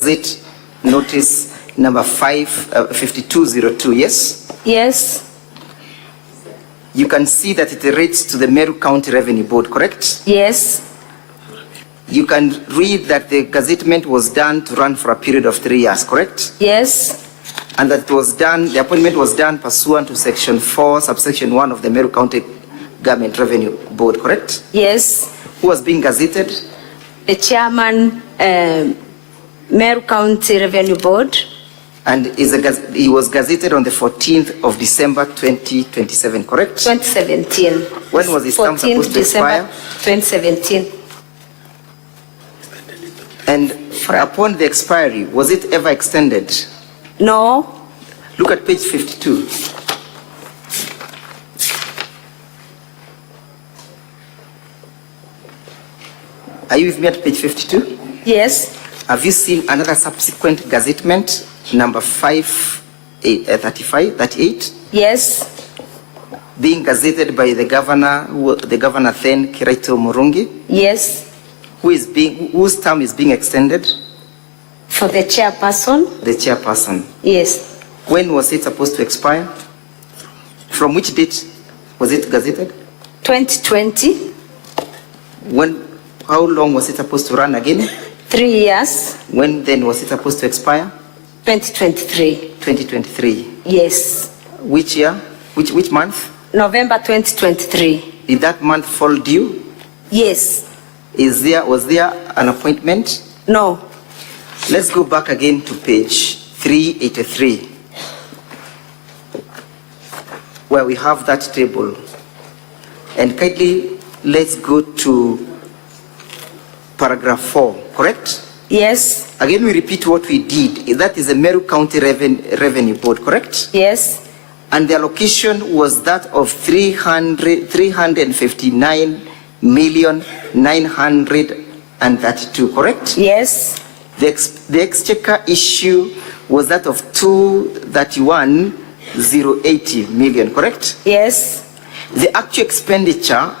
Gazette notice number 5202, yes? Yes. You can see that it relates to the Meru County Revenue Board, correct? Yes. You can read that the gazettement was done to run for a period of 3 years, correct? Yes. And that it was done, the appointment was done pursuant to section 4, subsection 1 of the Meru County Government Revenue Board, correct? Yes. Who was being gazetted? The chairman, Meru County Revenue Board. And he was gazetted on the 14th of December 2027, correct? 2017. When was his term supposed to expire? 2017. And upon the expiry, was it ever extended? No. Look at page 52. Are you with me at page 52? Yes. Have you seen another subsequent gazettement, number 38? Yes. Being gazetted by the governor then, Kiraito Murungi? Yes. Whose term is being extended? For the chairperson? The chairperson. Yes. When was it supposed to expire? From which date was it gazetted? 2020. How long was it supposed to run again? 3 years. When then was it supposed to expire? 2023. 2023. Yes. Which year? Which month? November 2023. Did that month fall due? Yes. Was there an appointment? No. Let's go back again to page 383, where we have that table. And kindly, let's go to paragraph 4, correct? Yes. Again, we repeat what we did. That is the Meru County Revenue Board, correct? Yes. And the allocation was that of 359,932, correct? Yes. The exchequer issue was that of 231,080 million, correct? Yes. The actual expenditure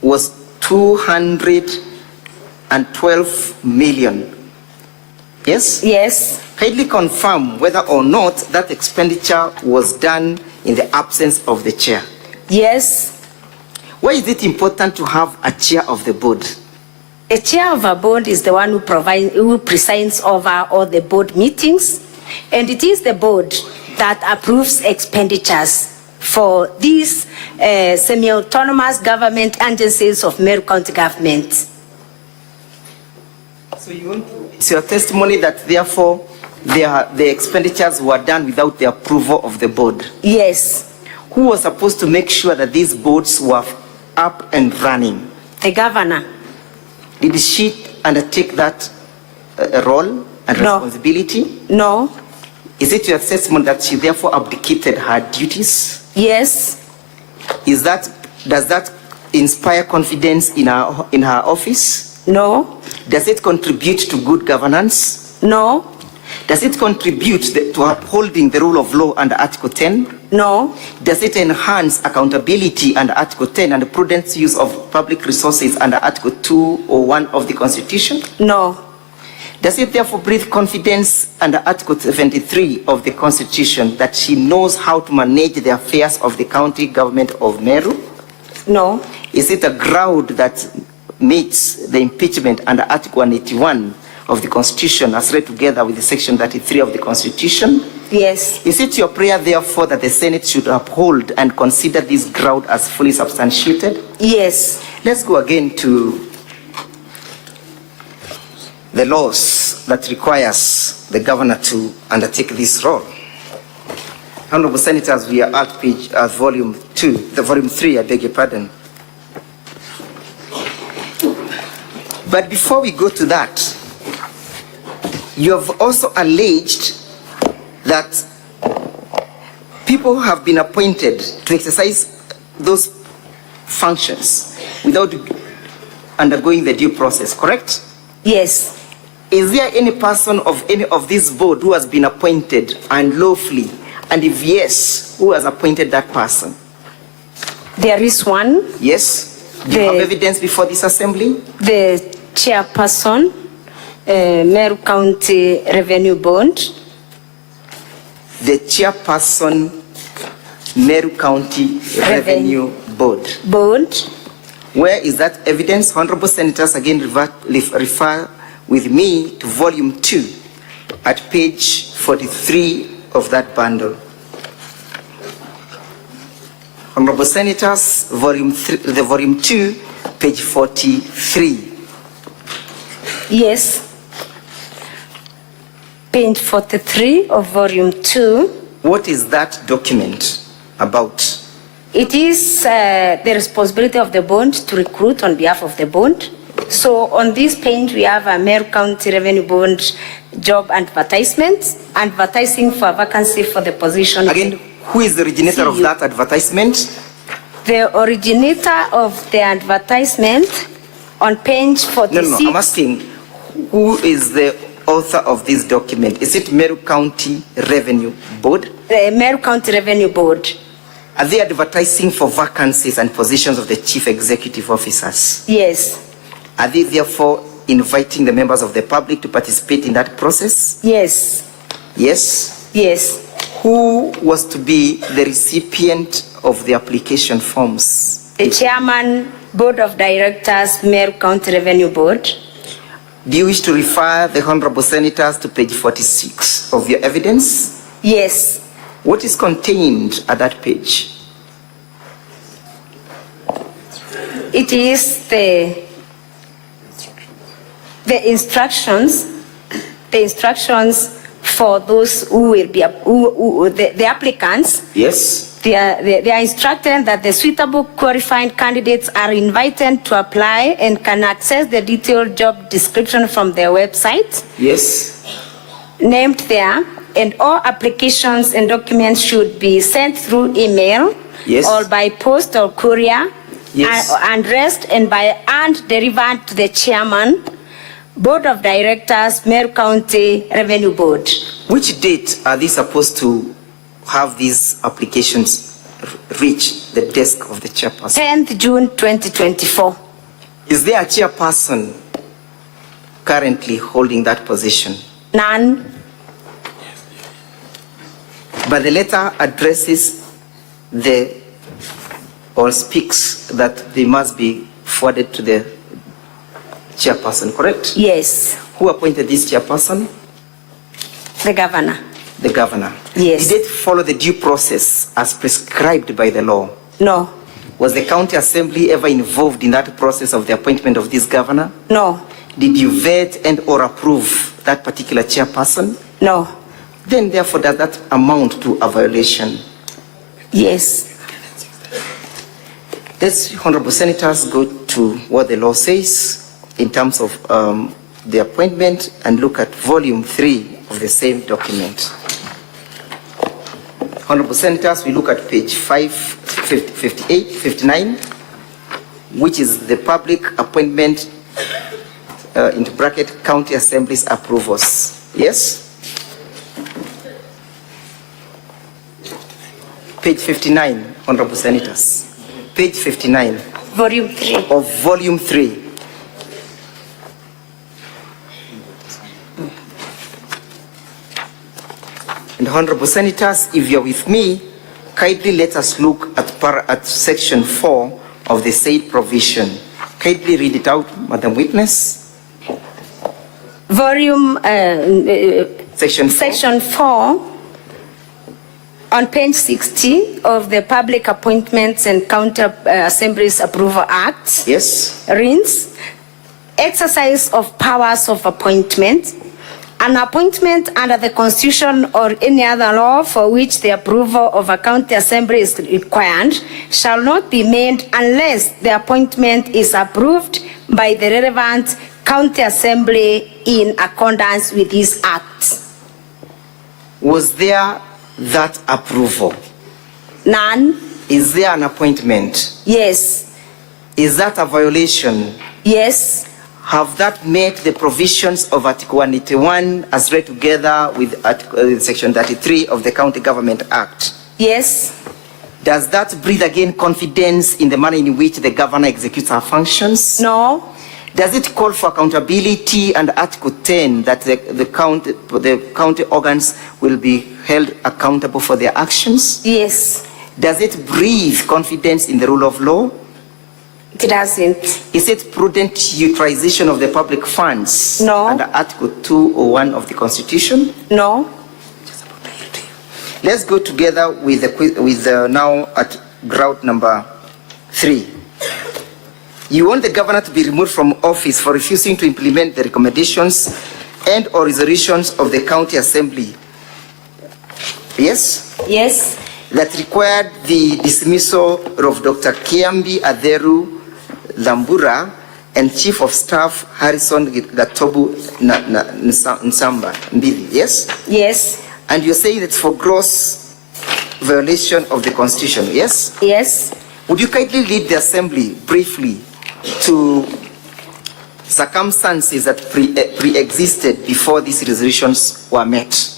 was 212 million. Yes? Yes. Kindly confirm whether or not that expenditure was done in the absence of the chair. Yes. Why is it important to have a chair of the board? A chair of a board is the one who presides over all the board meetings, and it is the board that approves expenditures for these semi-autonomous government agencies of Meru County government. So it's your testimony that therefore the expenditures were done without the approval of the board? Yes. Who was supposed to make sure that these boards were up and running? The governor. Did she undertake that role and responsibility? No. Is it your assessment that she therefore abdicated her duties? Yes. Does that inspire confidence in her office? No. Does it contribute to good governance? No. Does it contribute to upholding the rule of law under Article 10? No. Does it enhance accountability under Article 10 and the prudent use of public resources under Article 201 of the Constitution? No. Does it therefore breathe confidence under Article 73 of the Constitution that she knows how to manage the affairs of the county government of Meru? No. Is it a ground that meets the impeachment under Article 181 of the Constitution as read together with the Section 33 of the Constitution? Yes. Is it your prayer, therefore, that the Senate should uphold and consider this ground as fully substantiated? Yes. Let's go again to the laws that requires the governor to undertake this role. Honorable Senators, we are at volume 3, I beg your pardon. But before we go to that, you have also alleged that people have been appointed to exercise those functions without undergoing the due process, correct? Yes. Is there any person of any of this board who has been appointed unlawfully? And if yes, who has appointed that person? There is one. Yes. Do you have evidence before this assembly? The chairperson, Meru County Revenue Board. The chairperson, Meru County Revenue Board. Board. Where is that evidence? Honorable Senators, again refer with me to volume 2 at page 43 of that bundle. Honorable Senators, volume 2, page 43. Yes. Page 43 of volume 2. What is that document about? It is the responsibility of the board to recruit on behalf of the board. So on this page, we have a Meru County Revenue Board job advertisement, advertising for a vacancy for the position. Again, who is the originator of that advertisement? The originator of the advertisement on page 46. No, I'm asking, who is the author of this document? Is it Meru County Revenue Board? The Meru County Revenue Board. Are they advertising for vacancies and positions of the chief executive officers? Yes. Are they therefore inviting the members of the public to participate in that process? Yes. Yes? Yes. Who was to be the recipient of the application forms? The chairman, Board of Directors, Meru County Revenue Board. Do you wish to refer the Honorable Senators to page 46 of your evidence? Yes. What is contained at that page? It is the instructions for those who will be the applicants. Yes. They are instructed that the suitable qualified candidates are invited to apply and can access the detailed job description from their website. Yes. Named there, and all applications and documents should be sent through email. Yes. Or by post or courier. Yes. And addressed and delivered to the chairman, Board of Directors, Meru County Revenue Board. Which date are they supposed to have these applications reach the desk of the chairperson? 10th June 2024. Is there a chairperson currently holding that position? None. But the letter addresses or speaks that they must be forwarded to the chairperson, correct? Yes. Who appointed this chairperson? The governor. The governor. Yes. Did it follow the due process as prescribed by the law? No. Was the county assembly ever involved in that process of the appointment of this governor? No. Did you vet and or approve that particular chairperson? No. Then therefore does that amount to a violation? Yes. Let's, Honorable Senators, go to what the law says in terms of the appointment and look at volume 3 of the same document. Honorable Senators, we look at page 59, which is the public appointment into bracket county assemblies approvals. Yes? Page 59, Honorable Senators. Page 59. Volume 3. Of volume 3. And Honorable Senators, if you're with me, kindly let us look at section 4 of the said provision. Kindly read it out, Madam Witness. Volume Section 4. Section 4 on page 60 of the Public Appointments and County Assemblies Approval Act. Yes. Reads, exercise of powers of appointment. An appointment under the Constitution or any other law for which the approval of a county assembly is required shall not be made unless the appointment is approved by the relevant county assembly in accordance with this act. Was there that approval? None. Is there an appointment? Yes. Is that a violation? Yes. Have that met the provisions of Article 181 as read together with Section 33 of the County Government Act? Yes. Does that breathe again confidence in the manner in which the governor executes her functions? No. Does it call for accountability and Article 10 that the county organs will be held accountable for their actions? Yes. Does it breathe confidence in the rule of law? It doesn't. Is it prudent utilization of the public funds? No. Under Article 201 of the Constitution? No. Let's go together with now at ground number 3. You want the governor to be removed from office for refusing to implement the recommendations and or resolutions of the county assembly. Yes? Yes. That required the dismissal of Dr. Kiambi Aderu Lambura and Chief of Staff Harrison Gatobu Nsamba Mbili. Yes? Yes. And you're saying it's for gross violation of the Constitution. Yes? Yes. Would you kindly lead the assembly briefly to circumstances that pre-existed before these resolutions were met?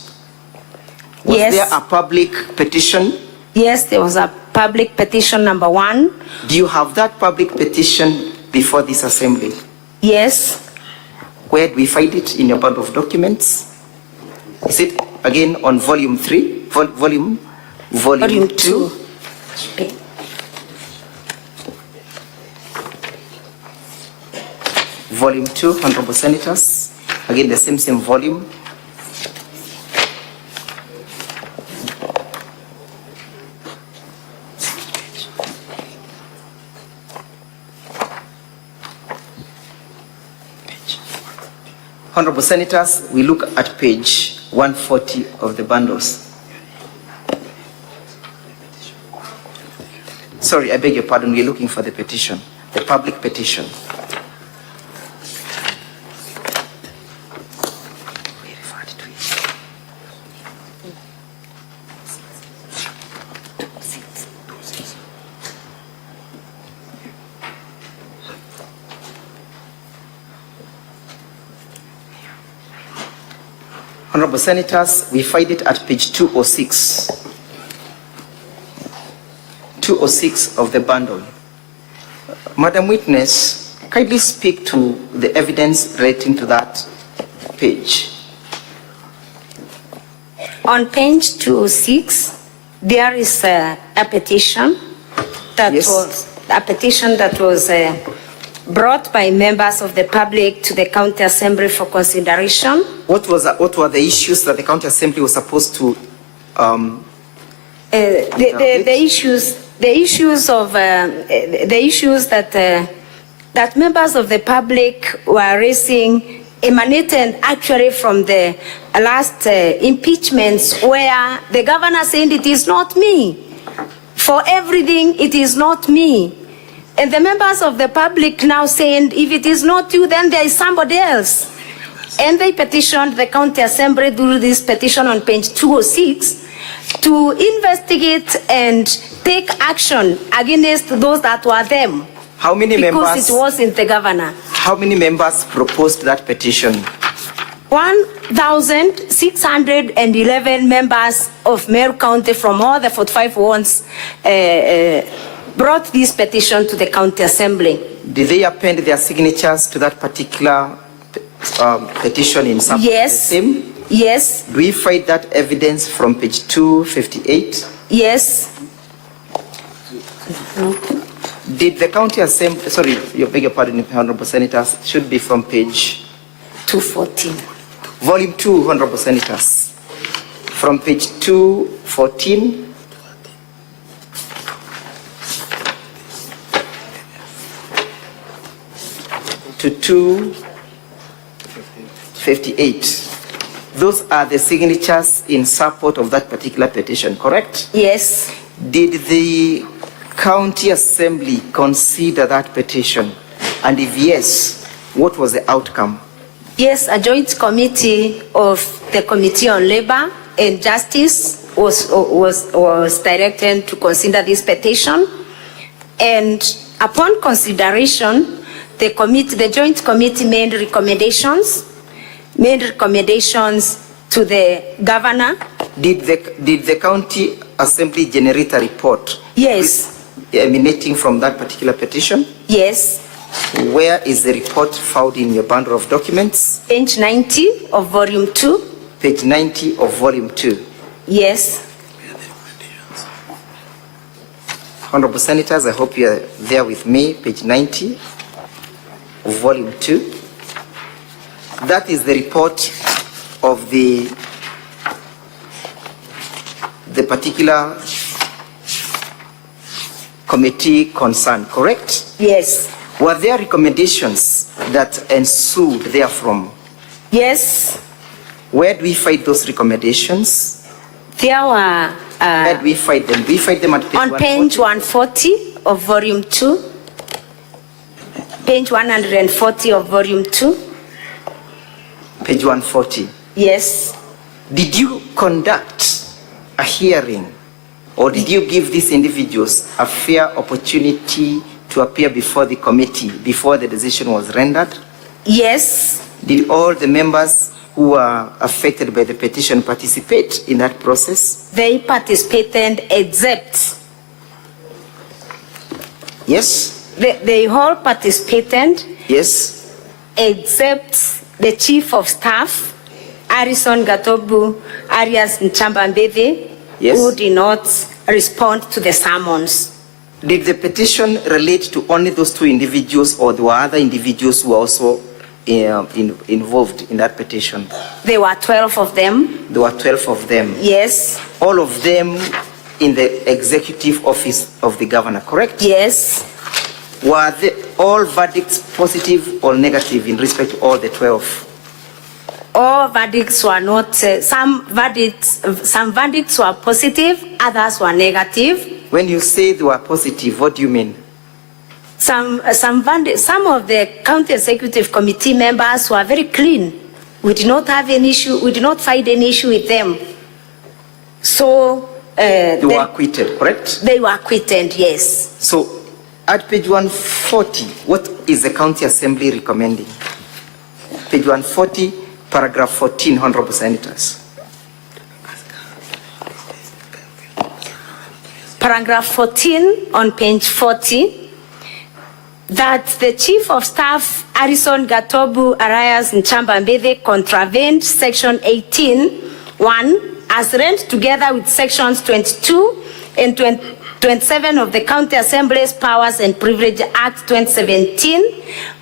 Was there a public petition? Yes, there was a public petition number 1. Do you have that public petition before this assembly? Yes. Where do we find it in your bundle of documents? Is it again on volume 3? Volume 2? Okay. Volume 2, Honorable Senators. Again, the same volume. Honorable Senators, we look at page 140 of the bundles. Sorry, I beg your pardon, we're looking for the petition, the public petition. Honorable Senators, we find it at page 206. 206 of the bundle. Madam Witness, kindly speak to the evidence relating to that page. On page 206, there is a petition that was brought by members of the public to the County Assembly for consideration. What were the issues that the County Assembly was supposed to the issues that members of the public were raising emanated actually from the last impeachments, where the governor said it is not me. For everything, it is not me. And the members of the public now saying, if it is not you, then there is somebody else. And they petitioned the County Assembly through this petition on page 206 to investigate and take action against those that were them. How many members? Because it wasn't the governor. How many members proposed that petition? 1,611 members of Meru County from all the 45 wards brought this petition to the County Assembly. Did they append their signatures to that particular petition in some? Yes. The same? Yes. Do we find that evidence from page 258? Yes. Did the County Assembly, sorry, you beg your pardon, Honorable Senators, should be from page 214. Volume 2, Honorable Senators. From page 214 to 258. Those are the signatures in support of that particular petition, correct? Yes. Did the County Assembly consider that petition? And if yes, what was the outcome? Yes, a joint committee of the Committee on Labor and Justice was directed to consider this petition. And upon consideration, the joint committee made recommendations to the governor. Did the County Assembly generate a report? Yes. Emanating from that particular petition? Yes. Where is the report found in your bundle of documents? Page 90 of volume 2. Page 90 of volume 2. Yes. Honorable Senators, I hope you are there with me. Page 90 of volume 2. That is the report of the particular committee concerned, correct? Yes. Were there recommendations that ensued therefrom? Yes. Where do we find those recommendations? There were Where do we find them? Do we find them at page on 140? page 140 of volume 2. Page 140 of volume 2. Page 140. Yes. Did you conduct a hearing, or did you give these individuals a fair opportunity to appear before the committee before the decision was rendered? Yes. Did all the members who were affected by the petition participate in that process? They participated except. Yes? They all participated Yes? except the Chief of Staff, Harrison Gatobu Arias Nchambambede, Yes. who did not respond to the summons. Did the petition relate to only those two individuals, or there were other individuals who were also involved in that petition? There were 12 of them. There were 12 of them. Yes. All of them in the executive office of the governor, correct? Yes. Were all verdicts positive or negative in respect to all the 12? All verdicts were not, some verdicts were positive, others were negative. When you say they were positive, what do you mean? Some of the county executive committee members were very clean. We did not have an issue, we did not find any issue with them. So They were acquitted, correct? they were acquitted, yes. So at page 140, what is the county assembly recommending? Page 140, paragraph 14, Honorable Senators. Paragraph 14 on page 40, that the Chief of Staff, Harrison Gatobu Arias Nchambambede, contravened section 18(1) as read together with sections 22 and 27 of the County Assembly's Powers and Privilege Act 2017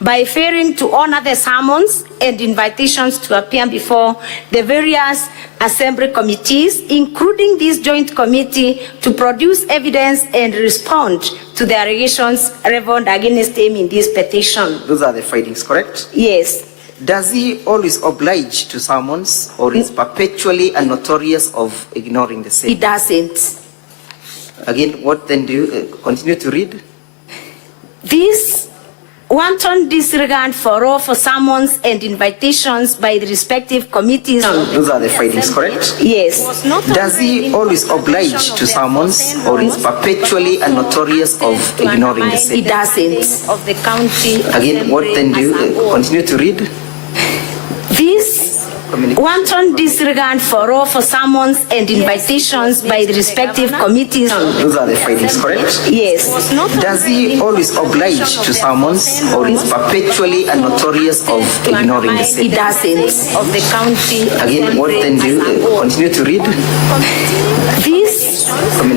by failing to honor the summons and invitations to appear before the various assembly committees, including this joint committee, to produce evidence and respond to the allegations leveled against him in this petition. Those are the findings, correct? Yes. Does he always oblige to summons, or is perpetually and notorious of ignoring the same? He doesn't. Again, what then do you continue to read? This wanton disregard for all for summons and invitations by the respective committees. Those are the findings, correct? Yes. Does he always oblige to summons, or is perpetually and notorious of ignoring the He same? doesn't. Of the county. Again, what then do you continue to read? This wanton disregard for all for summons and invitations by the respective committees. Those are the findings, correct? Yes. Does he always oblige to summons, or is perpetually and notorious of ignoring the He same? doesn't. Of the county. Again, what then do you continue to read? This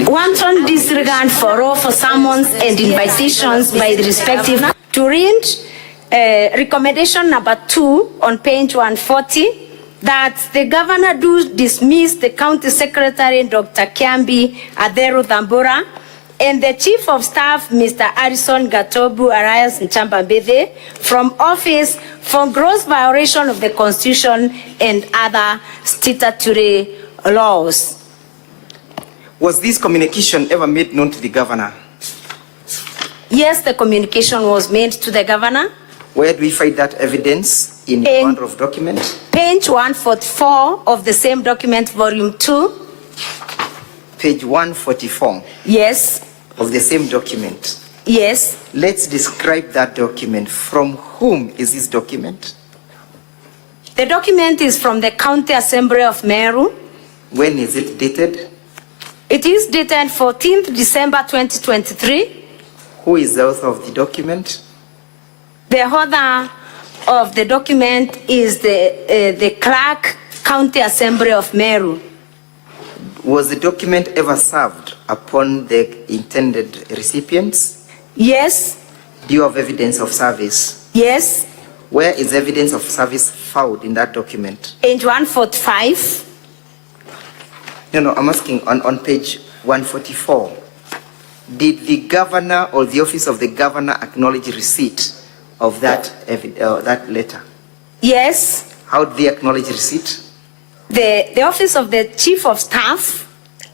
wanton disregard for all for summons and invitations by the respective to read recommendation number 2 on page 140, that the governor do dismiss the county secretary, Dr. Kiambi Adero Thambura, and the chief of staff, Mr. Harrison Gatobu Arias Nchambambede, from office for gross violation of the Constitution and other statutory laws. Was this communication ever made known to the governor? Yes, the communication was made to the governor. Where do we find that evidence in the bundle of documents? Page 144 of the same document, volume 2. Page 144 Yes, of the same document. yes. Let's describe that document. From whom is this document? The document is from the County Assembly of Meru. When is it dated? It is dated 14th December 2023. Who is the author of the document? The author of the document is the Clerk, County Assembly of Meru. Was the document ever served upon the intended recipients? Yes. Do you have evidence of service? Yes. Where is evidence of service found in that document? Page 145. No, I'm asking on page 144. Did the governor or the office of the governor acknowledge receipt of that letter? Yes. How did they acknowledge receipt? The office of the Chief of Staff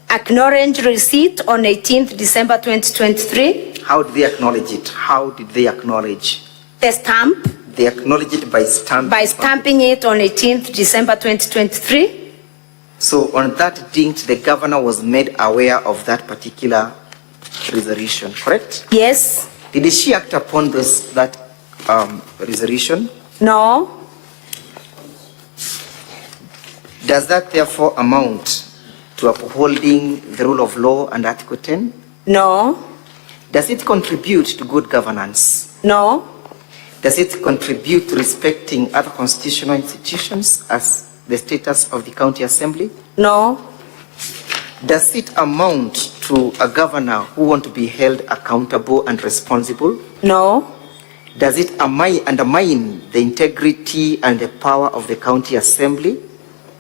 acknowledged receipt on 18th December 2023. How did they acknowledge it? How did they acknowledge? The stamp. They acknowledge it by stamp. By stamping it on 18th December 2023. So on that date, the governor was made aware of that particular resolution, correct? Yes. Did she act upon that resolution? No. Does that therefore amount to upholding the rule of law and Article 10? No. Does it contribute to good governance? No. Does it contribute to respecting other constitutional institutions as the status of the county assembly? No. Does it amount to a governor who wants to be held accountable and responsible? No. Does it undermine the integrity and the power of the county assembly?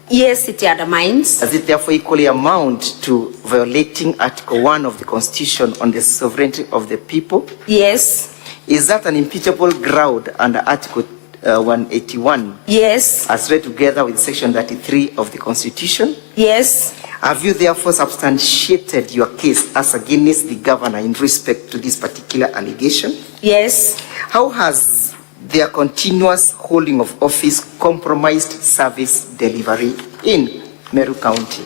Yes, it undermines. Does it therefore equally amount to violating Article 1 of the Constitution on the sovereignty of the people? Yes. Is that an impeachable ground under Article 181? Yes. As read together with Section 33 of the Constitution? Yes. Have you therefore substantiated your case as against the governor in respect to this particular allegation? Yes. How has their continuous holding of office compromised service delivery in Meru County?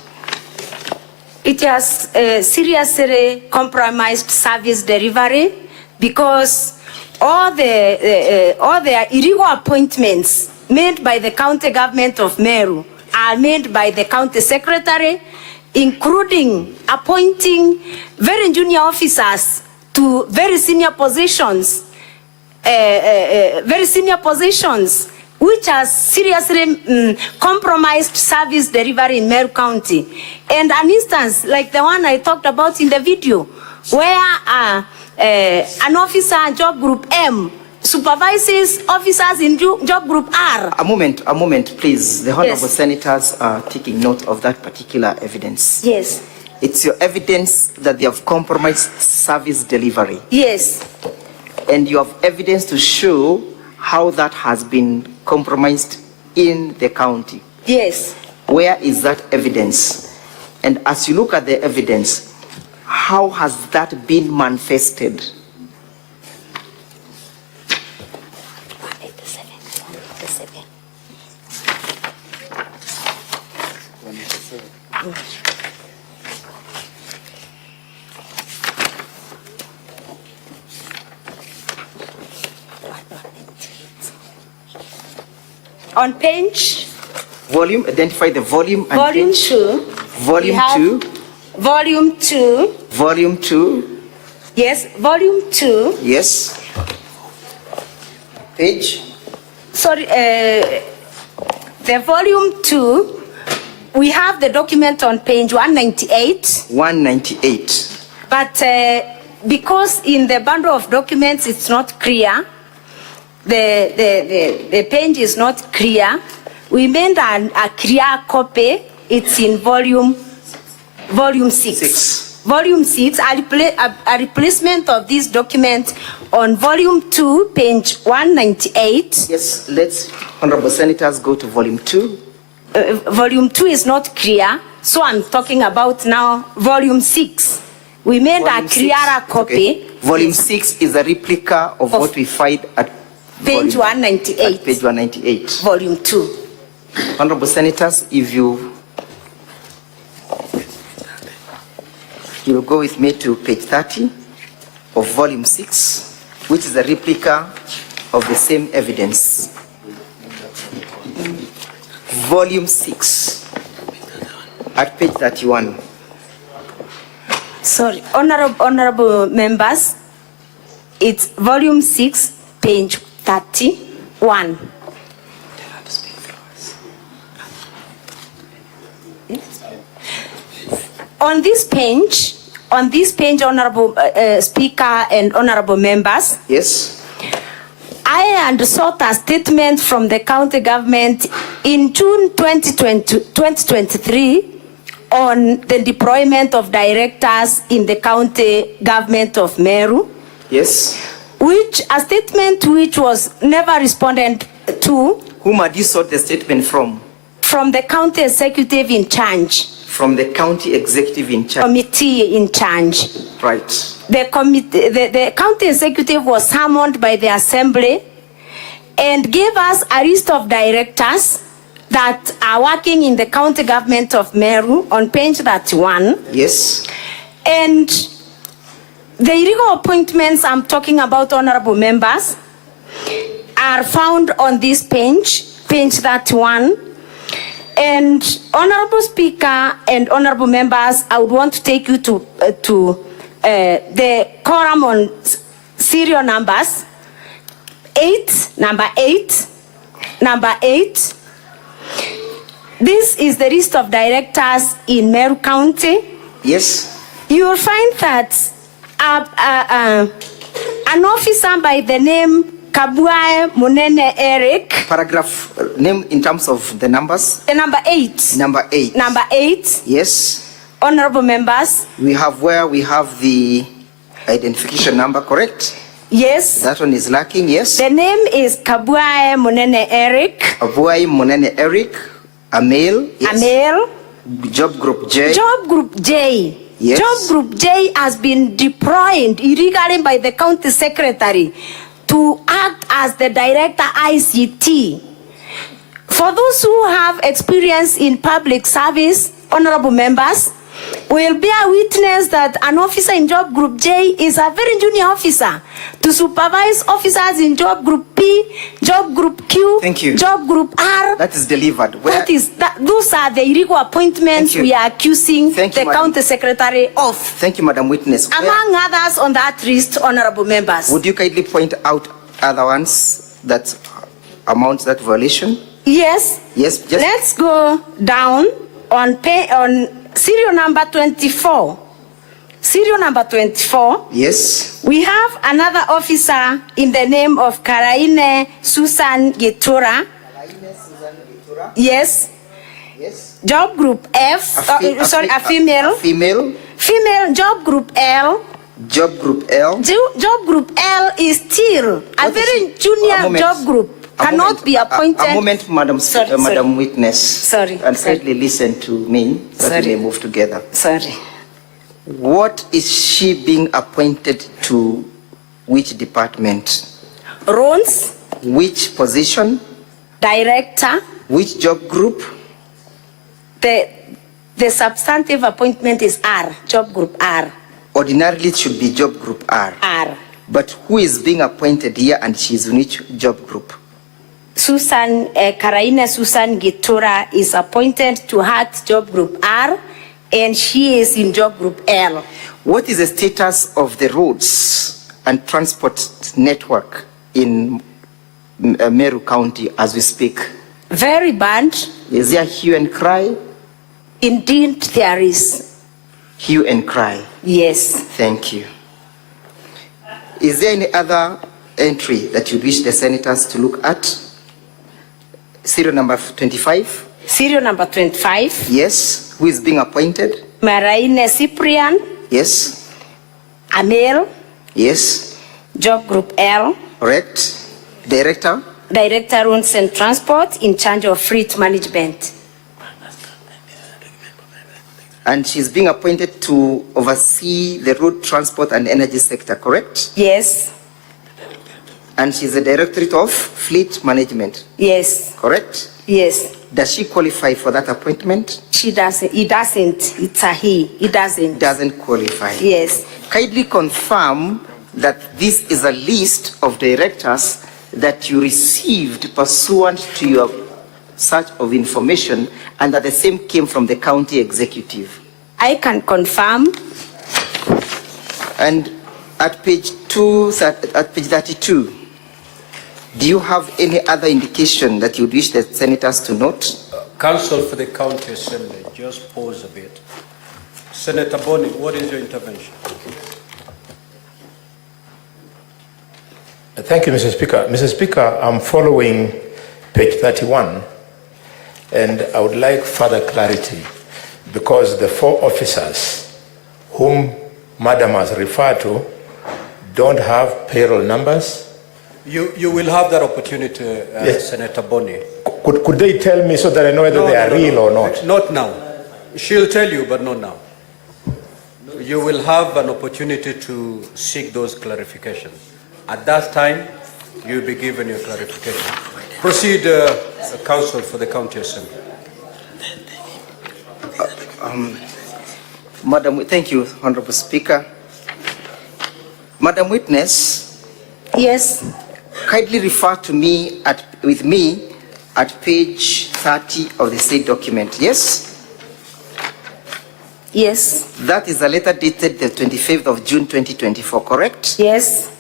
It has seriously compromised service delivery because all the illegal appointments made by the county government of Meru are made by the county secretary, including appointing very junior officers to very senior positions, which has seriously compromised service delivery in Meru County. And an instance like the one I talked about in the video, where an officer job group M supervises officers in job group R. A moment, please. The Honorable Yes. Senators are taking note of that particular evidence. Yes. It's your evidence that they have compromised service delivery. Yes. And you have evidence to show how that has been compromised in the county. Yes. Where is that evidence? And as you look at the evidence, how has that been manifested? On page Volume, identify the volume and volume page. 2. Volume we have 2. Volume 2. Volume 2. Yes, volume 2. Yes. Page. Sorry, the volume 2, we have the document on page 198. 198. But because in the bundle of documents it's not clear, the page is not clear, we made a clear copy. It's in volume 6. Volume 6, a replacement of this document on volume 2, page 198. Yes, let's, Honorable Senators, go to volume 2. Volume 2 is not clear, so I'm talking about now volume 6. We made Volume a clearer 6. copy. Okay. Volume 6 is a replica of what we find at Page volume, 198. At page 198. Volume 2. Honorable Senators, if you will go with me to page 30 of volume 6, which is a replica of the same evidence. Volume 6 at page 31. Sorry, honorable members, it's volume 6, page 31. On this page, Honorable Speaker and Honorable Members, Yes. I had sought a statement from the county government in June 2023 on the deployment of directors in the county government of Meru, Yes. which a statement which was never responded to Whom had you sought the statement from? from the county executive in charge, From the county executive in charge. committee in charge. Right. The county executive was summoned by the assembly and gave us a list of directors that are working in the county government of Meru on page 31. Yes. And the illegal appointments I'm talking about, honorable members, are found on this page 31. And honorable Speaker and honorable members, I would want to take you to the column on serial numbers. Number 8. This is the list of directors in Meru County. Yes. You will find that an officer by the name Kawera Mwangaza Eric. Paragraph name in terms of the numbers. Number 8. Number 8. Number 8. Yes. Honorable members. We have the identification number, correct? Yes. That one is lacking, yes. The name is Kawera Mwangaza Eric. Kawera Mwangaza Eric, a male. Yes. A male. Job group J. Job group J. Yes. Job group J has been deployed illegally by the county secretary to act as the director ICT. For those who have experience in public service, honorable members, will bear witness that an officer in job group J is a very junior officer to supervise officers in job group P, job group Q, Thank you. job group R. That is delivered. Those are the illegal appointments we are accusing the county secretary of. Thank you, Madam Witness. Among others on that list, honorable members. Would you kindly point out other ones that amount that violation? Yes. Yes. Just Let's go down on serial number 24. Serial number 24. Yes. We have another officer in the name of Karaine Susan Gitura. Yes. Yes. Job group F. A female. Female. Female. Job group L. Job group L. Job group L is still a very junior job group. Cannot be appointed. A moment, Madam Witness. Sorry. And kindly listen to me so that we may move together. Sorry. What is she being appointed to? Which department? Roles. Which position? Director. Which job group? The substantive appointment is R, job group R. Ordinarily, it should be job group R. R. But who is being appointed here and she is in which job group? Karaine Susan Gitura is appointed to HAT job group R, and she is in job group L. What is the status of the roads and transport network in Meru County as we speak? Very bad. Is there hue and cry? Indeed, there is. Hue and cry. Yes. Thank you. Is there any other entry that you wish the senators to look at? Serial number 25. Serial number 25. Yes. Who is being appointed? Maraine Cyprian. Yes. A male. Yes. Job group L. Correct. Director? Director Roads and Transport in charge of fleet management. And she's being appointed to oversee the road transport and energy sector, correct? Yes. And she's the Directorate of Fleet Management. Yes. Correct? Yes. Does she qualify for that appointment? She doesn't. He doesn't. It's a he. He doesn't. Doesn't qualify. Yes. Kindly confirm that this is a list of directors that you received pursuant to your search of information and that the same came from the county executive. I can confirm. And at page 32, Do you have any other indication that you would wish the senators to note? Counsel for the County Assembly, just pause a bit. Senator Boni, what is your intervention? Thank you, Mr. Speaker. Mr. Speaker, I'm following page 31, and I would like further clarity because the 4 officers whom Madam has referred to don't have payroll numbers. You will have that opportunity, Yes. Senator Boni. Could they tell me so that I know whether they are real or not? Not now. She'll tell you, but not now. You will have an opportunity to seek those clarifications. At that time, you'll be given your clarification. Proceed, Counsel for the County Assembly. Madam, thank you, Honorable Speaker. Madam Witness, Yes, kindly refer to me with me at page 30 of the said document. Yes? yes, That is a letter dated the 25th of June 2024, correct? yes,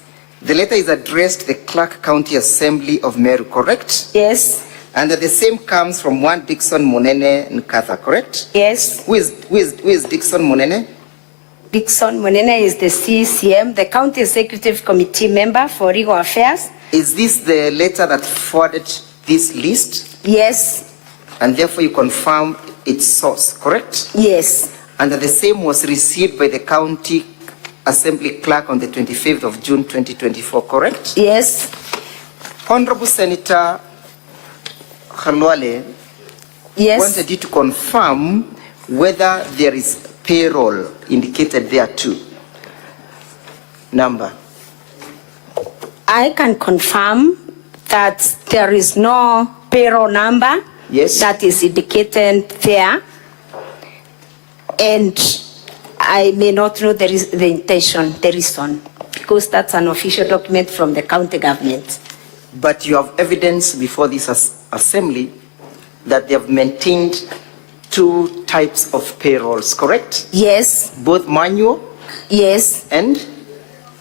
The letter is addressed to the Clark County Assembly of Meru, correct? yes, And the same comes from one Dixon Munene Nkatha, correct? yes. Who is Dixon Munene? Dixon Monene is the CCM, the County Executive Committee member for Legal Affairs. Is this the letter that forwarded this list? Yes, And therefore you confirm its source, correct? yes, And that the same was received by the County Assembly Clerk on the 25th of June 2024, correct? yes, Honorable Senator Khalwale yes, wanted you to confirm whether there is payroll indicated there too. Number. I can confirm that there is no payroll number. Yes. That is indicated there. And I may not know the reason, because that's an official document from the county government. But you have evidence before this assembly that they have maintained 2 types of payrolls, correct? Yes, Both manual yes, and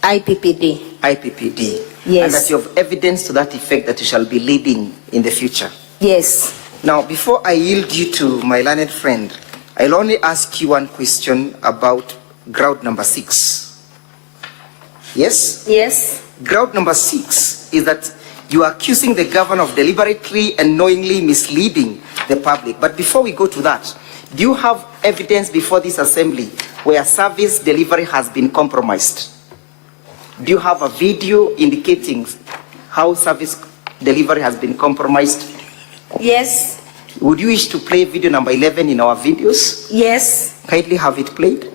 IPPD. IPPD. Yes. And that you have evidence to that effect that you shall be leading in the future. Yes, Now, before I yield you to my learned friend, I'll only ask you one question about ground number 6. Yes? yes, Ground number 6 is that you are accusing the governor of deliberately and knowingly misleading the public. But before we go to that, do you have evidence before this assembly where service delivery has been compromised? Do you have a video indicating how service delivery has been compromised? yes, Would you wish to play video number 11 in our videos? yes, Kindly have it played.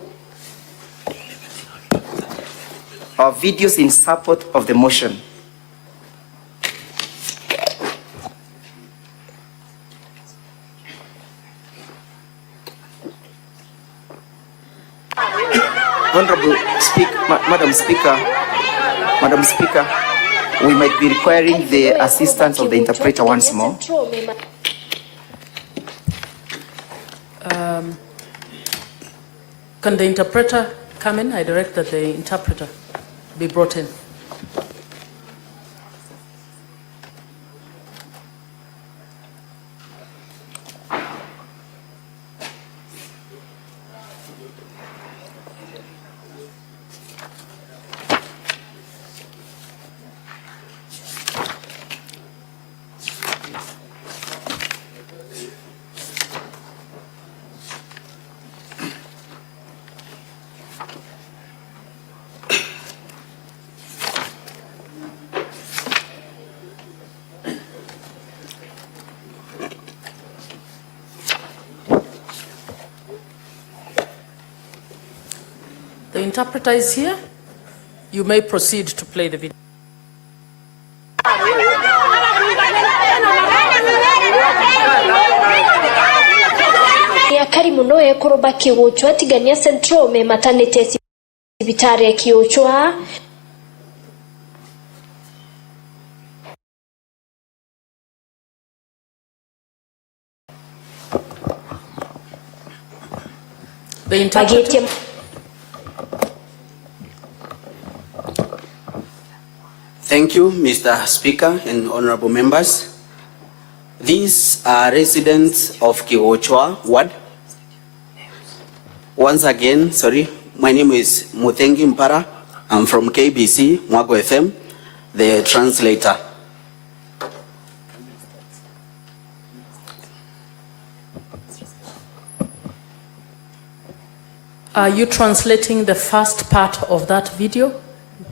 Our videos in support of the motion. Honorable Madam Speaker, we might be requiring the assistance of the interpreter once more. Can the interpreter come in? I direct that the interpreter be brought in. The interpreter is here. You may proceed to play the video. Akari muno ekoroba kiwochwa tigania central me maternity sibitare kiwochwa The interpreter. Thank you, Mr. Speaker and honorable members. These are residents of Kiwochwa Ward. Once again, sorry, my name is Muthengi Mpara. I'm from KBC, Mwago FM, the translator. Are you translating the first part of that video?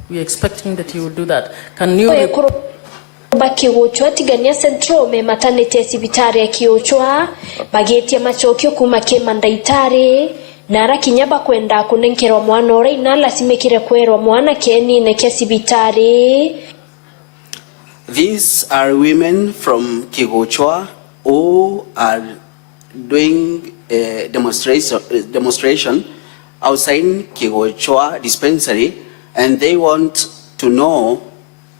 We're expecting that you will do that. Can you... Kiwochwa tigania centro me maternity sibitari ya Kiwochwa bagetia machokio kuma kema ndaitari nara kinyaba kwenda kunenkerwa mwana ora inala simekire kwerwa mwana keni nekia sibitari. These are women from Kiwochwa who are doing a demonstration outside Kiwochwa dispensary, and they want to know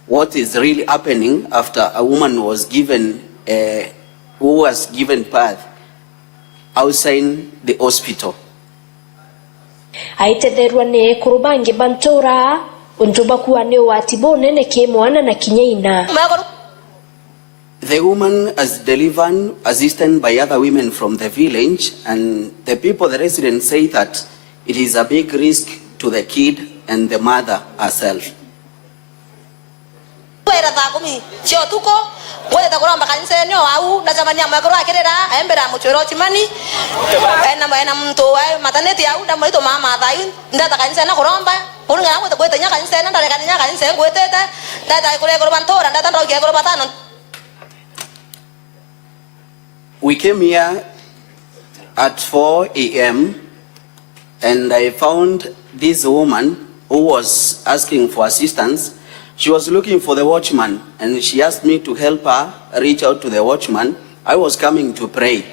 what is really happening after a woman was given, who was given birth outside the hospital. Aitederwa ne kurubangi bantora untuba kuwa ne watibone ne kemwana na kinyeina. The woman is delivered, assisted by other women from the village, and the people, the residents, say that it is a big risk to the kid and the mother herself. We came here at 4 a.m. and I found this woman who was asking for assistance. She was looking for the watchman, and she asked me to help her reach out to the watchman. I was coming to pray.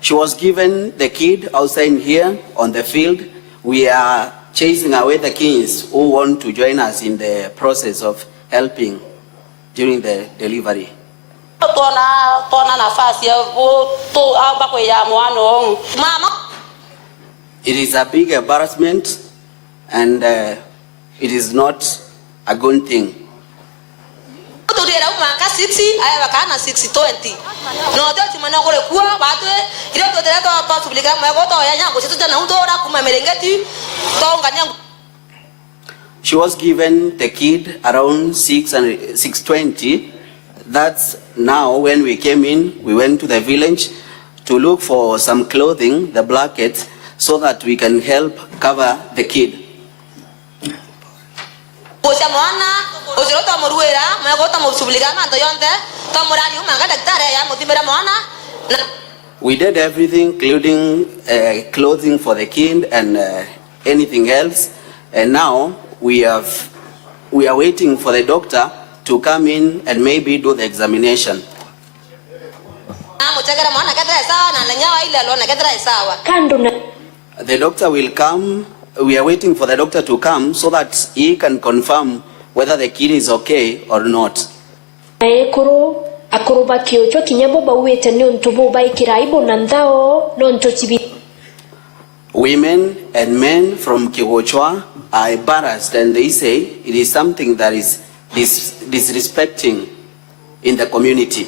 She was given the kid outside here on the field. We are chasing away the kids who want to join us in the process of helping during the delivery. It is a big embarrassment, and it is not a good thing. She was given the kid around 6:20. That's now when we came in, we went to the village to look for some clothing, the blankets, so that we can help cover the kid. We did everything, including clothing for the kid and anything else. And now we are waiting for the doctor to come in and maybe do the examination. The doctor will come. We are waiting for the doctor to come so that he can confirm whether the kid is okay or not. Women and men from Kiwochwa are embarrassed, and they say it is something that is disrespecting in the community.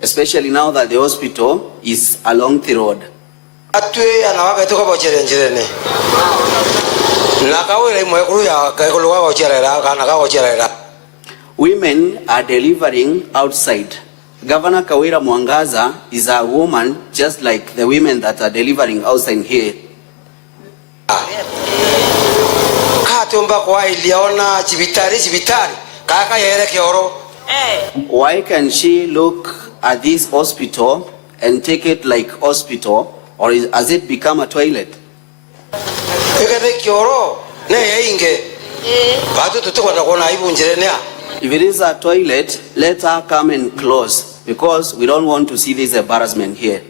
Especially now that the hospital is along the road. Women are delivering outside. Governor Kawera Mwangaza is a woman just like the women that are delivering outside here. Why can she look at this hospital and take it like hospital, or has it become a toilet? If it is a toilet, let her come and close, because we don't want to see this embarrassment here.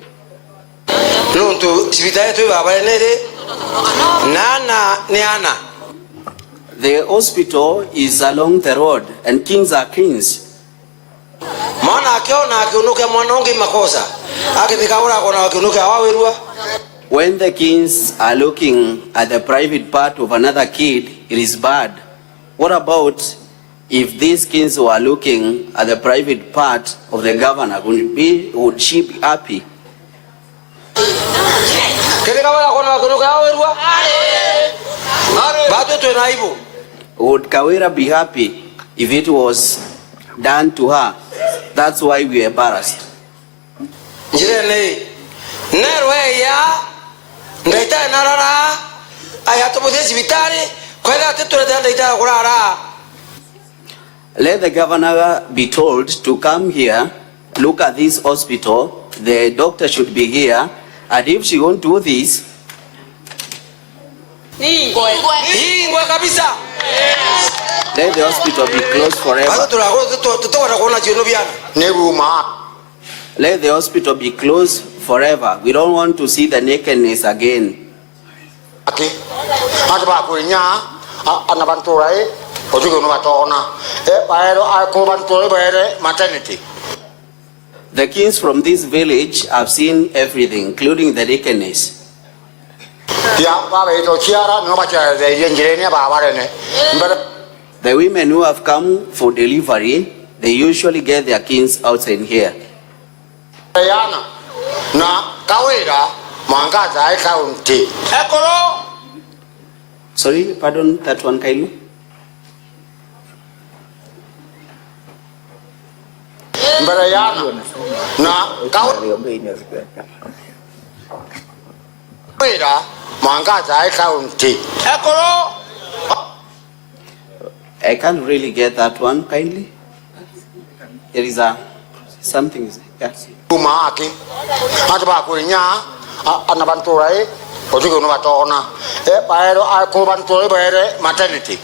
The hospital is along the road, and kings are kings. Mwana akiona akiunuka mwana unge makosa. Akifika ora kona akiunuka awawirwa. When the kids are looking at the private part of another kid, it is bad. What about if these kids were looking at the private part of the governor? Would she be happy? Would Kawera be happy if it was done to her? That's why we are embarrassed. Let the governor be told to come here, look at this hospital, the doctor should be here, and if she won't do this, let the hospital be closed forever. Let the hospital be closed forever. We don't want to see the nakedness again. The kids from this village have seen everything, including the nakedness. The women who have come for delivery, they usually get their kids outside here. Kawera Mwangaza County. Sorry, pardon that one kindly. Kawera Mwangaza County. I can't really get that one kindly. There is a something. Yes. Maternity.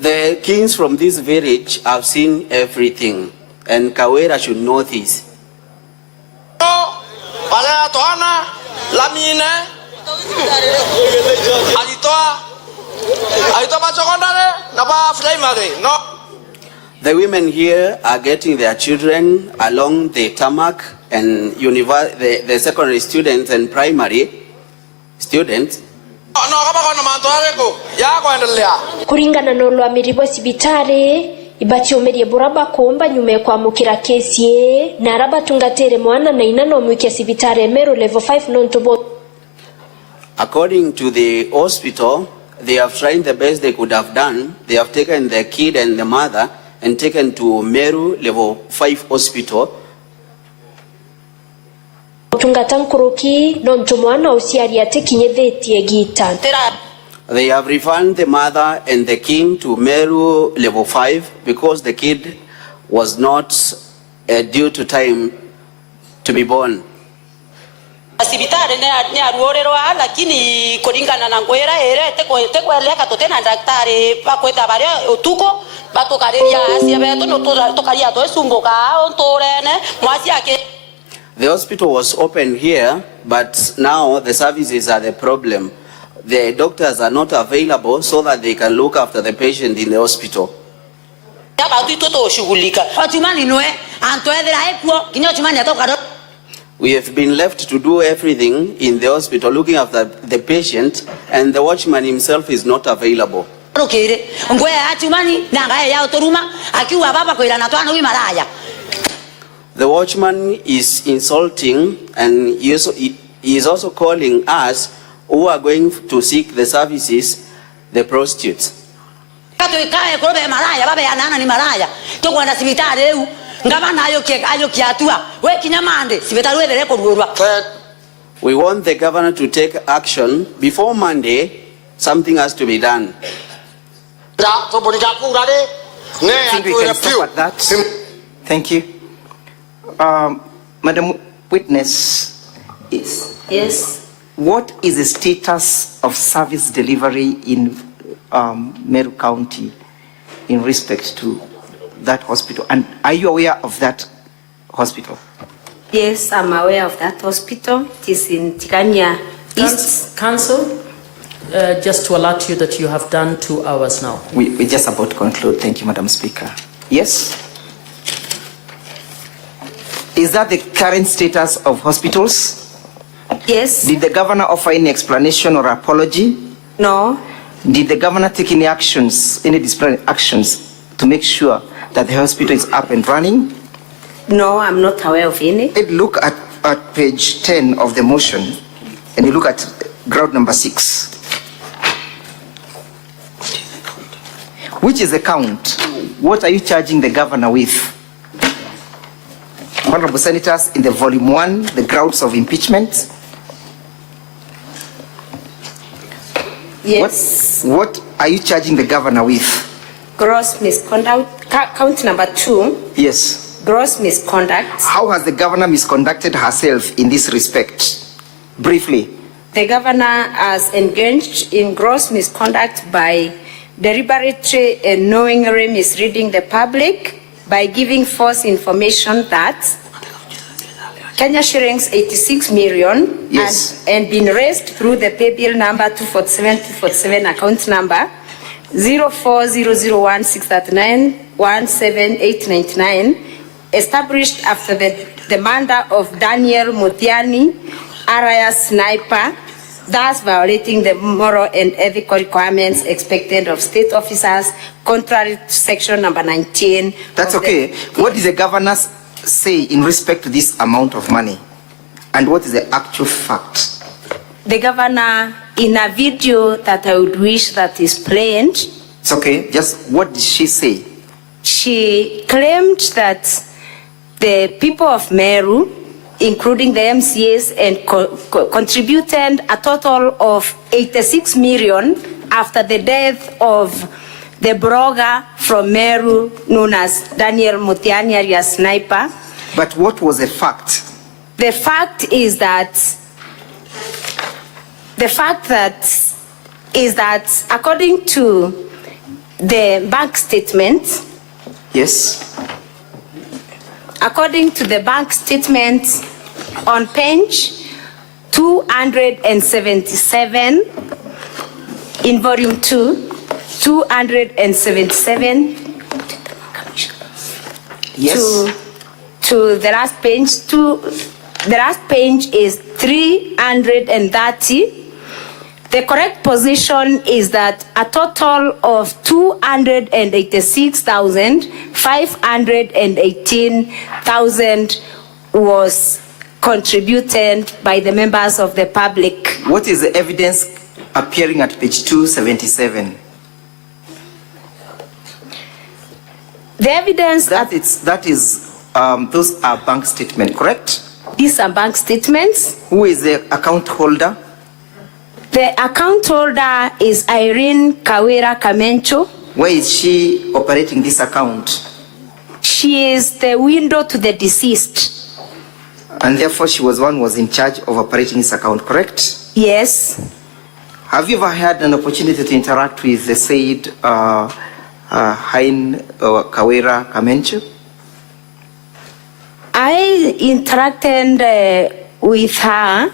The kings from this village have seen everything, and Kawera should know this. The women here are getting their children along the tarmac, and the secondary students and primary students. Kuringana na ulwamiri wa sibitari ibati omerie buraba kuomba nyume kwa mukira kesi na araba tungatere mwana na inano mwike sibitari Meru level 5 non-to-both. According to the hospital, they have tried the best they could have done. They have taken the kid and the mother and taken to Meru level 5 hospital. Tungatankuruki non-to-mwana usiari atekinye dheti gita. They have refunded the mother and the king to Meru level 5 because the kid was not due to time to be born. Sibitari ne aruorerwa lakini kuringana na ngwera ere tekweleka totena daktari bakweta bare utuko batokareria asia beto no tokaria to esumboka ontorene mwasi ake. The hospital was open here, but now the services are the problem. The doctors are not available so that they can look after the patient in the hospital. We have been left to do everything in the hospital, looking after the patient, and the watchman himself is not available. The watchman is insulting, and he is also calling us who are going to seek the services, the prostitutes. We want the governor to take action. Before Monday, something has to be done. I think we can stop at that. Thank you. Madam Witness, Yes. what is the status of service delivery in Meru County in respect to that hospital? And are you aware of that hospital? Yes, I'm aware of that hospital. It is in Tigania Council, just to alert you that you have done 2 hours now. We're just about to conclude. Thank you, Madam Speaker. Yes? Is that the current status of hospitals? Yes. Did the governor offer any explanation or apology? No. Did the governor take any actions, any disciplinary actions to make sure that the hospital is up and running? No, I'm not aware of any. Look at page 10 of the motion and you look at ground number 6. Which is the count? What are you charging the governor with? Honorable Senators, in the volume 1, the grounds of impeachment. Yes. What are you charging the governor with? Gross misconduct. Count number 2. Yes. Gross misconduct. How has the governor misconducted herself in this respect? Briefly. The governor has engaged in gross misconduct by deliberately and knowingly misleading the public by giving false information that Kenya shillings 86 million yes. and been raised through the pay bill number 247 account number 0400163917,899 established after the murder of Daniel Mutiani, alias Sniper, thus violating the moral and ethical requirements expected of state officers, contrary to section number 19. That's okay. What did the governor say in respect to this amount of money? And what is the actual fact? The governor, in a video that I would wish that is played. It's okay. Just what did she say? She claimed that the people of Meru, including the MCAs, and contributed a total of 86 million after the death of the blogger from Meru known as Daniel Mutiani, alias Sniper. But what was the fact? The fact is that according to the bank statement. Yes. According to the bank statement on page 277 in volume 2, 277 yes. to the last page, the last page is 330. The correct position is that a total of 286,518,000 was contributed by the members of the public. What is the evidence appearing at page 277? The evidence that is those are bank statements, correct? These are bank statements. Who is the account holder? The account holder is Irene Kawera Kamencho. Where is she operating this account? She is the widow to the deceased. And therefore she was one who was in charge of operating this account, correct? Yes. Have you ever had an opportunity to interact with the said Kawera Kamencho? I interacted with her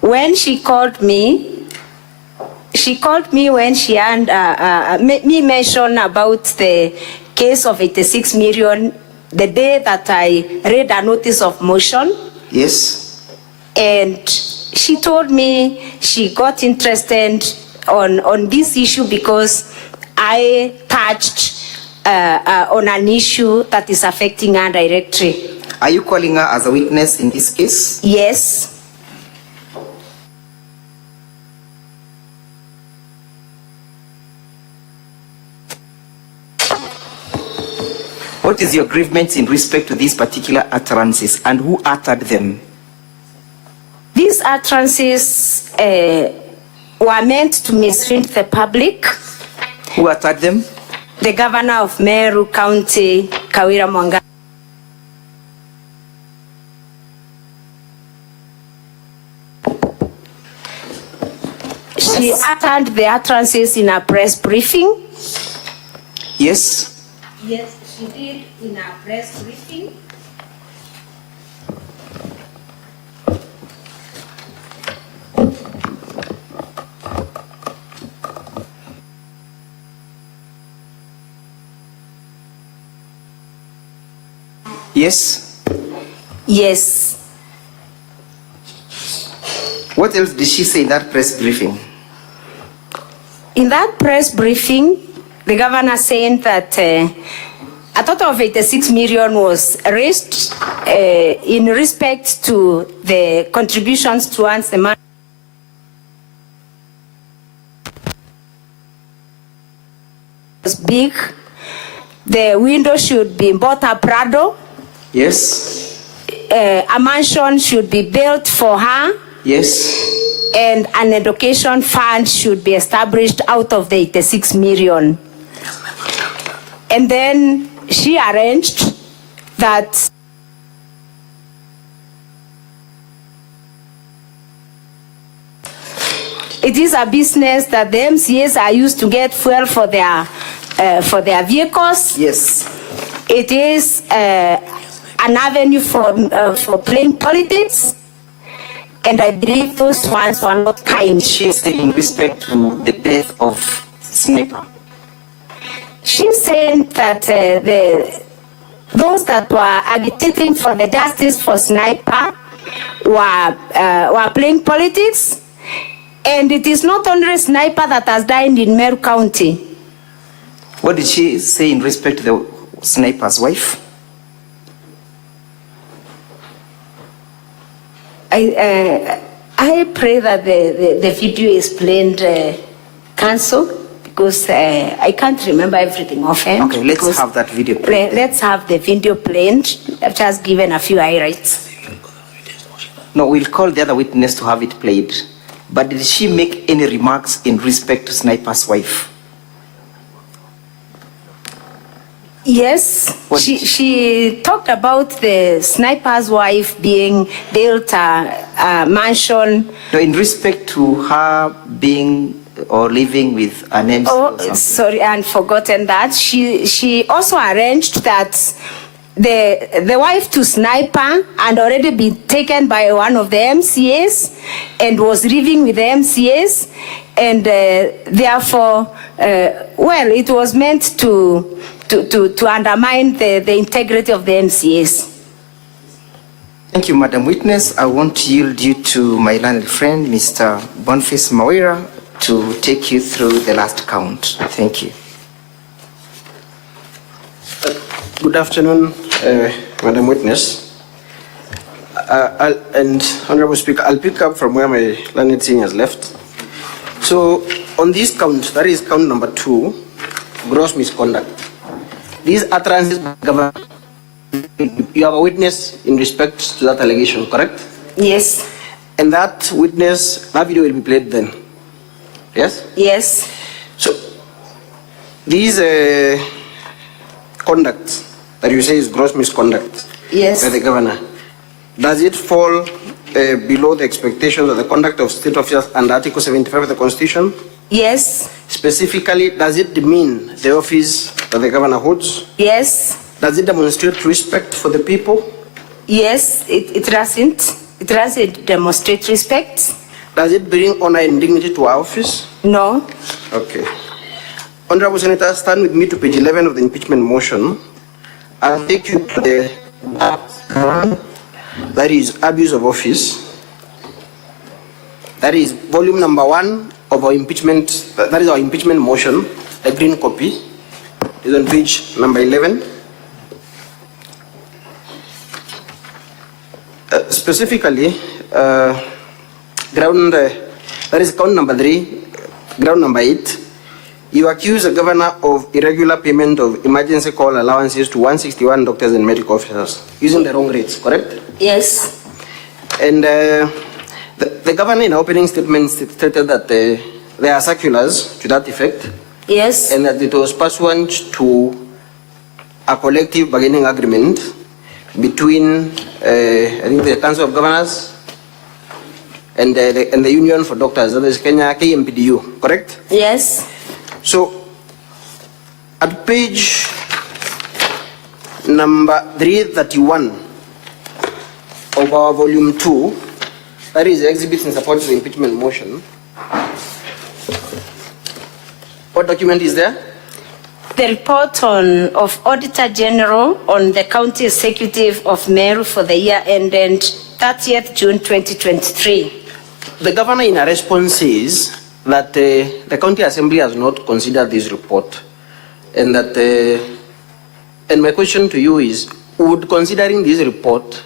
when she called me. She called me when she had me mention about the case of 86 million the day that I read a notice of motion. Yes. And she told me she got interested on this issue because I touched on an issue that is affecting her directly. Are you calling her as a witness in this case? Yes. What is your grievance in respect to these particular utterances and who uttered them? These utterances were meant to mislead the public. Who uttered them? The governor of Meru County, Kawera Mwangaza. She uttered the utterances in a press briefing. Yes. Yes, she did in a press briefing. Yes. Yes. What else did she say in that press briefing? In that press briefing, the governor saying that a total of 86 million was raised in respect to the contributions towards the man. Was big. The window should be bought a Prado. Yes. A mansion should be built for her. Yes. And an education fund should be established out of the 86 million. And then she arranged that it is a business that the MCAs are used to get fuel for their vehicles. Yes. It is an avenue for playing politics. And I believe those ones were not kind. She said in respect to the death of Sniper. She's saying that those that were agitating for the justice for Sniper were playing politics. And it is not only Sniper that has died in Meru County. What did she say in respect to the Sniper's wife? I pray that the video is played cancelled because I can't remember everything offhand. Okay, let's have that video played. Let's have the video played. I've just given a few highlights. No, we'll call the other witness to have it played. But did she make any remarks in respect to Sniper's wife? Yes, she talked about the Sniper's wife being built a mansion. No, in respect to her being or living with an MC. Oh, sorry, and forgotten that. She also arranged that the wife to Sniper had already been taken by one of the MCAs and was living with the MCAs, and therefore, well, it was meant to undermine the integrity of the MCAs. Thank you, Madam Witness. I want to yield you to my learned friend, Mr. Boniface Mawira, to take you through the last count. Thank you. Good afternoon, Madam Witness. And Honorable Speaker, I'll pick up from where my learned senior has left. So, on this count, that is count number 2, gross misconduct. These utterances, Governor, you have a witness in respect to that allegation, correct? Yes. And that witness, that video will be played then. Yes? Yes. So, these conduct that you say is gross misconduct, yes, by the governor, does it fall below the expectations of the conduct of state officers under Article 75 of the Constitution? Yes. Specifically, does it demean the office that the governor holds? Yes. Does it demonstrate respect for the people? Yes, it doesn't. It doesn't demonstrate respect. Does it bring honor and dignity to our office? No. Okay. Honorable Senator, stand with me to page 11 of the impeachment motion. I'll take you to the that is abuse of office. That is volume number 1 of our impeachment, that is our impeachment motion, the green copy. Is on page number 11. Specifically, ground, that is count number 3, ground number 8. You accuse the governor of irregular payment of emergency call allowances to 161 doctors and medical officers using the wrong rates, correct? Yes. And the governor in opening statement stated that there are circulars to that effect. Yes. And that it was pursuant to a collective bargaining agreement between, I think, the Council of Governors and the Union for Doctors, that is Kenya KMPDU, correct? Yes. So, at page number 331 of our volume 2, that is the exhibits in support of the impeachment motion. What document is there? the report of Auditor General on the County Executive of Meru for the year ended 30th June 2023. The governor in a response says that the county assembly has not considered this report, and that and my question to you is, would considering this report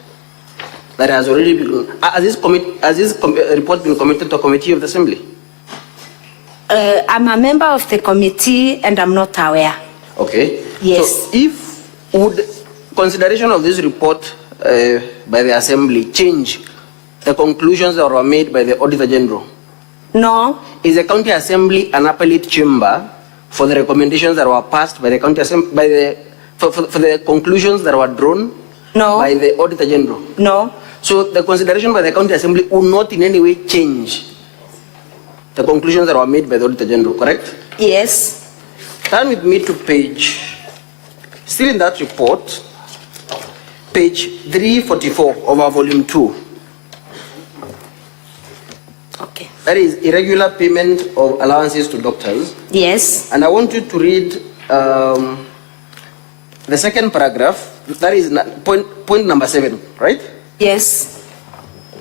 that has already been, has this report been committed to a committee of the assembly? I'm a member of the committee and I'm not aware. Okay. Yes. So if would consideration of this report by the assembly change the conclusions that were made by the Auditor General? No. Is the county assembly an appellate chamber for the recommendations that were passed by the county assembly, by the for the conclusions that were drawn No. by the Auditor General? No. So the consideration by the county assembly will not in any way change the conclusions that were made by the Auditor General, correct? Yes. Turn with me to page, still in that report, page 344 of our volume 2. Okay. That is irregular payment of allowances to doctors. Yes. And I want you to read the second paragraph, that is point number 7, right? Yes.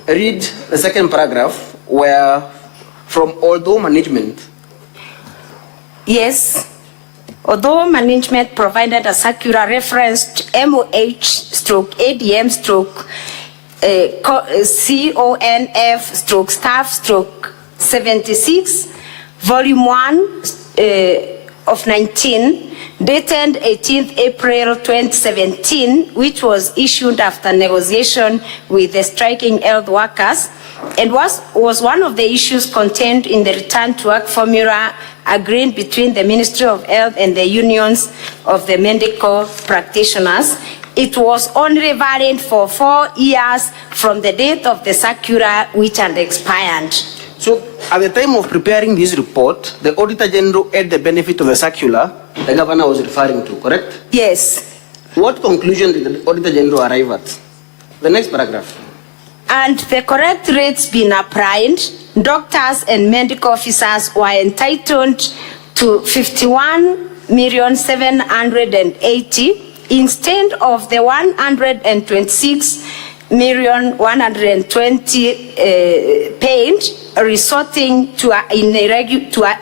Read the second paragraph where from although management. Yes. Although management provided a circular referenced MOH/ADM/CONF/staff/76, volume 1 of 19, dated 18th April 2017, which was issued after negotiation with the striking health workers, and was one of the issues contained in the return to work formula agreed between the Ministry of Health and the unions of the medical practitioners. It was only valid for 4 years from the date of the circular, which had expired. So at the time of preparing this report, the Auditor General had the benefit of the circular the governor was referring to, correct? Yes. What conclusion did the Auditor General arrive at? The next paragraph. And the correct rates being applied, doctors and medical officers were entitled to 51,780,000 instead of the 126,120,000 paid, resulting to an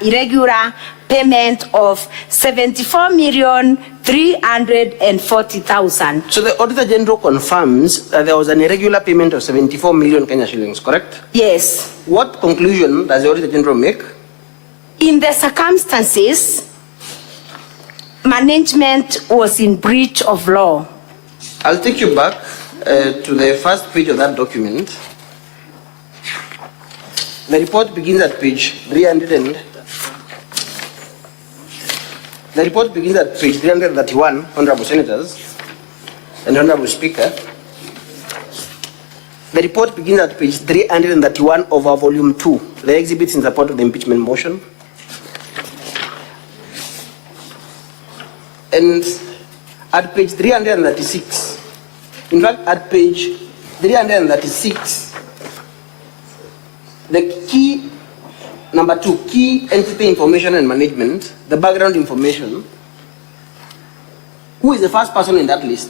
irregular payment of 74,340,000. So the Auditor General confirms that there was an irregular payment of 74 million Kenya shillings, correct? Yes. What conclusion does the Auditor General make? In the circumstances, management was in breach of law. I'll take you back to the first page of that document. The report begins at page 300 The report begins at page 331, Honorable Senators and Honorable Speaker. The report begins at page 331 of our volume 2, the exhibits in support of the impeachment motion. And at page 336, in fact, at page 336, the key number 2, key entity information and management, the background information. Who is the first person in that list?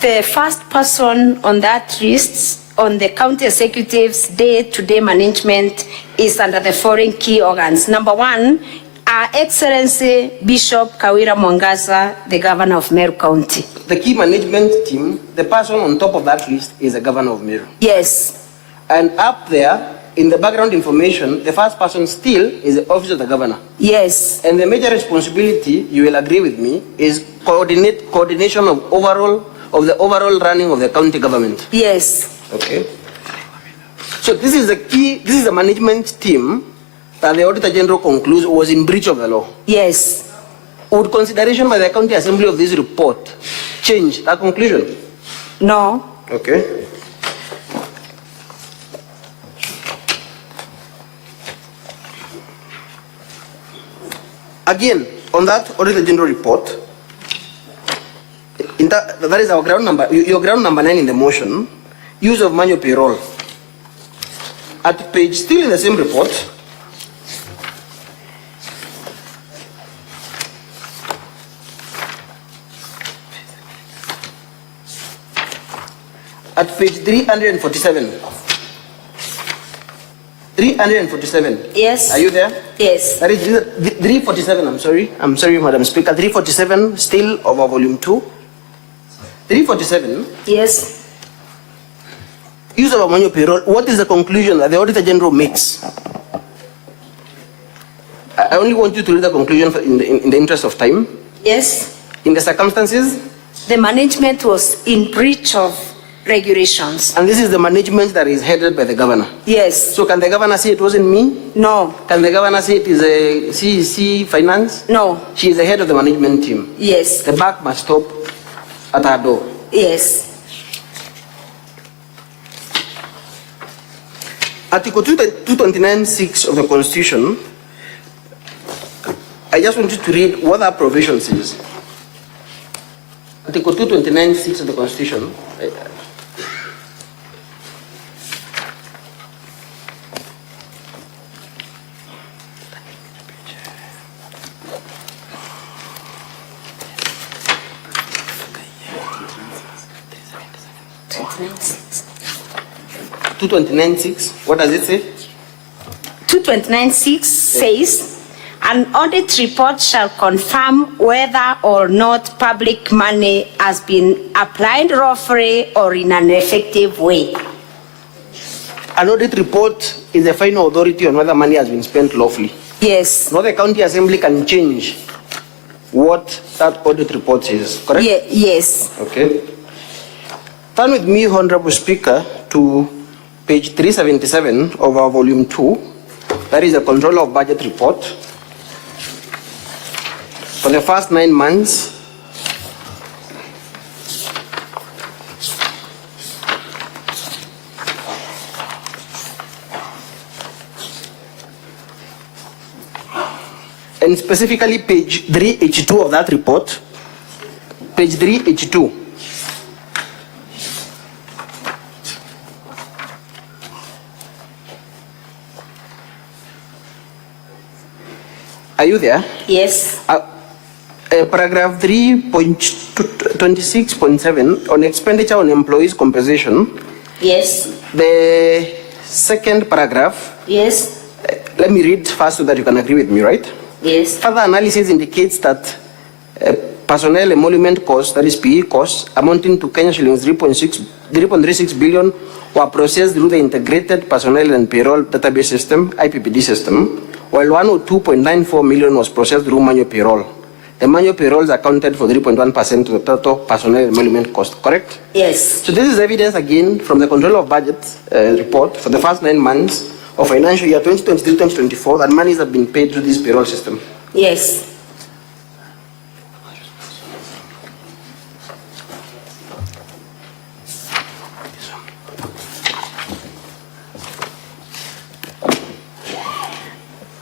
The first person on that list on the county executive's day-to-day management is under the following key organs. Number 1, Our Excellency Bishop Kawera Mwangaza, the Governor of Meru County. The key management team, the person on top of that list is the Governor of Meru. Yes. And up there, in the background information, the first person still is the Office of the Governor. Yes. And the major responsibility, you will agree with me, is coordination of the overall running of the county government. Yes. Okay. So this is the key, this is the management team that the Auditor General concludes was in breach of the law. Yes. Would consideration by the County Assembly of this report change that conclusion? No. Okay. Again, on that Auditor General report, that is our ground number, your ground number 9 in the motion, use of manual payroll. At page, still in the same report, at page 347. 347. Yes. Are you there? Yes. That is 347, I'm sorry, Madam Speaker. 347, still over volume 2. 347. Yes. Use of manual payroll. What is the conclusion that the Auditor General makes? I only want you to read the conclusion in the interest of time. Yes. In the circumstances. The management was in breach of regulations. And this is the management that is headed by the governor. Yes. So can the governor say it wasn't me? No. Can the governor say it is a CEC finance? No. She is the head of the management team. Yes. The buck must stop at her door. Yes. Article 229(6) of the Constitution, I just want you to read what that provision says. Article 229(6) of the Constitution. What does it say? 229(6) says, an audit report shall confirm whether or not public money has been applied lawfully or in an effective way. An audit report is the final authority on whether money has been spent lawfully. Yes. Now the county assembly can change what that audit report says, correct? Yes. Okay. Turn with me, Honorable Speaker, to page 377 of our volume 2. That is the Controller of Budget report. For the first 9 months, and specifically page 382 of that report, page 382. Are you there? Yes. Paragraph 3.26.7 on expenditure on employees' compensation. Yes. The second paragraph. Yes. Let me read first so that you can agree with me, right? Yes. Further analysis indicates that personnel emolument costs, that is PE costs, amounting to Kenya shillings 3.36 billion were processed through the Integrated Personnel and Payroll Database System, IPPD system, while 102.94 million was processed through manual payroll. The manual payrolls accounted for 3.1% of the total personnel emolument cost, correct? Yes. So this is evidence again from the Control of Budget report for the first 9 months of financial year 2023-2024 that monies have been paid through this payroll system. Yes.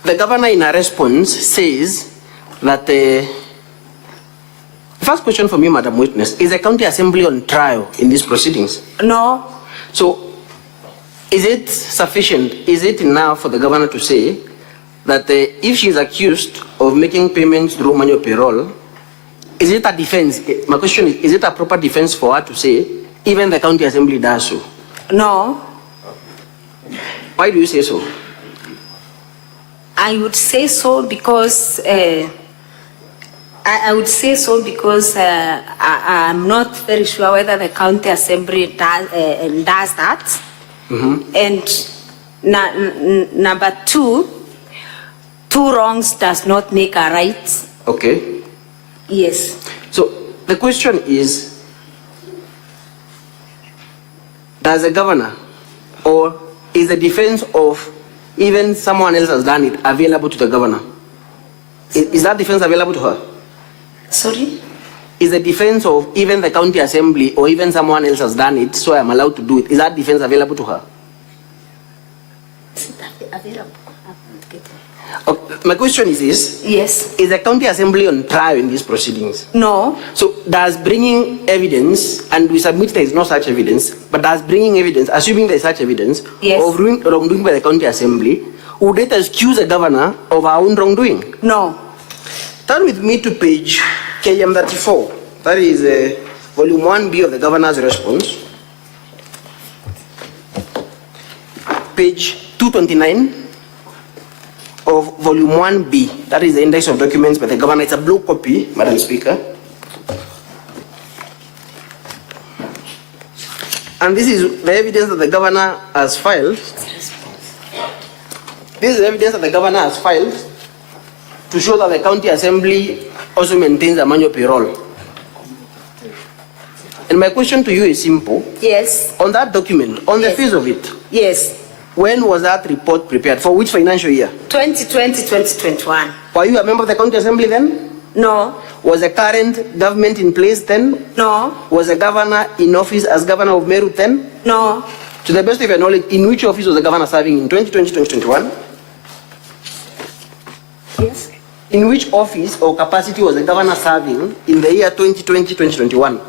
The governor in a response says that the first question for me, Madam Witness, is the county assembly on trial in these proceedings? No. So is it sufficient, is it enough for the governor to say that if she is accused of making payments through manual payroll, is it a defense? My question is it a proper defense for her to say even the county assembly does so? No. Why do you say so? I would say so because I would say so because I'm not very sure whether the county assembly does that. Mm-hmm. And number two wrongs does not make a right. Okay. Yes. So the question is, does the governor or is the defense of even someone else has done it available to the governor? Is that defense available to her? Sorry? Is the defense of even the county assembly or even someone else has done it, so I'm allowed to do it, is that defense available to her? Is it available? Okay. My question is this. Yes. Is the county assembly on trial in these proceedings? No. So does bringing evidence, and we submit there is no such evidence, but does bringing evidence, assuming there is such evidence, yes, of wrongdoing by the county assembly, would it excuse the governor of our own wrongdoing? No. Turn with me to page KM34. That is volume 1B of the governor's response. page 229 of volume 1B. That is the index of documents by the governor. It's a blue copy, Madam Speaker. And this is the evidence that the governor has filed. This is the evidence that the governor has filed to show that the county assembly also maintains a manual payroll. And my question to you is simple. Yes. On that document, on the face of it, Yes. when was that report prepared? For which financial year? 2020, 2021. Were you a member of the county assembly then? No. Was the current government in place then? No. Was the governor in office as governor of Meru then? No. To the best of your knowledge, in which office was the governor serving in 2020, 2021? Yes. In which office or capacity was the governor serving in the year 2020, 2021?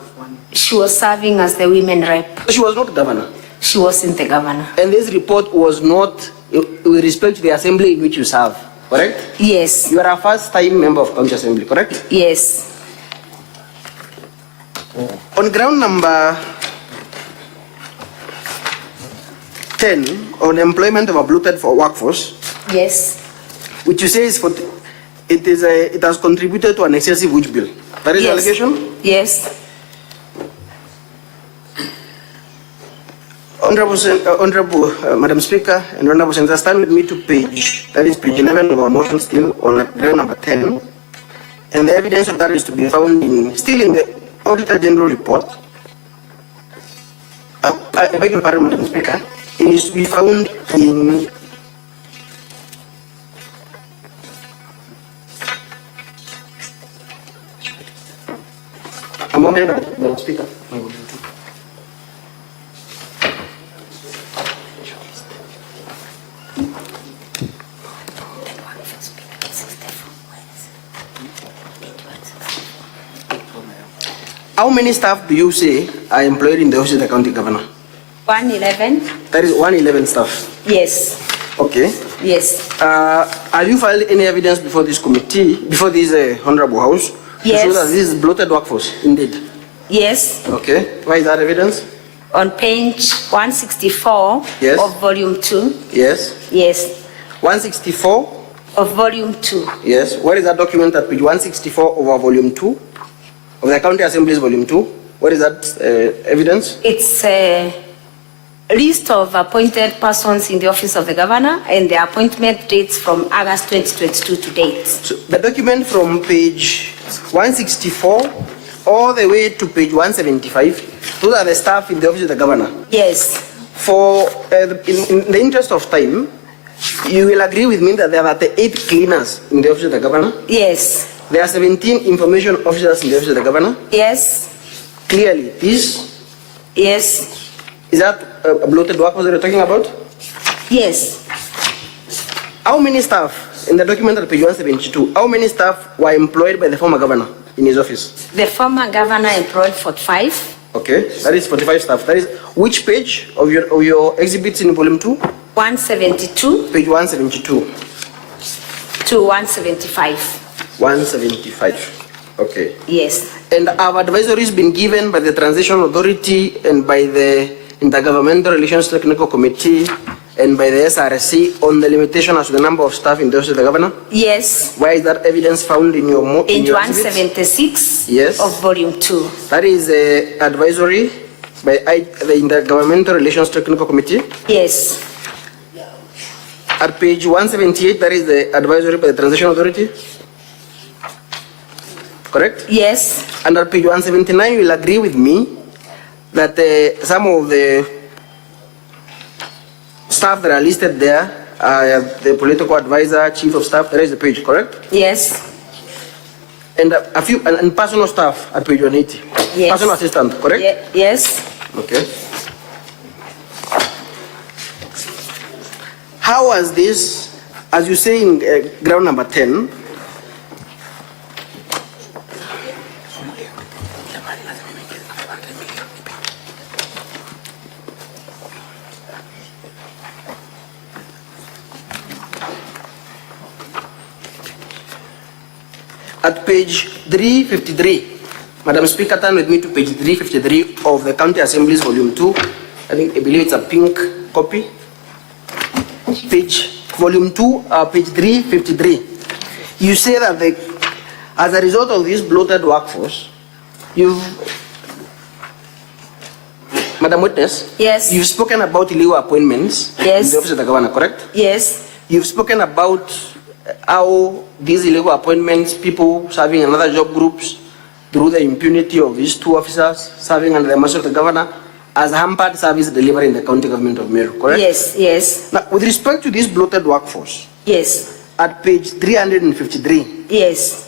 She was serving as the women rep. She was not governor. She wasn't the governor. And this report was not with respect to the assembly in which you serve, correct? Yes. You are a first-time member of county assembly, correct? Yes. On ground number 10, on employment of a bloated for workforce, Yes. which you say is for, it has contributed to an excessive wage bill. That is the Yes. allegation? Yes. Honorable Madam Speaker and Honorable Senator, stand with me to page 11 of our motion still on ground number 10. And the evidence of that is to be found still in the Auditor General report. I beg your pardon, Madam Speaker. It is to be found in a moment, Madam Speaker. How many staff do you say are employed in the office of the county governor? 111. That is 111 staff. Yes. Okay. Yes. Have you filed any evidence before this committee, before this honorable house, Yes. to show that this is bloated workforce, indeed? Yes. Okay. Why is that evidence? On page 164 Yes. of volume 2. Yes. Yes. 164? Of volume 2. Yes. What is that document at page 164 of our volume 2? Of the County Assembly's volume 2? What is that evidence? It's a list of appointed persons in the office of the governor and the appointment dates from August 2022 to date. So the document from page 164 all the way to page 175, those are the staff in the office of the governor. Yes. For in the interest of time, you will agree with me that there are 8 cleaners in the office of the governor. Yes. There are 17 information officers in the office of the governor. Yes. Clearly, this Yes. is that a bloated workforce that you're talking about? Yes. How many staff in the document at page 172? How many staff were employed by the former governor in his office? The former governor employed 45. Okay, that is 45 staff. That is which page of your exhibits in volume 2? 172 Page 172. to 175. 175. Okay. Yes. And our advisories been given by the Transition Authority and by the Intergovernmental Relations Technical Committee and by the SRC on the limitation as to the number of staff in the office of the governor? Yes. Why is that evidence found in your Page your exhibits? 176 Yes. of volume 2. That is advisory by the Intergovernmental Relations Technical Committee. Yes. At page 178, that is the advisory by the Transition Authority. Correct? Yes. And at page 179, you will agree with me that some of the staff that are listed there are the political advisor, chief of staff. There is the page, correct? Yes. And a few and personal staff at page 180. Yes. Personal assistant, correct? Yes. Okay. How was this, as you say in ground number 10, at page 353, Madam Speaker, turn with me to page 353 of the County Assembly's volume 2. I believe it's a pink copy. volume 2, page 353. You say that as a result of this bloated workforce, Madam Witness, Yes. you've spoken about illegal appointments Yes. in the office of the governor, correct? Yes. You've spoken about how these illegal appointments, people serving in other job groups, through the impunity of these two officers serving under the mercy of the governor, has hampered service delivery in the county government of Meru, correct? Yes, yes, Now, with respect to this bloated workforce, yes, at page 353, yes,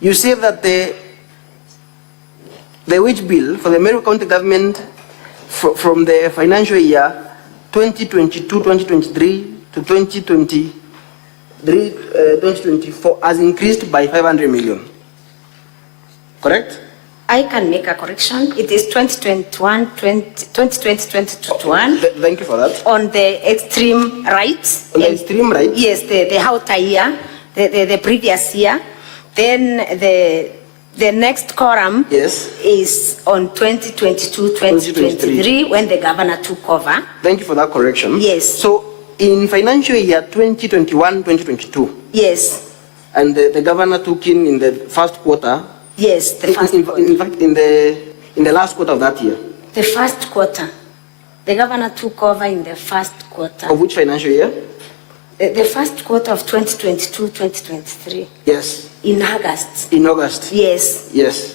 you say that the wage bill for the Meru County government from the financial year 2022-2023 to 2024 has increased by 500 million. Correct? I can make a correction. It is 2020-2021 Thank you for that. on the extreme right. On the extreme right? Yes, the outer year, the previous year. Then the next column Yes. is on 2022-2023 when the governor took over. Thank you for that correction. Yes. So in financial year 2021-2022, Yes, and the governor took in the first quarter, yes, the first in quarter. fact, in the last quarter of that year. The first quarter. The governor took over in the first quarter. Of which financial year? The first quarter of 2022-2023. Yes. In August. In August. Yes. Yes.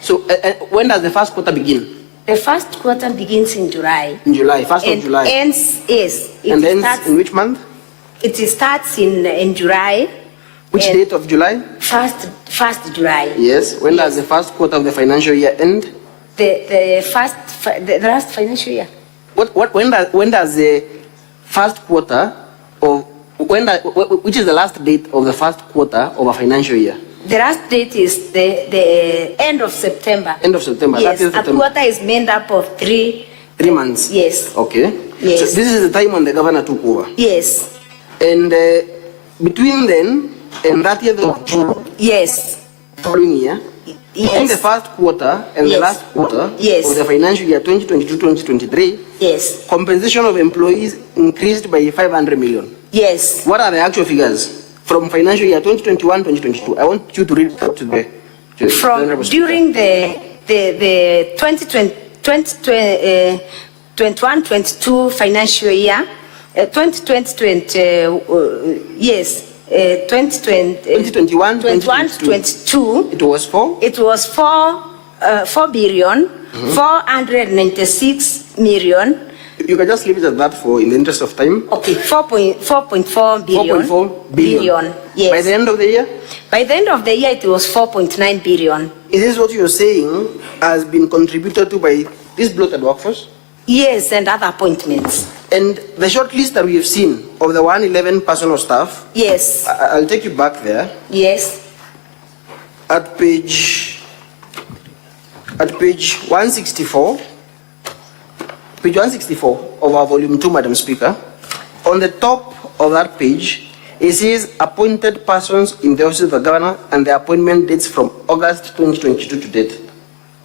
So when does the first quarter begin? The first quarter begins in July. In July, 1st of And July. ends, yes. And ends in which month? It starts in July. Which and date of July? 1st July. Yes. When does the first quarter of the financial year end? The last financial year. When does the first quarter of which is the last date of the first quarter of a financial year? The last date is the end of September. End of September. Yes, 30th a September. quarter is made up of 3 months. Yes. Okay. Yes. So this is the time when the governor took over. Yes. And between then and 30th of June, Yes. following year, Yes. in the first quarter and the Yes. last quarter Yes. of the financial year 2022-2023, Yes. compensation of employees increased by 500 million. Yes. What are the actual figures from financial year 2021-2022? I want you to read out to the From Honorable Speaker. during the 2021-22 financial year, 2021-22, It was for? it was 4 billion, 496 million. You can just leave it at that for in the interest of time. Okay, 4.4 billion. 4.4 billion. Yes. By the end of the year? By the end of the year, it was 4.9 billion. Is this what you're saying has been contributed to by this bloated workforce? Yes, and other appointments. And the short list that we have seen of the 111 personal staff, Yes. I'll take you back there. Yes. At page 164, page 164 of our volume 2, Madam Speaker, on the top of that page, it says appointed persons in the office of the governor and the appointment dates from August 2022 to date.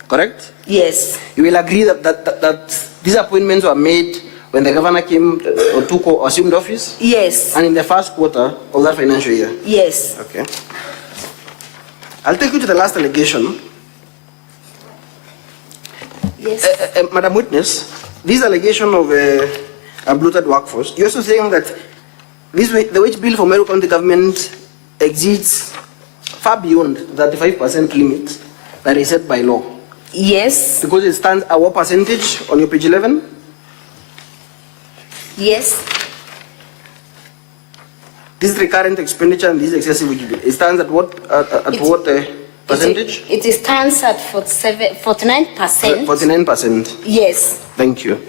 Correct? Yes. You will agree that these appointments were made when the governor came or took or assumed office? Yes. And in the first quarter of that financial year? Yes. Okay. I'll take you to the last allegation. Yes. Madam Witness, this allegation of a bloated workforce, you're also saying that the wage bill for Meru County government exceeds far beyond the 35% limit that is set by law. Yes. Because it stands at what percentage on your page 11? Yes. This recurrent expenditure and this excessive wage bill, it stands at what percentage? It stands at 49%. 49%. Yes. Thank you.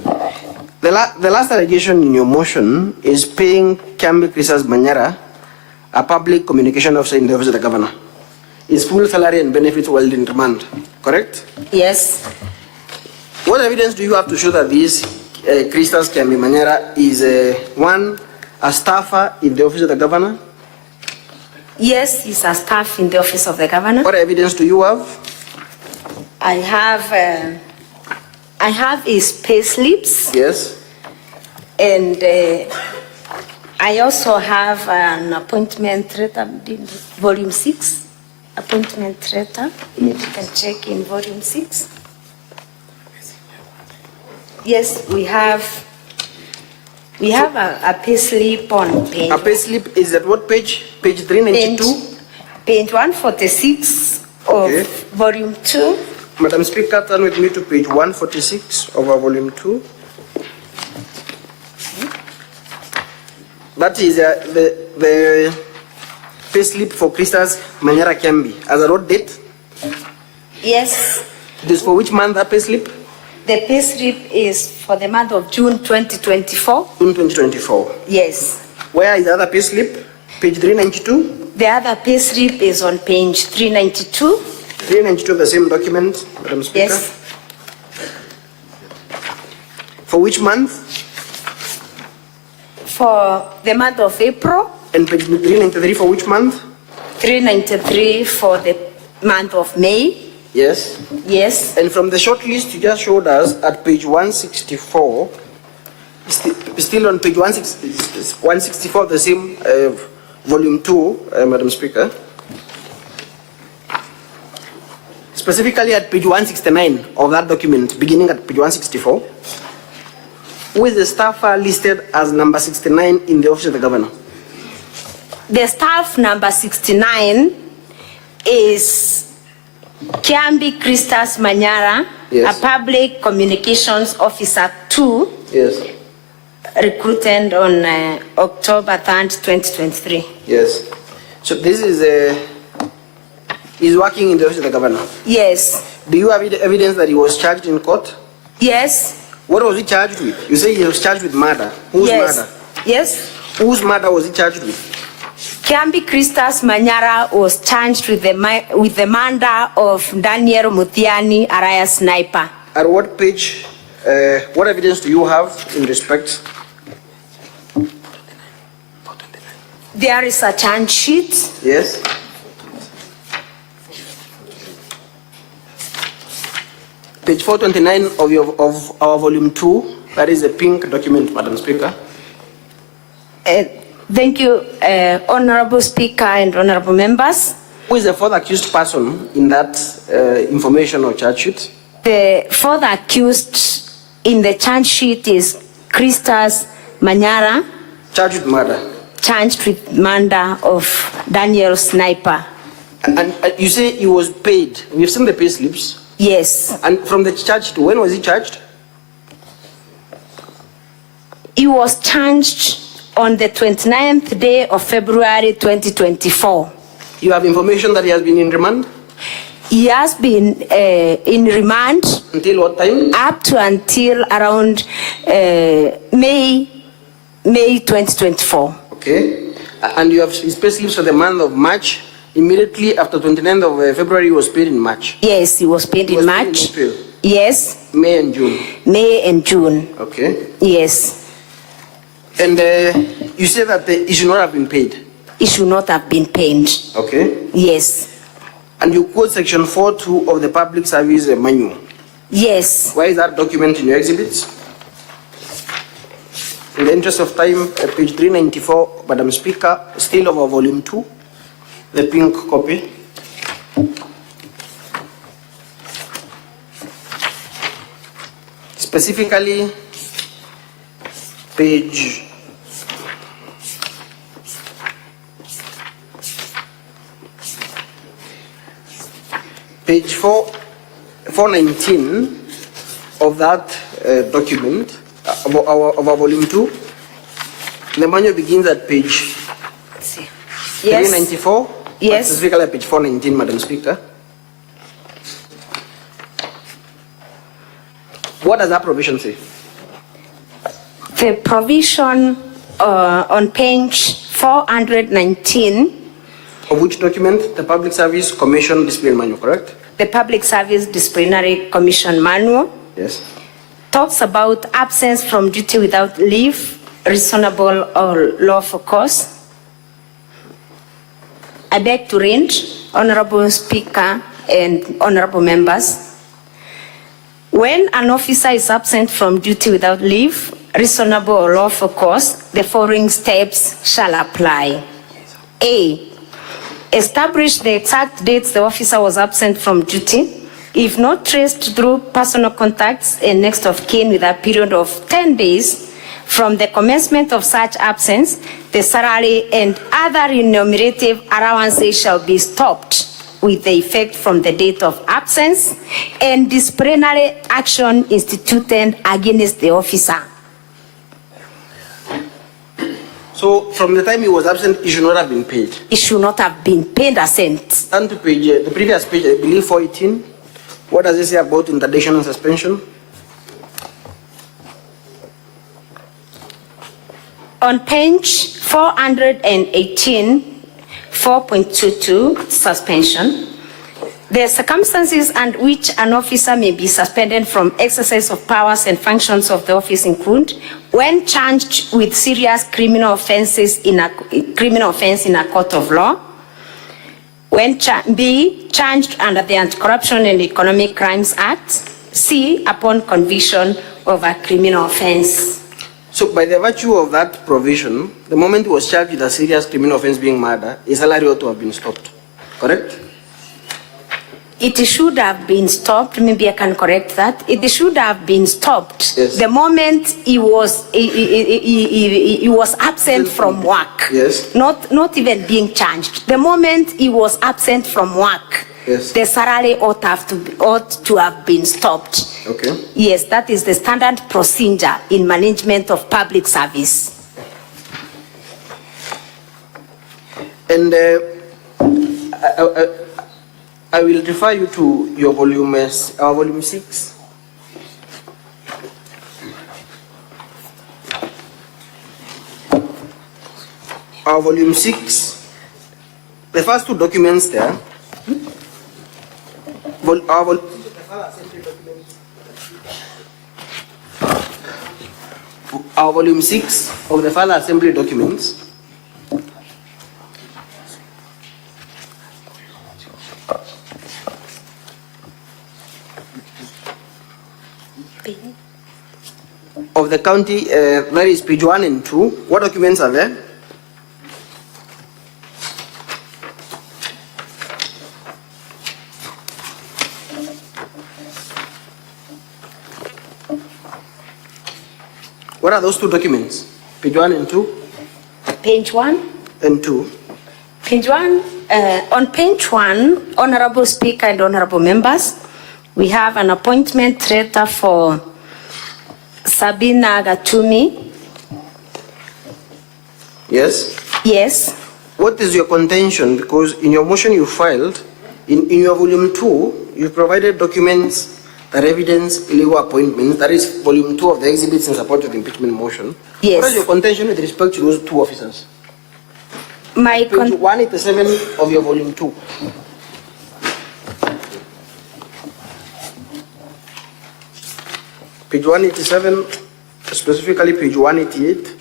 The last allegation in your motion is paying Kiambi Crisas Banyara, a public communication officer in the office of the governor, his full salary and benefits while in remand. Correct? Yes. What evidence do you have to show that this Crisas Kiambi Banyara is a staffer in the office of the governor? Yes, he's a staff in the office of the governor. What evidence do you have? I have his pay slips. Yes. And I also have an appointment letter, volume 6, appointment letter. You can check in volume 6. Yes, we have a pay slip on page. A pay slip is at what page? Page 392? Page 146 of volume 2. Madam Speaker, turn with me to page 146 of our volume 2. That is the pay slip for Christas Manyara Kiambi. As a road date? Yes. It is for which month, that pay slip? The pay slip is for the month of June 2024. June 2024. Yes. Where is the other pay slip? Page 392? The other pay slip is on page 392. 392 of the same document, Madam Speaker? Yes. For which month? For the month of April. And page 393 for which month? 393 for the month of May. Yes. Yes. And from the short list you just showed us at page 164, still on page 164 of the same volume 2, Madam Speaker. Specifically at page 169 of that document, beginning at page 164, who is the staffer listed as number 69 in the office of the governor? The staff number 69 is Kiambi Christas Manyara, Yes. a public communications officer 2, Yes. recruited on October 3rd, 2023. Yes. So this is he's working in the office of the governor. Yes. Do you have evidence that he was charged in court? Yes. What was he charged with? You say he was charged with murder. Whose Yes. murder? Yes. Whose murder was he charged with? Kiambi Christas Manyara was charged with the murder of Daniel Mutiani, Araya sniper. At what page, what evidence do you have in respect? There is a charge sheet. Yes. Page 429 of our volume 2, that is a pink document, Madam Speaker. Thank you, Honorable Speaker and Honorable Members. Who is the fourth accused person in that information or charge sheet? The fourth accused in the charge sheet is Christas Manyara, Charged with murder. charged with murder of Daniel Sniper. And you say he was paid. We've seen the pay slips. Yes. And from the charge sheet, when was he charged? He was charged on the 29th day of February 2024. You have information that he has been in remand? He has been in remand Until what time? up to until around May 2024. Okay. And you have his pay slips for the month of March. Immediately after 29th of February, he was paid in March. Yes, he was paid He in was paid in March. April. Yes, May and June. May and June. Okay. Yes, And you say that he should not have been paid. he should not have been paid. Okay. Yes, And you quote section 4.2 of the Public Service Manual. yes. Why is that document in your exhibits? In the interest of time, page 394, Madam Speaker, still of our volume 2, the pink copy. Specifically, page 419 of that document, of our volume 2. The manual begins at page Yes, 394. Yes. Specifically at page 419, Madam Speaker. What does that provision say? the provision on page 419, Of which document? The Public Service Commission Discipline Manual, correct? the Public Service Disciplinary Commission Manual, Yes. talks about absence from duty without leave, reasonable or lawful cause. I beg to range, Honorable Speaker and Honorable Members. When an officer is absent from duty without leave, reasonable or lawful cause, the following steps shall apply. A, establish the exact dates the officer was absent from duty. If not traced through personal contacts and next of kin with a period of 10 days from the commencement of such absence, the salary and other remunerative allowances shall be stopped with the effect from the date of absence, and disciplinary action instituted against the officer. So from the time he was absent, he should not have been paid. He should not have been paid a cent. And to page, the previous page, I believe 418, what does it say about interdiction and suspension? On page 418, 4.22, suspension, the circumstances under which an officer may be suspended from exercise of powers and functions of the office include when charged with serious criminal offenses in a court of law, when B, charged under the Anti-Corruption and Economic Crimes Act, C, upon conviction of a criminal offense. So by the virtue of that provision, the moment he was charged with a serious criminal offense being murder, his salary ought to have been stopped, correct? It should have been stopped. Maybe I can correct that. It should have been stopped. Yes. The moment he was absent from work. Yes. Not even being charged. The moment he was absent from work. Yes. The salary ought to have been stopped. Okay. Yes, that is the standard procedure in management of public service. And I will refer you to your volume 6. Our volume 6, the first two documents there, our volume 6 of the final assembly documents, of the county, that is page 1 and 2. What documents are there? What are those two documents? Page 1 and 2? Page 1 and 2. Page 1, on page 1, Honorable Speaker and Honorable Members, we have an appointment letter for Sabina Gatumi. Yes? Yes. What is your contention? Because in your motion you filed, in your volume 2, you provided documents that evidence illegal appointments. That is volume 2 of the exhibits in support of the impeachment motion. Yes. What is your contention with respect to those two officers? My Page 187 of your volume 2. Page 187, specifically page 188.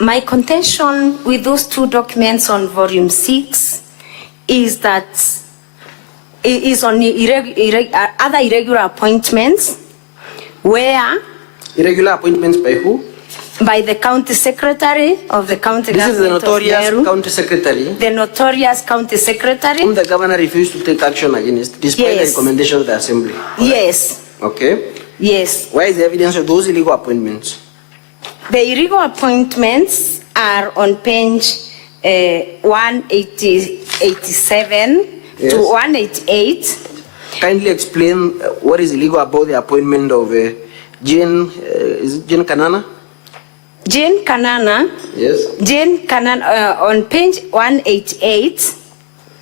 My contention with those two documents on volume 6 is that it is on other irregular appointments where... Irregular appointments by who? By the county secretary of the county This is the government notorious of Meru, county secretary the notorious county secretary. whom the governor refused to take action against despite Yes. the recommendation of the assembly. Yes. Okay. Yes. Where is the evidence of those illegal appointments? The illegal appointments are on page 187 Yes. to 188. Kindly explain what is illegal about the appointment of Jane, is it Jane Kanana? Jane Kanana. Yes. Jane Kanana on page 188.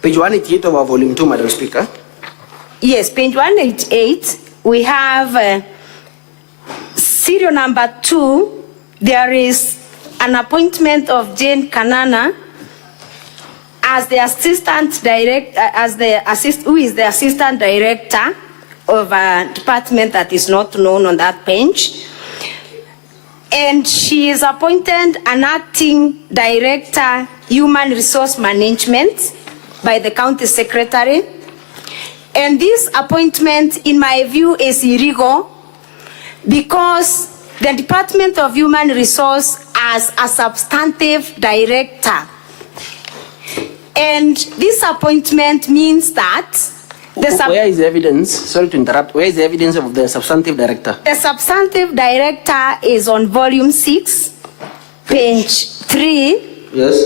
Page 188 of our volume 2, Madam Speaker. Yes, page 188. We have serial number 2. There is an appointment of Jane Kanana as the assistant director, who is the assistant director of a department that is not known on that page. And she is appointed an acting director, human resource management by the county secretary. And this appointment, in my view, is illegal because the Department of Human Resource as a substantive director. And this appointment means that where is the evidence? Sorry to interrupt. Where is the evidence of the substantive director? The substantive director is on volume 6, page 3. Yes.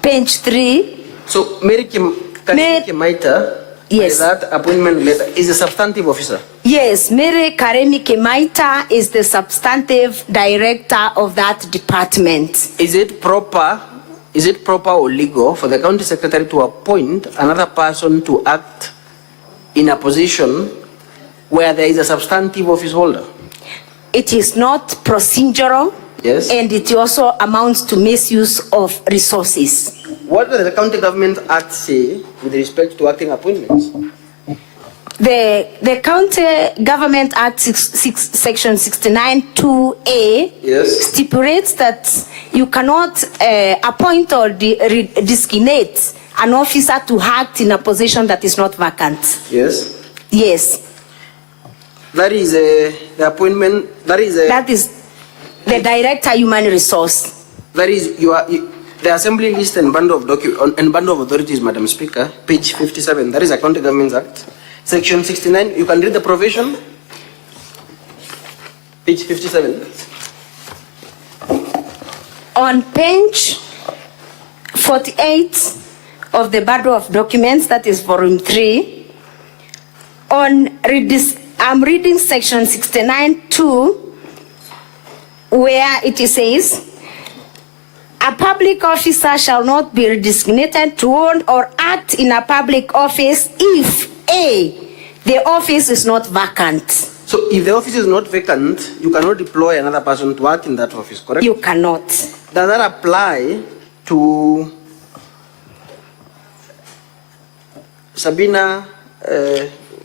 Page 3. So Mary Kimaita, yes, that appointment letter is a substantive officer. Yes, Mary Karemi Kimaita is the substantive director of that department. Is it proper or legal for the county secretary to appoint another person to act in a position where there is a substantive office holder? It is not procedural. Yes. And it also amounts to misuse of resources. What does the County Government Act say with respect to acting appointments? The County Government Act section 69(2)(a) yes, stipulates that you cannot appoint or designate an officer to act in a position that is not vacant. Yes. Yes. That is the appointment. That is the Director Human Resource. That is the Assembly List and Bundle of Authorities, Madam Speaker, page 57. That is a County Government Act, section 69. You can read the provision. Page 57. On page 48 of the Bundle of Documents, that is volume 3, I'm reading section 69(2), where it says, a public officer shall not be designated to own or act in a public office if A, the office is not vacant. So if the office is not vacant, you cannot deploy another person to act in that office, correct? You cannot. Does that apply to Sabina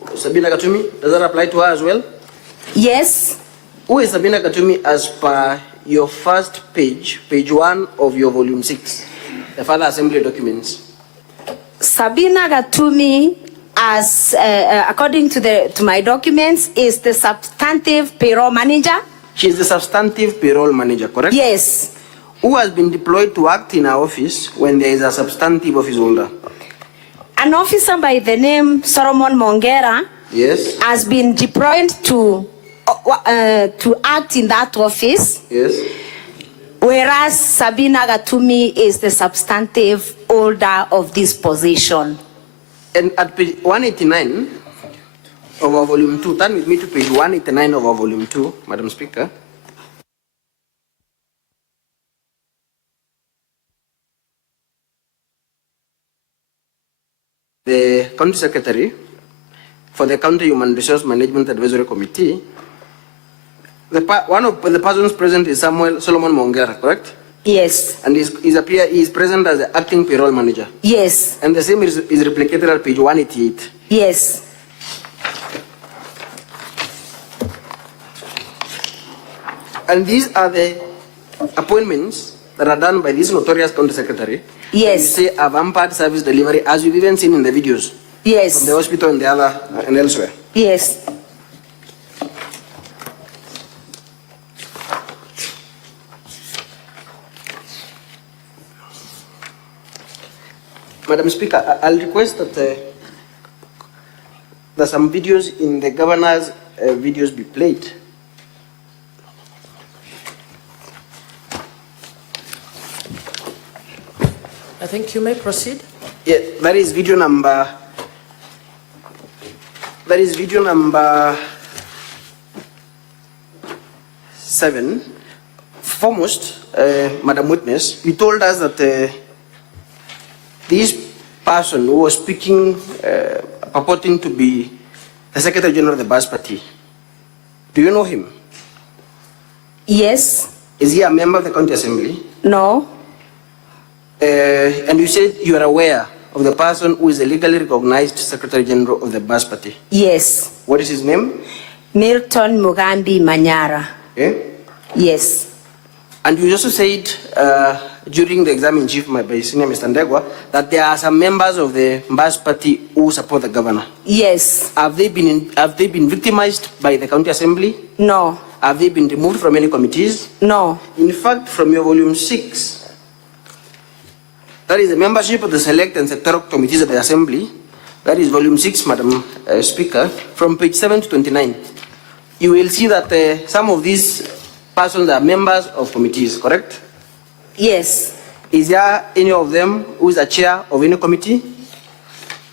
Katumi? Does that apply to her as well? Yes. Who is Sabina Katumi as per your first page 1 of your volume 6, the further assembly documents? Sabina Katumi, as according to my documents, is the substantive payroll manager. She is the substantive payroll manager, correct? Yes. Who has been deployed to act in our office when there is a substantive office holder? An officer by the name Solomon Mongera, yes, has been deployed to act in that office. Yes. Whereas Sabina Katumi is the substantive holder of this position. And at page 189 of our volume 2, turn with me to page 189 of our volume 2, Madam Speaker. The County Secretary for the County Human Resource Management Advisory Committee, one of the persons present is Solomon Mongera, correct? Yes. And he is present as the acting payroll manager? Yes. And the same is replicated at page 188? Yes. And these are the appointments that are done by this notorious County Secretary? Yes. You say a vampire service delivery, as we've even seen in the videos? Yes. From the hospital and the other and elsewhere? Yes. Madam Speaker, I'll request that that some videos in the governor's videos be played. I think you may proceed. Yeah, that is video number 7. Foremost, Madam Witness, you told us that this person who was speaking, purporting to be the Secretary General of the Bas Party, do you know him? Yes. Is he a member of the County Assembly? No. And you said you are aware of the person who is the legally recognized Secretary General of the Bas Party? Yes. What is his name? Milton Mugambi Manyara. Okay. Yes. And you also said during the exam in chief by Senior Mr. Ndegwa, that there are some members of the Mbas party who support the governor. Yes. Have they been victimized by the county assembly? No. Have they been removed from any committees? No. In fact, from your volume 6, that is the membership of the select and sectoral committees of the assembly, that is volume 6, Madam Speaker, from page 7 to 29, you will see that some of these persons are members of committees, correct? Yes. Is there any of them who is a chair of any committee?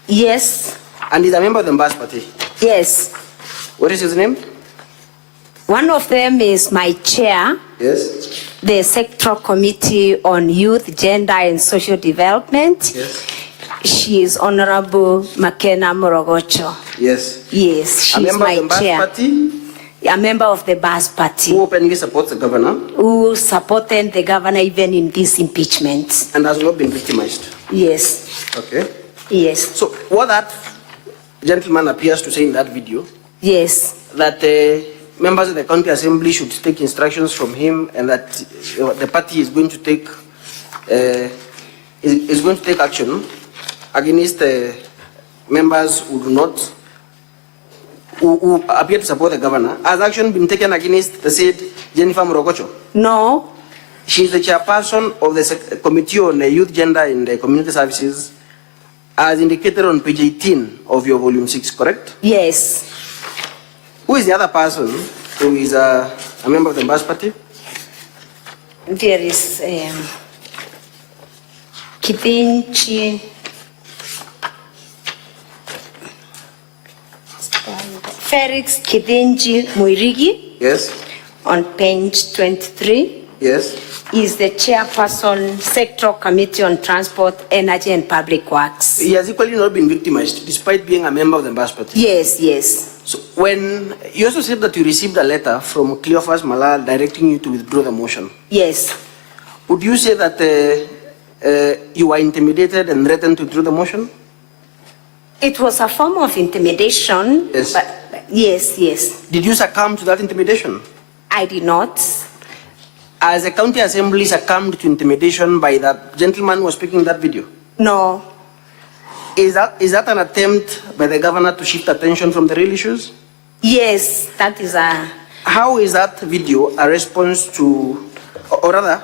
Yes. And is a member of the Mbas party? Yes. What is his name? One of them is my chair, Yes. the Sectoral Committee on Youth, Gender and Social Development. Yes. She is Honorable Makena Morogocho. Yes. Yes, A she is member my of the Mbas chair. party A member of the Bas Party who openly supports the governor who supported the governor even in this impeachment. and has not been victimized. Yes. Okay. Yes. So what that gentleman appears to say in that video, Yes. that members of the county assembly should take instructions from him, and that the party is going to take action against members who do not, who appear to support the governor. Has action been taken against the said Jennifer Morogocho? No. She is the chairperson of the Committee on Youth, Gender and Community Services, as indicated on page 18 of your volume 6, correct? Yes. Who is the other person who is a member of the Mbas party? There is Kithinchi. Felix Kithinchi Muirigi Yes. on page 23. Yes. Is the chairperson, Sectoral Committee on Transport, Energy and Public Works. He has equally not been victimized, despite being a member of the Mbas party. Yes, yes. So when you also said that you received a letter from Cleophas Malal directing you to withdraw the motion, Yes. would you say that you were intimidated and threatened to withdraw the motion? It was a form of intimidation. Yes. But yes, yes. Did you succumb to that intimidation? I did not. As a county assembly succumbed to intimidation by that gentleman who was speaking in that video? No. Is that an attempt by the governor to shift attention from the real issues? Yes, that is a... How is that video a response to, or rather,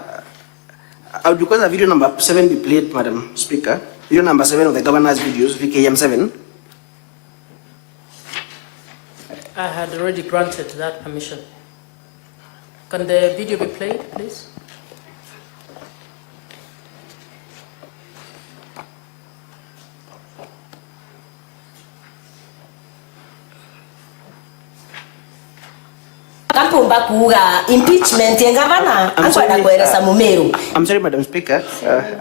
I would request a video number 7 be played, Madam Speaker. Video number 7 of the governor's videos, VKM 7. I had already granted that permission. Can the video be played, please? Kapumba kuga impeachment ngavana akwenda kueleza Mumeru. I'm sorry, Madam Speaker.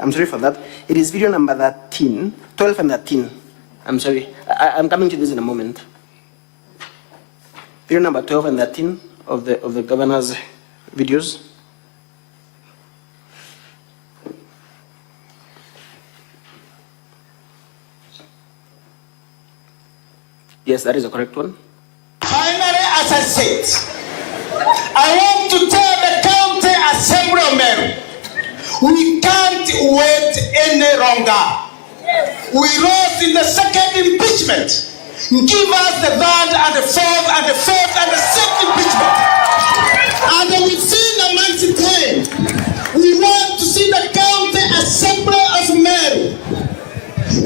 I'm sorry for that. It is video number 13, 12 and 13. I'm sorry. I'm coming to this in a moment. Video number 12 and 13 of the governor's videos. Yes, that is the correct one. Finally, as I said, I want to tell the county assembly of Meru, we can't wait any longer. We lost in the second impeachment. Give us the third and the fourth and the fifth and the sixth impeachment. And within a month's time, we want to see the county assembly of Meru.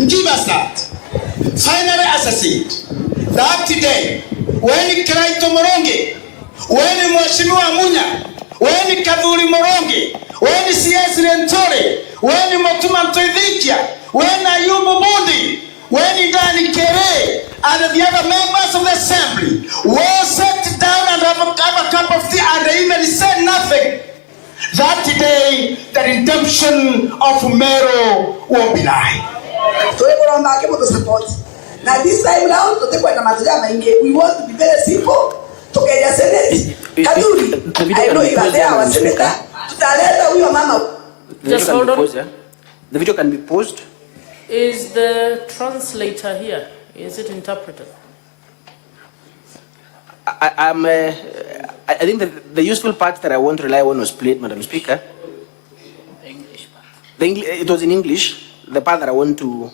Give us that. Finally, as I said, that today, when Kraito Morongi, when Mwashimiwa Munya, when Kaduri Morongi, when CS Rentore, when Motuma Ntoidhikia, when Ayubu Mundi, when Idani Kere, and the other members of the assembly were sat down and have a cup of tea and they even said nothing, that today the redemption of Meru will be nigh. Now this time round, we want to be very simple to get your Senate. Kaduri, I know you are there, our senator. Just hold on. The video can be paused. Is the translator here? Is it interpreted? I think that the useful part that I want to rely on was played, Madam Speaker. English part. It was in English, the part that I want to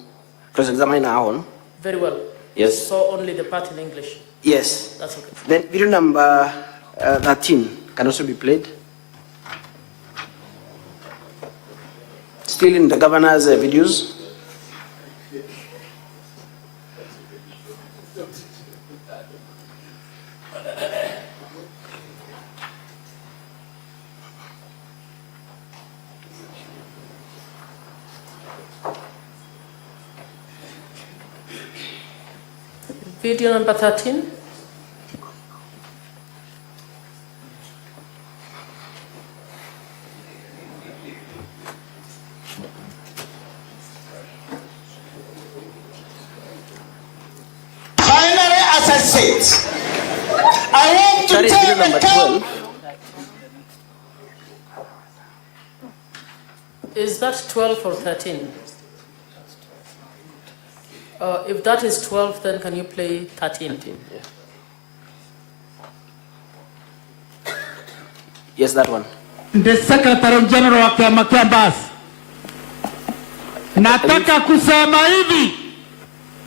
cross-examine on. Very well. Yes. So only the part in English? Yes. That's okay. Then video number 13 can also be played. Still in the governor's videos. Video number 13. Finally, as I said, I want to That is video number 12. Is that 12 or 13? If that is 12, then can you play 13? Yeah. Yes, that one. The Secretary General wa Kiama kia Mbasi. Nataka kusema hivi,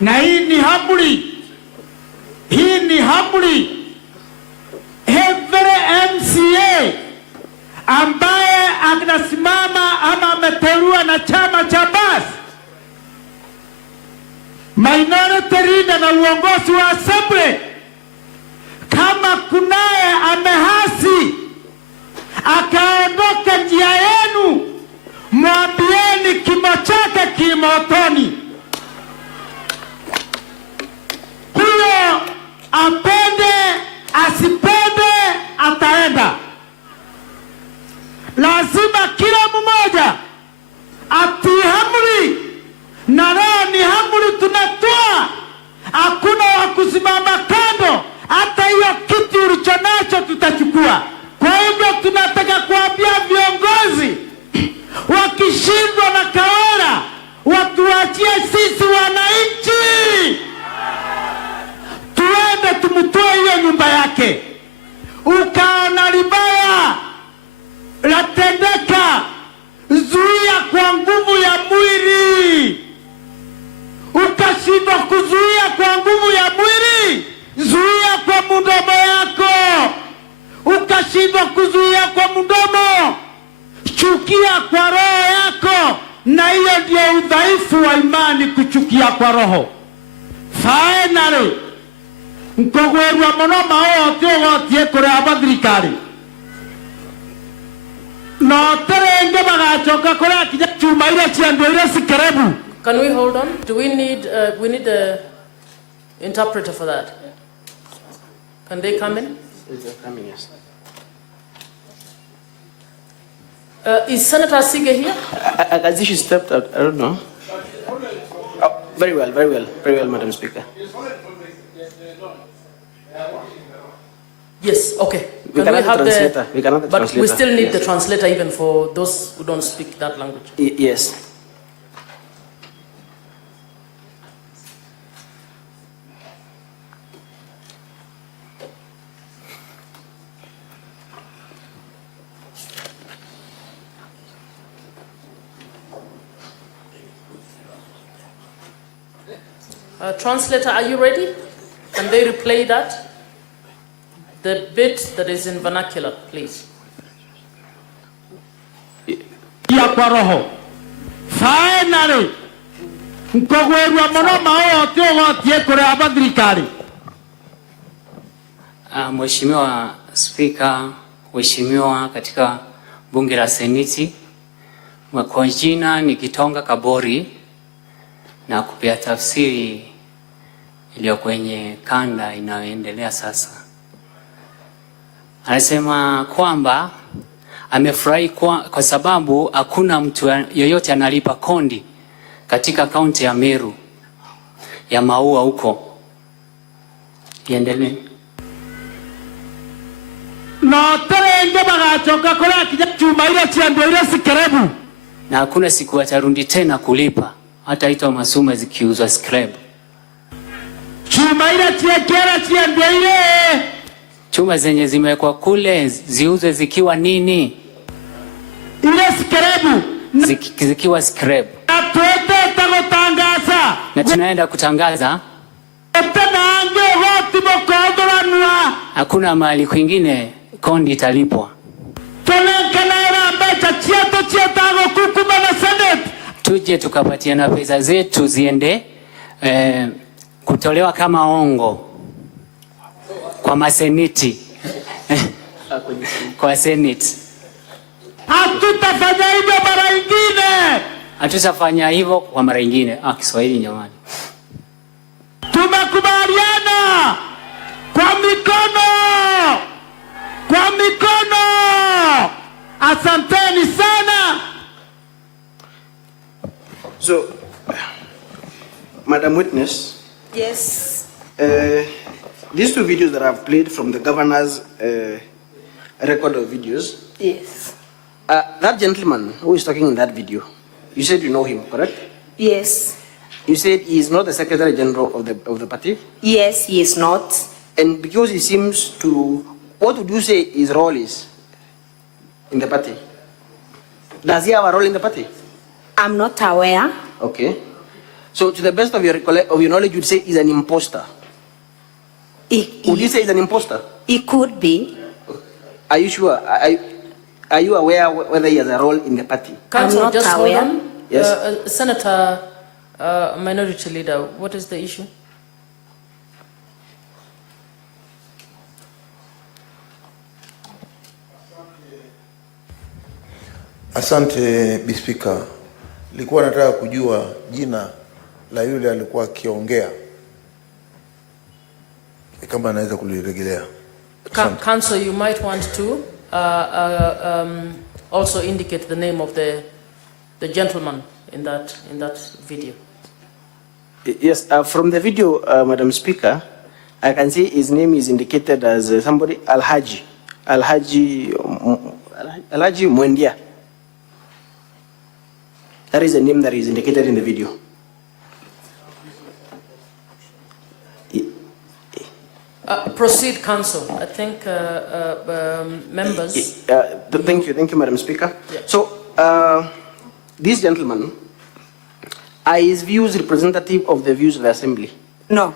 na hii ni habari. Hii ni habari. Every MCA ambaye anasimama ama ameteuliwa na chama cha Mbasi, minority leader na uongozi wa assembly, kama kunaye amehasi akaondoka njia yenu, mwambieni kimo chake kimotoni. Huyo apende asipende ataenda. Lazima kila mmoja atii amri, na leo ni amri tunatoa. Hakuna wa kusimama kando, hata hiyo kiti ulichonacho tutachukua. Kwa hivyo tunataka kuambia viongozi wakishindwa na Kawera watuachie sisi wananchi, tuende tumtoe hiyo nyumba yake. Ukaona libaya latendeka, zuia kwa nguvu ya mwili. Ukashindwa kuzuia kwa nguvu ya mwili, zuia kwa mdomo yako. Ukashindwa kuzuia kwa mdomo, chukia kwa roho yako, na hiyo ndio udhaifu wa imani, kuchukia kwa roho. Finally, mkogwerwa monoma wote wote kure abadirikari. No terenge bagachoka kure akija chuma ile chiando ile sikerebu. Can we hold on? Do we need the interpreter for that? Can they come in? They're coming, yes. Is Senator Sige here? As if she stepped out, I don't know. Oh, very well, Madam Speaker. Yes, okay. We cannot have the translator. We cannot have the but translator. we still need Yes. the translator even for those who don't speak that language. Yes. Translator, are you ready? Can they replay that? The bit that is in vernacular, please. Ya kwa roho. Finally, mkogwerwa monoma wote wote kure abadirikari. Mheshimiwa Spika, Mheshimiwa katika bunge la Seneti, kwa jina ni Kitonga Kabori, na kupia tafsiri iliyo kwenye kanda inayoendelea sasa. Anasema kwamba amefurahi kwa sababu hakuna mtu yoyote analipa kondi katika kaunti ya Meru ya Maua huko. Iendelee. No terenge bagachoka kure akija chuma ile chiando ile sikerebu. Na hakuna siku atarundi tena kulipa, hata ito masume zikiuzwa scrap. Chuma ile chiekera chiando ile. Chuma zenye zimewekwa kule ziuzwe zikiwa nini? Ile sikerebu zikiwa scrap. Na tunaenda kutangaza hakuna mahali kwingine kondi italipwa. Tuje tukapatiana pesa zetu ziende kutolewa kama ongo kwa maseniti kwa senate. Hatutafanya hivyo mara nyingine. Hatutafanya hivyo kwa mara nyingine. Kiswahili jamani. Tumekubaliana kwa mikono. Kwa mikono. Asanteni sana. So, Madam Witness. Yes. These two videos that I've played from the governor's record of videos. Yes. That gentleman who is talking in that video, you said you know him, correct? Yes. You said he is not the Secretary General of the party? Yes, he is not. And because he seems to, what would you say his role is in the party? Does he have a role in the party? I'm not aware. Okay. So to the best of your knowledge, you'd say he's an imposter. Would you say he's an imposter? He could be. Are you sure? Are you aware whether he has a role in the party? Council, just hold on. Yes. Senator, Minority Leader, what is the issue? Asante Bispika. Nilikuwa nataka kujua jina la yule alikuwa akiongea. Kama anaweza kulirejelea. Council, you might want to also indicate the name of the gentleman in that video. Yes, from the video, Madam Speaker, I can see his name is indicated as somebody Alhaji Mwendia. That is the name that is indicated in the video. Proceed, Council. I think members. Thank you, Madam Speaker. Yeah. So, this gentleman, are his views representative of the views of the Assembly? No.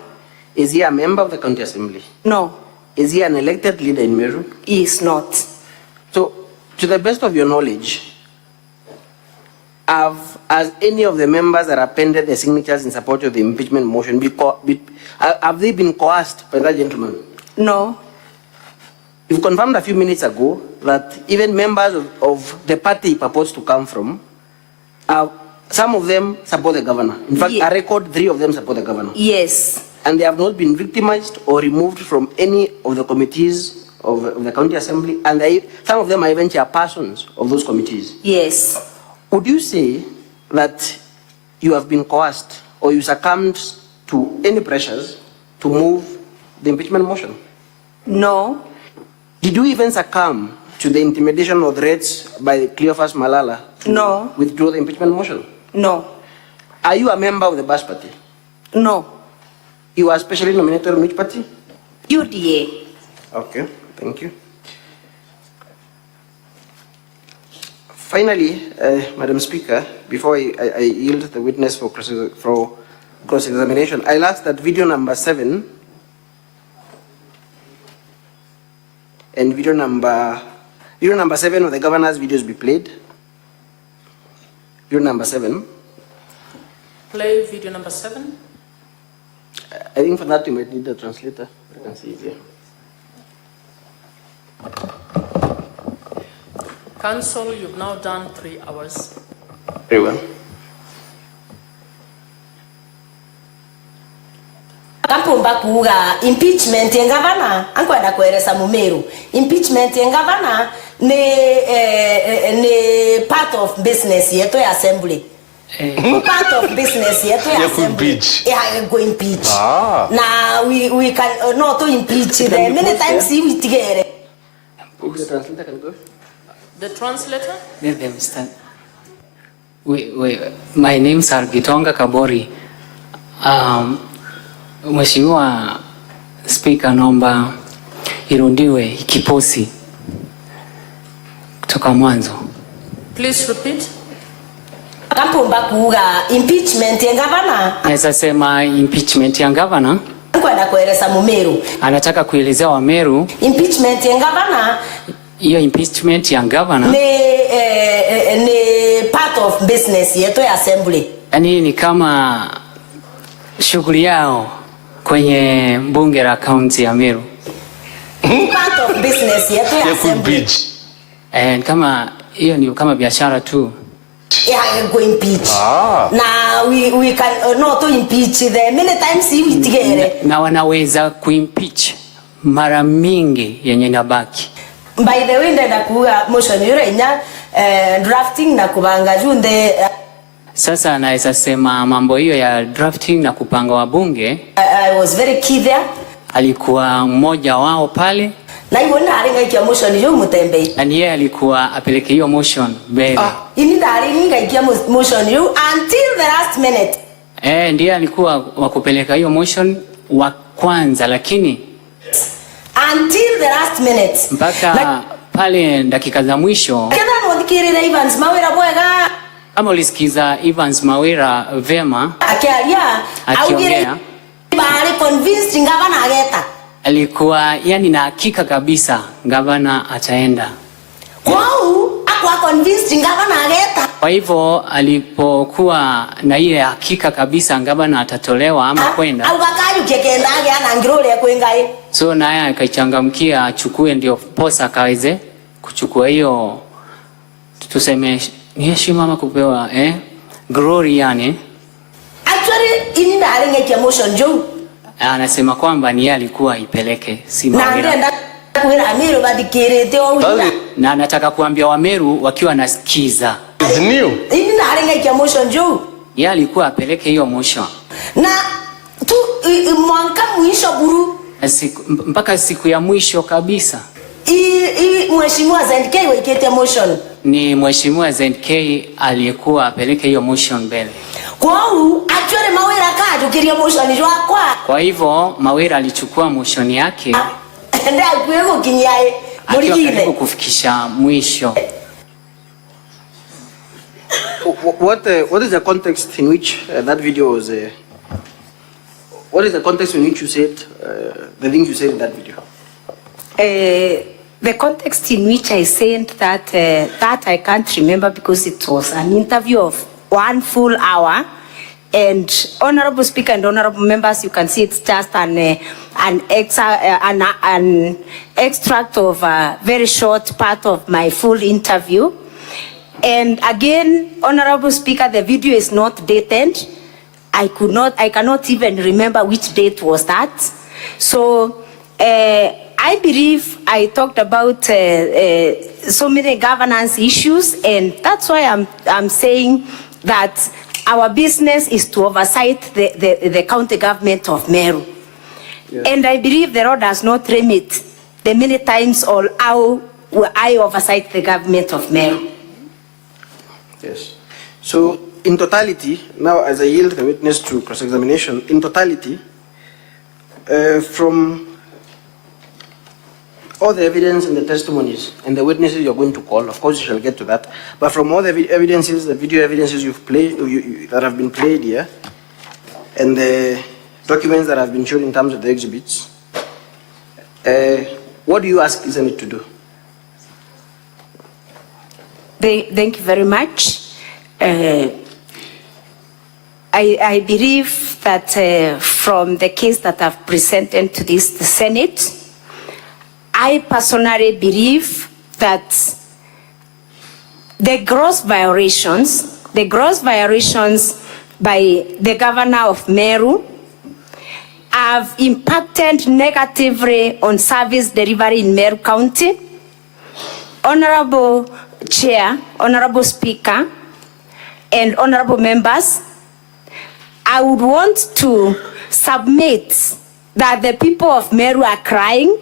Is he a member of the County Assembly? No. Is he an elected leader in Meru? He is not. So, to the best of your knowledge, has any of the members that appended their signatures in support of the impeachment motion, have they been coerced by that gentleman? No. You've confirmed a few minutes ago that even members of the party he purports to come from, some of them support the governor. In fact, a record 3 of them support the governor. Yes. And they have not been victimized or removed from any of the committees of the County Assembly, and some of them are even chairpersons of those committees. Yes. Would you say that you have been coerced or you succumbed to any pressures to move the impeachment motion? No. Did you even succumb to the intimidation or threats by Cleophas Malala to withdraw the impeachment motion? No. Are you a member of the BAS party? No. You are specially nominated in which party? UDA. Okay, thank you. Finally, Madam Speaker, before I yield the witness for cross-examination, I'll ask that video number 7 and video number 7 of the governor's videos be played. Video number 7. Play video number 7. I think for that you might need the translator. I can see it here. Council, you've now done 3 hours. Very well. Kampumba kuga impeachment ya gavana ankwenda kueleza Mumeru. Impeachment ya gavana ni part of business yetu ya assembly. Part of business yetu ya assembly. Yeah, go impeach. Na we can not to impeach them. Many times we together. The translator can go. The translator? Let them start. My name is Gitonga Kabori. Mheshimiwa Speaker, naomba irundiwe kiposi kutoka mwanzo. Please repeat. Ampumba kuga impeachment ya governor. Naweza sema impeachment ya governor. Kwenda kueleza Mumeru. Anataka kuelezea Wameru. Impeachment ya governor. Hiyo impeachment ya governor. Ni part of business yetu ya assembly. Yaani ni kama shughuli yao kwenye bunge la kaunti ya Meru. Part of business yetu ya assembly. Kama hiyo ni kama biashara tu. Yeah, go impeach. Na we can not to impeach the many times we together. Na wanaweza kuimpeach mara mingi yenye nabaki. By the way, ndenda kuga motion yure nya drafting na kubanga junde. Sasa anaweza sema mambo hiyo ya drafting na kupanga wabunge. I was very key there. Alikuwa mmoja wao pale. Na hiyo ndaringa ikia motion yo Mutembe. Na yeye alikuwa apeleke hiyo motion mbele. Ini ndaringa ikia motion yo until the last minute. Ndiye alikuwa wakupeleka hiyo motion wa kwanza, lakini until the last minute. Mpaka pale dakika za mwisho. Kenda mwandikirira Evans Mawira bwega. Kama ulisikiza Evans Mawira vema. Akiongea. Bali convinced ngavana ageta. Alikuwa yani na hakika kabisa gavana ataenda. Kwao akwa convinced gavana ageta. Kwa hivyo alipokuwa na ile hakika kabisa gavana atatolewa ama kwenda. Au gakayu kekendage ana ngirole kwengai. So naye akaichangamkia achukue ndio posa kaweze kuchukua hiyo tuseme ni heshima ama kupewa glory yani. Actually in the emotion Joe. Anasema kwamba ni yeye alikuwa ipeleke si Mawira. Na anataka kuambia Wameru wakiwa nasikiza. Is new. In the emotion Joe. Yeye alikuwa apeleke hiyo motion. Na tu mwanka mwisho buru. Mpaka siku ya mwisho kabisa. Mheshimiwa ZNK waikete motion. Ni Mheshimiwa ZNK aliyekuwa apeleke hiyo motion mbele. Kwao actually Mawira kajukiria motion jwa kwa. Kwa hivyo Mawira alichukua motion yake. Ndio kuweko kinyae muligine kufikisha mwisho. What is the context in which that video was what is the context in which you said the things you said in that video? The context in which I said that I can't remember because it was an interview of 1 full hour. And Honorable Speaker and Honorable Members, you can see it's just an extract of a very short part of my full interview. And again, Honorable Speaker, the video is not dated. I cannot even remember which date was that. So I believe I talked about so many governance issues, and that's why I'm saying that our business is to oversight the county government of Meru. Yeah. And I believe the law does not limit the many times or how I oversight the government of Meru. Yes. So in totality, now as I yield the witness to cross-examination, in totality, from all the evidence and the testimonies and the witnesses you're going to call, of course you shall get to that, but from all the evidences, the video evidences you've played, that have been played here, and the documents that have been shown in terms of the exhibits, what do you ask the Senate to do? Thank you very much. I believe that from the case that I've presented to the Senate, I personally believe that the gross violations by the governor of Meru have impacted negatively on service delivery in Meru County. Honorable Chair, Honorable Speaker, and honorable members, I would want to submit that the people of Meru are crying.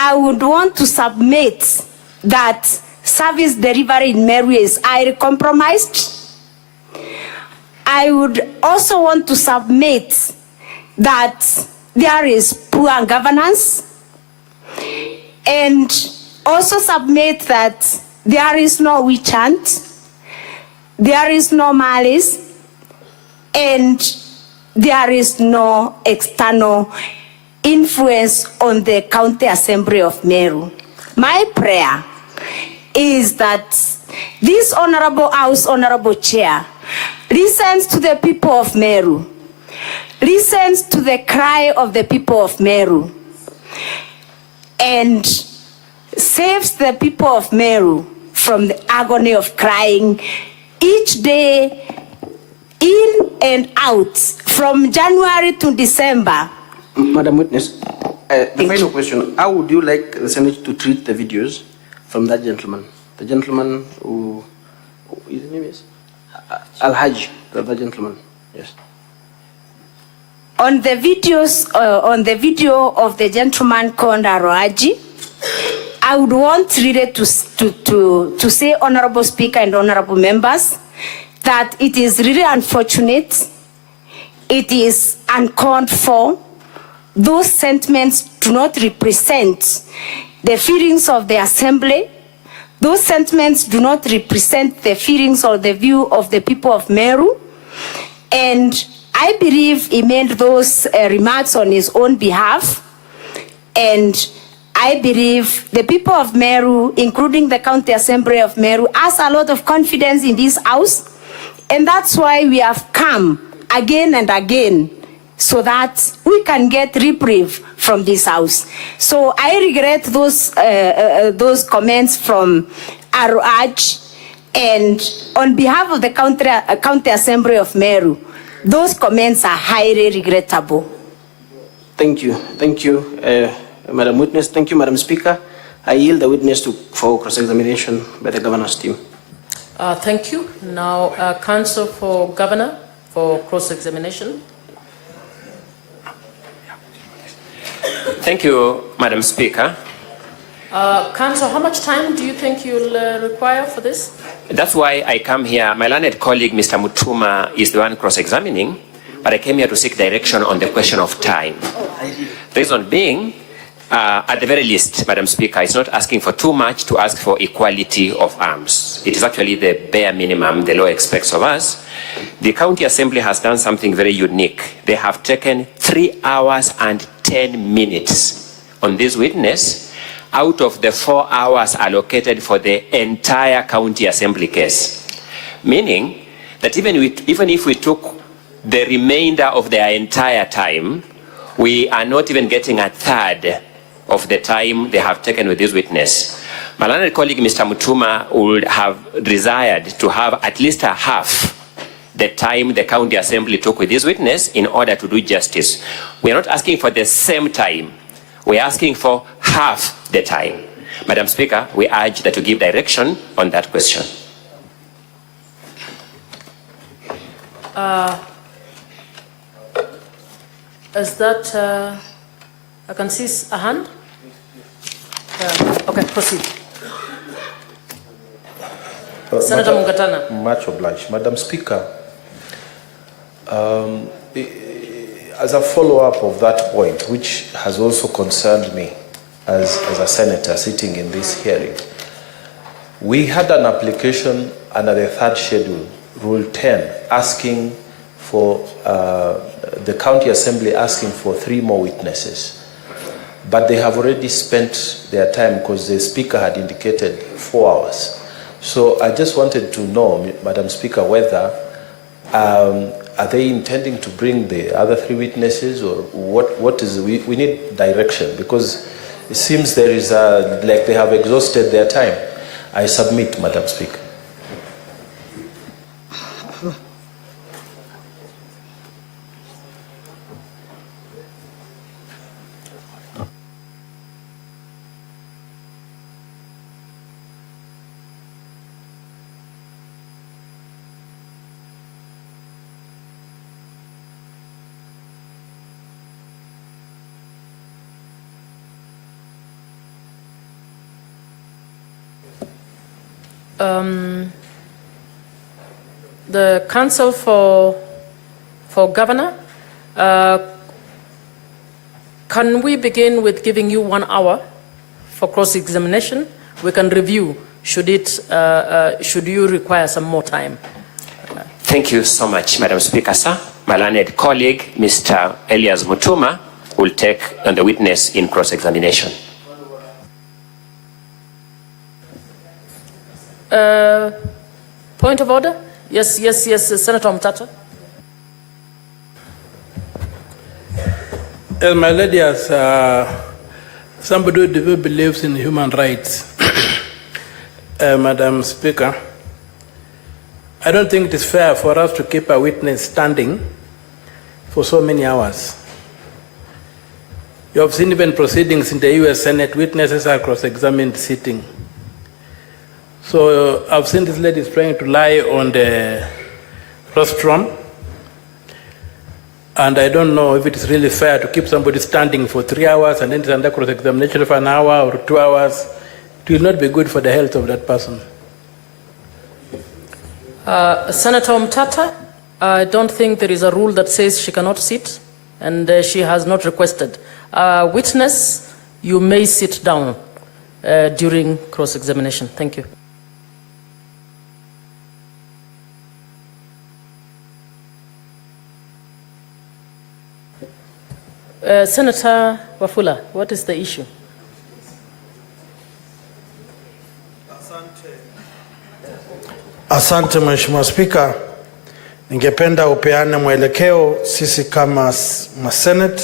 I would want to submit that service delivery in Meru is highly compromised. I would also want to submit that there is poor governance, and also submit that there is no witch hunt. there is no malice, and there is no external influence on the County Assembly of Meru. My prayer is that this Honorable House, Honorable Chair, listens to the people of Meru, listens to the cry of the people of Meru, and saves the people of Meru from the agony of crying each day, in and out, from January to December. Madam Witness, the final question, how would you like the Senate to treat the videos from that gentleman? The gentleman who his name is? Al-Hajj, the gentleman, yes. On the videos, on the video of the gentleman called Al-Hajj, I would want really to say, Honorable Speaker and Honorable Members, that it is really unfortunate, it is uncalled for. Those sentiments do not represent the feelings of the Assembly. Those sentiments do not represent the feelings or the view of the people of Meru. And I believe he made those remarks on his own behalf. And I believe the people of Meru, including the County Assembly of Meru, has a lot of confidence in this house. And that's why we have come again and again, so that we can get reprieve from this house. So I regret those comments from Al-Hajj, and on behalf of the County Assembly of Meru, those comments are highly regrettable. Thank you, Madam Witness. Thank you, Madam Speaker. I yield the witness for cross-examination by the Governor's team. Thank you. Now, Counsel for Governor for cross-examination. Thank you, Madam Speaker. Counsel, how much time do you think you'll require for this? That's why I come here. My learned colleague, Mr. Mutuma, is the one cross-examining, but I came here to seek direction on the question of time. Reason being, at the very least, Madam Speaker, it's not asking for too much to ask for equality of arms. It is actually the bare minimum the law expects of us. The County Assembly has done something very unique. They have taken 3 hours and 10 minutes on this witness out of the 4 hours allocated for the entire County Assembly case. Meaning that even if we took the remainder of their entire time, we are not even getting a third of the time they have taken with this witness. My learned colleague, Mr. Mutuma, would have desired to have at least a half the time the County Assembly took with this witness in order to do justice. We are not asking for the same time. We are asking for half the time. Madam Speaker, we urge that you give direction on that question. Is that, I can see a hand? Okay, proceed. Senator Mungatana. Much obliged. Madam Speaker, as a follow-up of that point, which has also concerned me as a senator sitting in this hearing, we had an application under the third schedule, Rule 10, asking for the County Assembly asking for 3 more witnesses. But they have already spent their time because the Speaker had indicated 4 hours. So I just wanted to know, Madam Speaker, whether are they intending to bring the other 3 witnesses, or what is we need direction, because it seems there is like they have exhausted their time. I submit, Madam Speaker. The Counsel for Governor, can we begin with giving you 1 hour for cross-examination? We can review should you require some more time. Thank you so much, Madam Speaker, sir. My learned colleague, Mr. Elias Mutuma, will take on the witness in cross-examination. Point of order? Yes, Senator Mtata. My lady, as somebody who believes in human rights, Madam Speaker, I don't think it is fair for us to keep a witness standing for so many hours. You have seen even proceedings in the US Senate, witnesses are cross-examined sitting. So I've seen this lady is trying to lie on the rostrum, and I don't know if it is really fair to keep somebody standing for 3 hours and then it's under cross-examination for an hour or 2 hours. It will not be good for the health of that person. Senator Mtata, I don't think there is a rule that says she cannot sit, and she has not requested. Witness, you may sit down during cross-examination. Thank you. Senator Wafula, what is the issue? Asante Mheshimiwa Spika, ningependa upeane mwelekeo. Sisi kama Senate,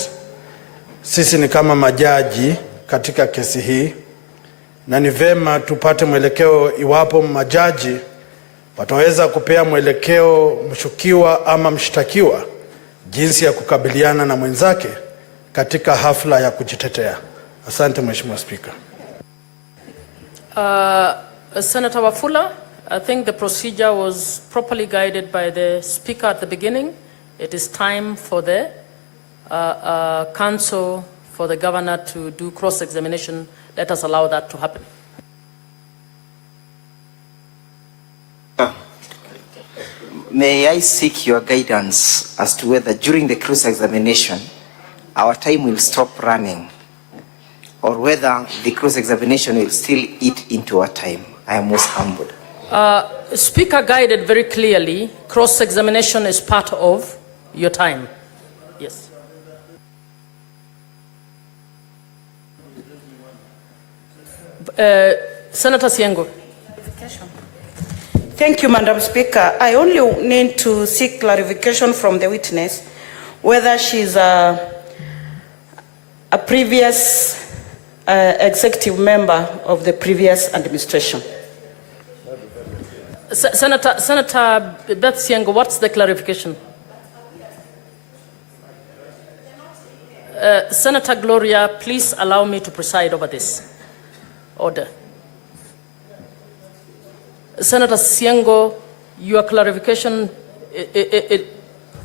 sisi ni kama majaji katika kesi hii, na ni vema tupate mwelekeo iwapo majaji wataweza kupea mwelekeo mshukiwa ama mshtakiwa jinsi ya kukabiliana na mwenzake katika hafla ya kujitetea. Asante Mheshimiwa Spika. Senator Wafula, I think the procedure was properly guided by the Speaker at the beginning. It is time for the counsel for the governor to do cross-examination. Let us allow that to happen. May I seek your guidance as to whether during the cross-examination our time will stop running, or whether the cross-examination will still eat into our time? I am most humbled. Speaker guided very clearly, cross-examination is part of your time. Yes. Senator Siengo. Thank you, Madam Speaker. I only need to seek clarification from the witness whether she's a previous executive member of the previous administration. Senator Beth Siengo, what's the clarification? Senator Gloria, please allow me to preside over this. Order. Senator Siengo, your clarification,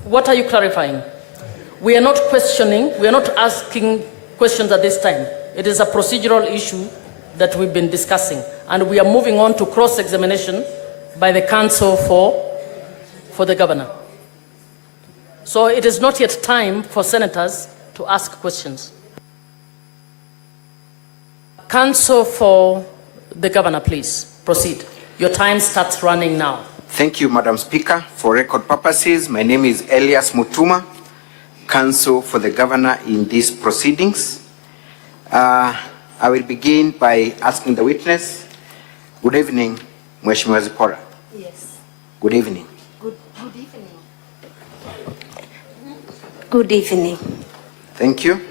what are you clarifying? We are not questioning, we are not asking questions at this time. It is a procedural issue that we've been discussing, and we are moving on to cross-examination by the counsel for the governor. So it is not yet time for senators to ask questions. Counsel for the governor, please proceed. Your time starts running now. Thank you, Madam Speaker. For record purposes, my name is Elias Mutuma, counsel for the governor in these proceedings. I will begin by asking the witness. Good evening, Mheshimiwa Zipora. Yes. Good evening. Good evening. Good evening. Thank you.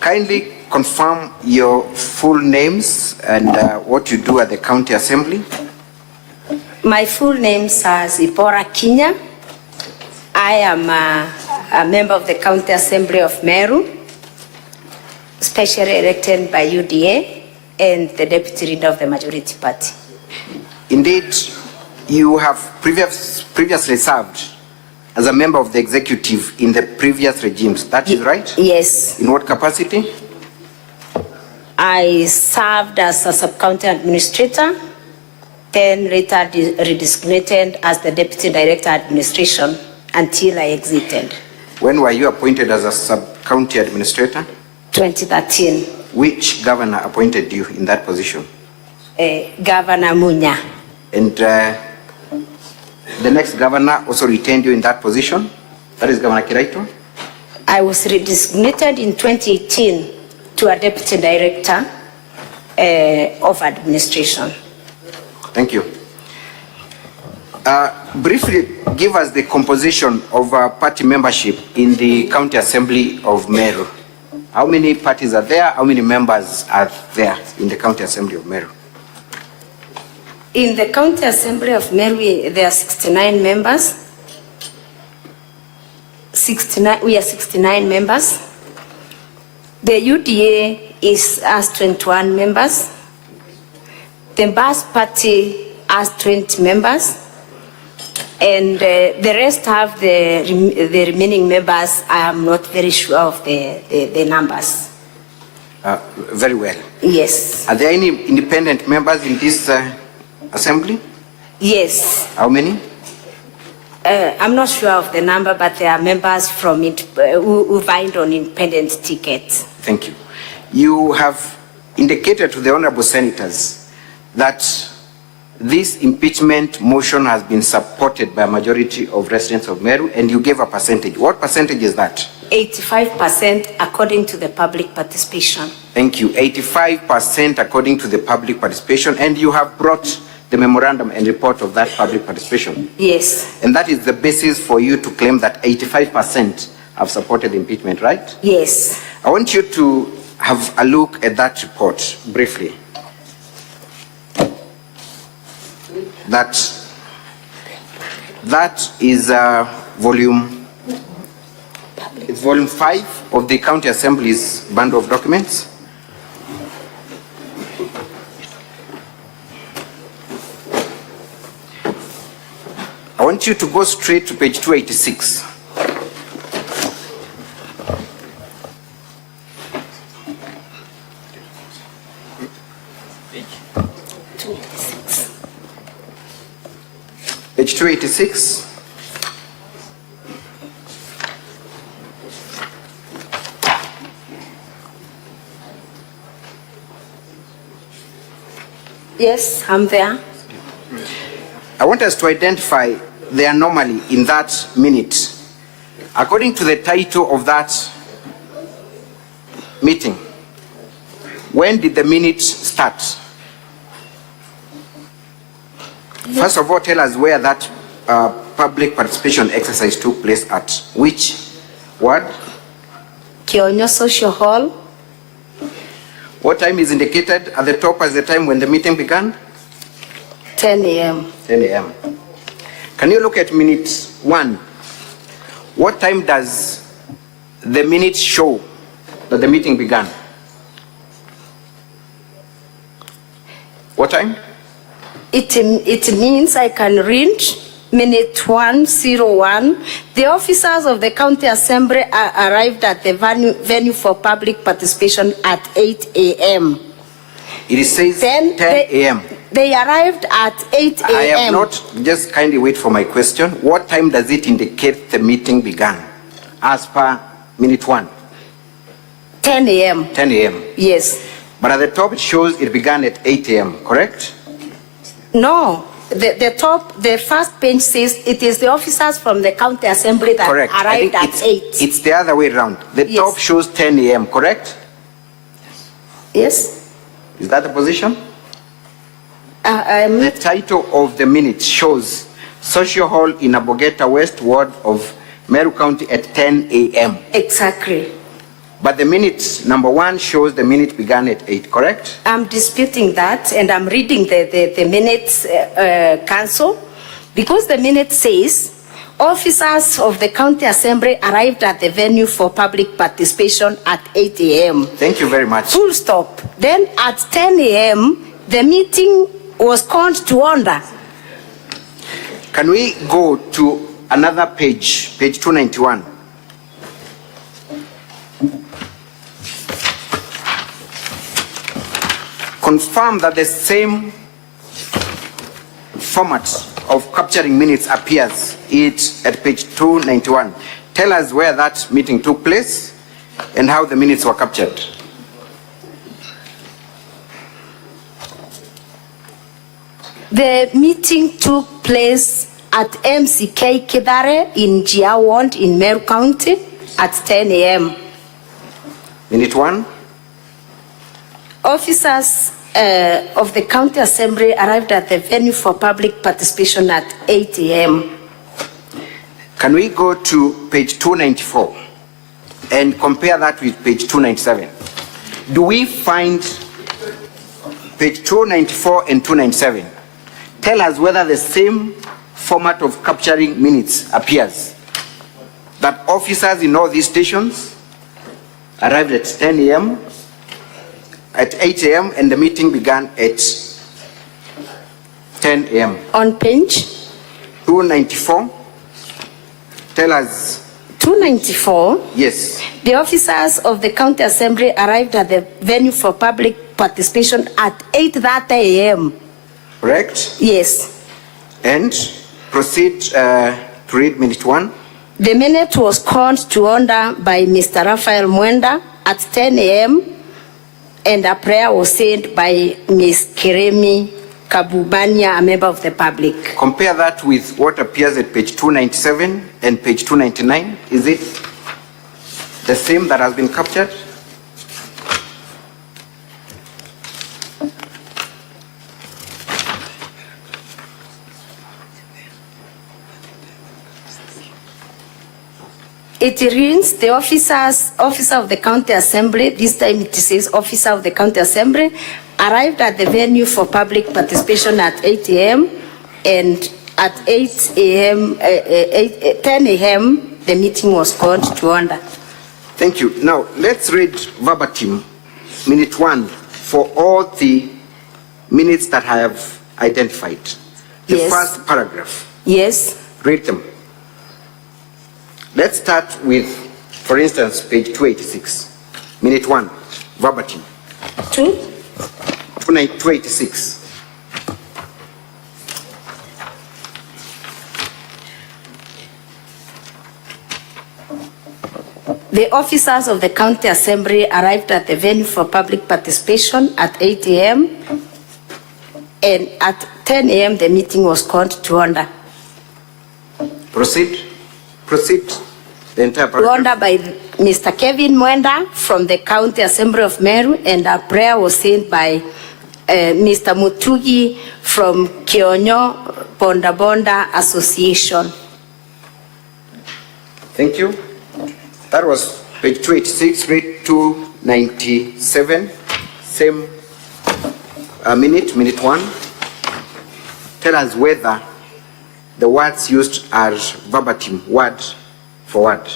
Kindly confirm your full names and what you do at the County Assembly. My full name is Zipora Kinya. I am a member of the County Assembly of Meru, specially elected by UDA and the Deputy Leader of the Majority Party. Indeed, you have previously served as a member of the executive in the previous regimes. That is right? Yes. In what capacity? I served as a sub-county administrator, then later redesignated as the Deputy Director Administration until I exited. When were you appointed as a sub-county administrator? 2013. Which governor appointed you in that position? Governor Munya. And the next governor also retained you in that position? That is Governor Kiraito? I was redesignated in 2018 to a deputy director of administration. Thank you. Briefly, give us the composition of party membership in the County Assembly of Meru. How many parties are there? How many members are there in the County Assembly of Meru? In the County Assembly of Meru, there are 69 members. We are 69 members. The UDA has 21 members. The Bas Party has 20 members. And the rest have the remaining members. I am not very sure of the numbers. Very well. Yes. Are there any independent members in this assembly? Yes. How many? I'm not sure of the number, but there are members from it who vying on independent tickets. Thank you. You have indicated to the honorable senators that this impeachment motion has been supported by a majority of residents of Meru, and you gave a percentage. What percentage is that? 85% according to the public participation. Thank you. 85% according to the public participation, and you have brought the memorandum and report of that public participation. Yes. And that is the basis for you to claim that 85% have supported the impeachment, right? Yes. I want you to have a look at that report briefly. That is volume 5 of the County Assembly's bundle of documents. I want you to go straight to page 286. Page 286. Yes, I'm there. I want us to identify the anomaly in that minute. According to the title of that meeting, when did the minute start? First of all, tell us where that public participation exercise took place at. Which ward? Kionyo Social Hall. What time is indicated at the top as the time when the meeting began? 10 a.m. 10 a.m. Can you look at minute 1? What time does the minute show that the meeting began? What time? It means I can read minute 101. The officers of the County Assembly arrived at the venue for public participation at 8 a.m. It says 10 a.m. They arrived at 8 a.m. I have not, just kindly wait for my question. What time does it indicate the meeting began? As per minute 1. 10 a.m. 10 a.m. Yes. But at the top it shows it began at 8 a.m., correct? No. The first page says it is the officers from the County Assembly that correct. arrived at 8. It's the other way around. The top shows 10 a.m., correct? Yes. Is that the position? The title of the minute shows Social Hall in Abogeta West Ward of Meru County at 10 a.m. Exactly. But the minute number 1 shows the minute began at 8, correct? I'm disputing that, and I'm reading the minutes council, because the minute says officers of the County Assembly arrived at the venue for public participation at 8 a.m. Thank you very much. Full stop. Then at 10 a.m., the meeting was called to order. Can we go to another page, page 291? Confirm that the same format of capturing minutes appears at page 291. Tell us where that meeting took place and how the minutes were captured. The meeting took place at MCK Kidare in Gia Ward in Meru County at 10 a.m. Minute 1. Officers of the County Assembly arrived at the venue for public participation at 8 a.m. Can we go to page 294 and compare that with page 297? Do we find page 294 and 297? Tell us whether the same format of capturing minutes appears. That officers in all these stations arrived at 10 a.m., at 8 a.m., and the meeting began at 10 a.m. On page 294, tell us. 294? Yes. The officers of the County Assembly arrived at the venue for public participation at 8:30 a.m. Correct? Yes. And proceed to read minute 1. The minute was called to order by Mr. Raphael Mwenda at 10 a.m. and a prayer was said by Ms. Keremi Kabubania, a member of the public. Compare that with what appears at page 297 and page 299. Is it the same that has been captured? It reads, the officer of the County Assembly, this time it says officer of the County Assembly, arrived at the venue for public participation at 8 a.m. and at 8 a.m., 10 a.m., the meeting was called to order. Thank you. Now, let's read verbatim minute 1 for all the minutes that I have identified. The Yes. first paragraph. Yes. Read them. Let's start with, for instance, page 286. Minute 1, verbatim. 286. The officers of the County Assembly arrived at the venue for public participation at 8 a.m. and at 10 a.m. the meeting was called to order. Proceed. Proceed. The entire To paragraph. order by Mr. Kevin Mwenda from the County Assembly of Meru, and a prayer was said by Mr. Mutugi from Kionyo Bonda Bonda Association. Thank you. That was page 286, read 297. Same minute 1. Tell us whether the words used are verbatim, word for word.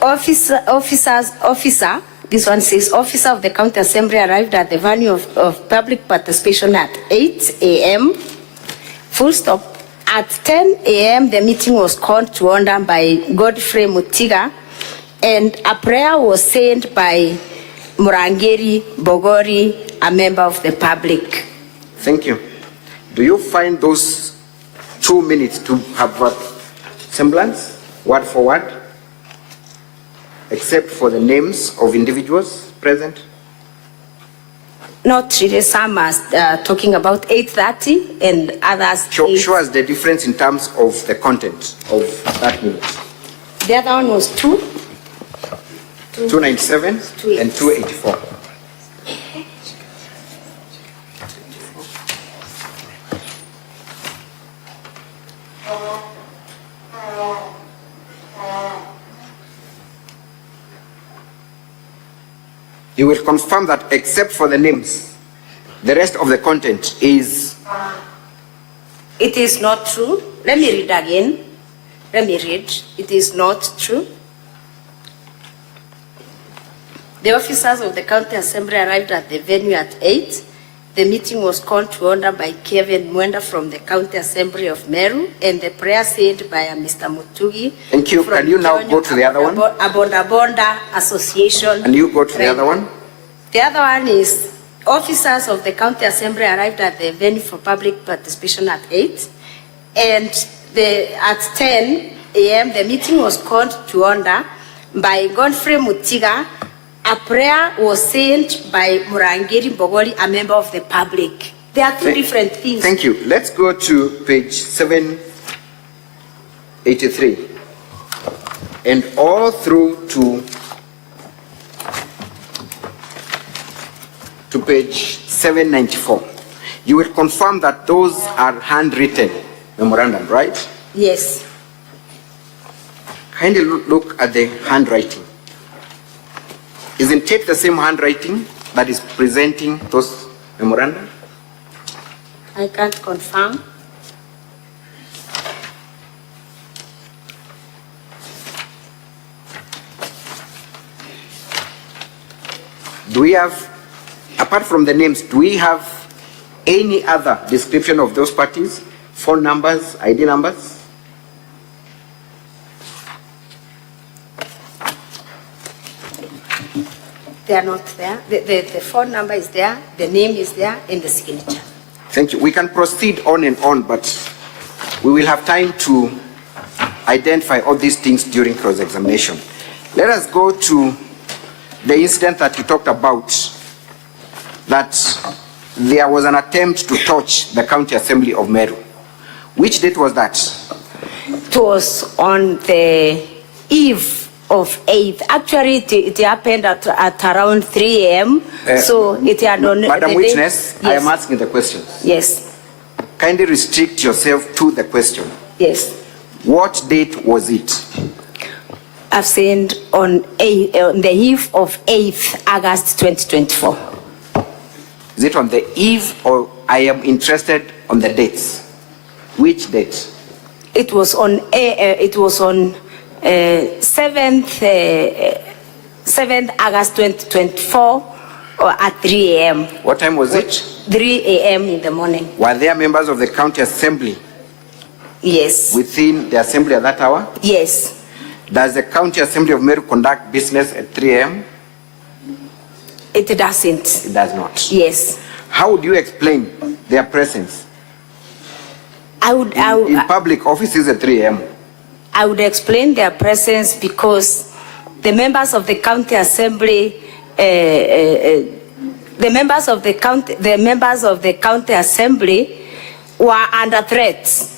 Officer, this one says, officer of the County Assembly arrived at the venue of public participation at 8 a.m. Full stop. At 10 a.m., the meeting was called to order by Godfrey Mutiga, and a prayer was said by Murangeri Bogori, a member of the public. Thank you. Do you find those 2 minutes to have a semblance, word for word, except for the names of individuals present? Not really. Some are talking about 8:30 and others. Show us the difference in terms of the content of that minute. The other one was 297 and 284. You will confirm that except for the names, the rest of the content is... It is not true. Let me read again. Let me read. It is not true. The officers of the County Assembly arrived at the venue at 8. The meeting was called to order by Kevin Mwenda from the County Assembly of Meru, and the prayer said by Mr. Mutugi. Thank you. Can you now go to the other one? Bonda Bonda Association. And you go to the other one? The other one is officers of the County Assembly arrived at the venue for public participation at 8, and at 10 a.m. the meeting was called to order by Godfrey Mutiga. A prayer was said by Murangiri Bogoli, a member of the public. There are two different things. Thank you. Let's go to page 783 and all through to page 794. You will confirm that those are handwritten memorandum, right? Yes. Kindly look at the handwriting. Isn't it the same handwriting that is presenting those memoranda? I can't confirm. Do we have, apart from the names, do we have any other description of those parties? Phone numbers, ID numbers? They are not there. The phone number is there, the name is there, and the signature. Thank you. We can proceed on and on, but we will have time to identify all these things during cross-examination. Let us go to the incident that you talked about, that there was an attempt to touch the County Assembly of Meru. Which date was that? It was on the eve of 8th. Actually, it happened at around 3 a.m. So it had on Madam the Witness, day. Yes. I am asking the questions. Yes. Kindly restrict yourself to the question. Yes. What date was it? I've seen on the eve of 8th August 2024. Is it on the eve, or I am interested on the dates? Which date? It was on 7th August 2024 or at 3 a.m. What time was it? 3 a.m. in the morning. Were there members of the County Assembly? Yes. Within the Assembly at that hour? Yes. Does the County Assembly of Meru conduct business at 3 a.m.? It doesn't. It does not. Yes. How would you explain their presence? In public offices at 3 a.m.? I would explain their presence because the members of the County Assembly, the members of the County Assembly were under threat.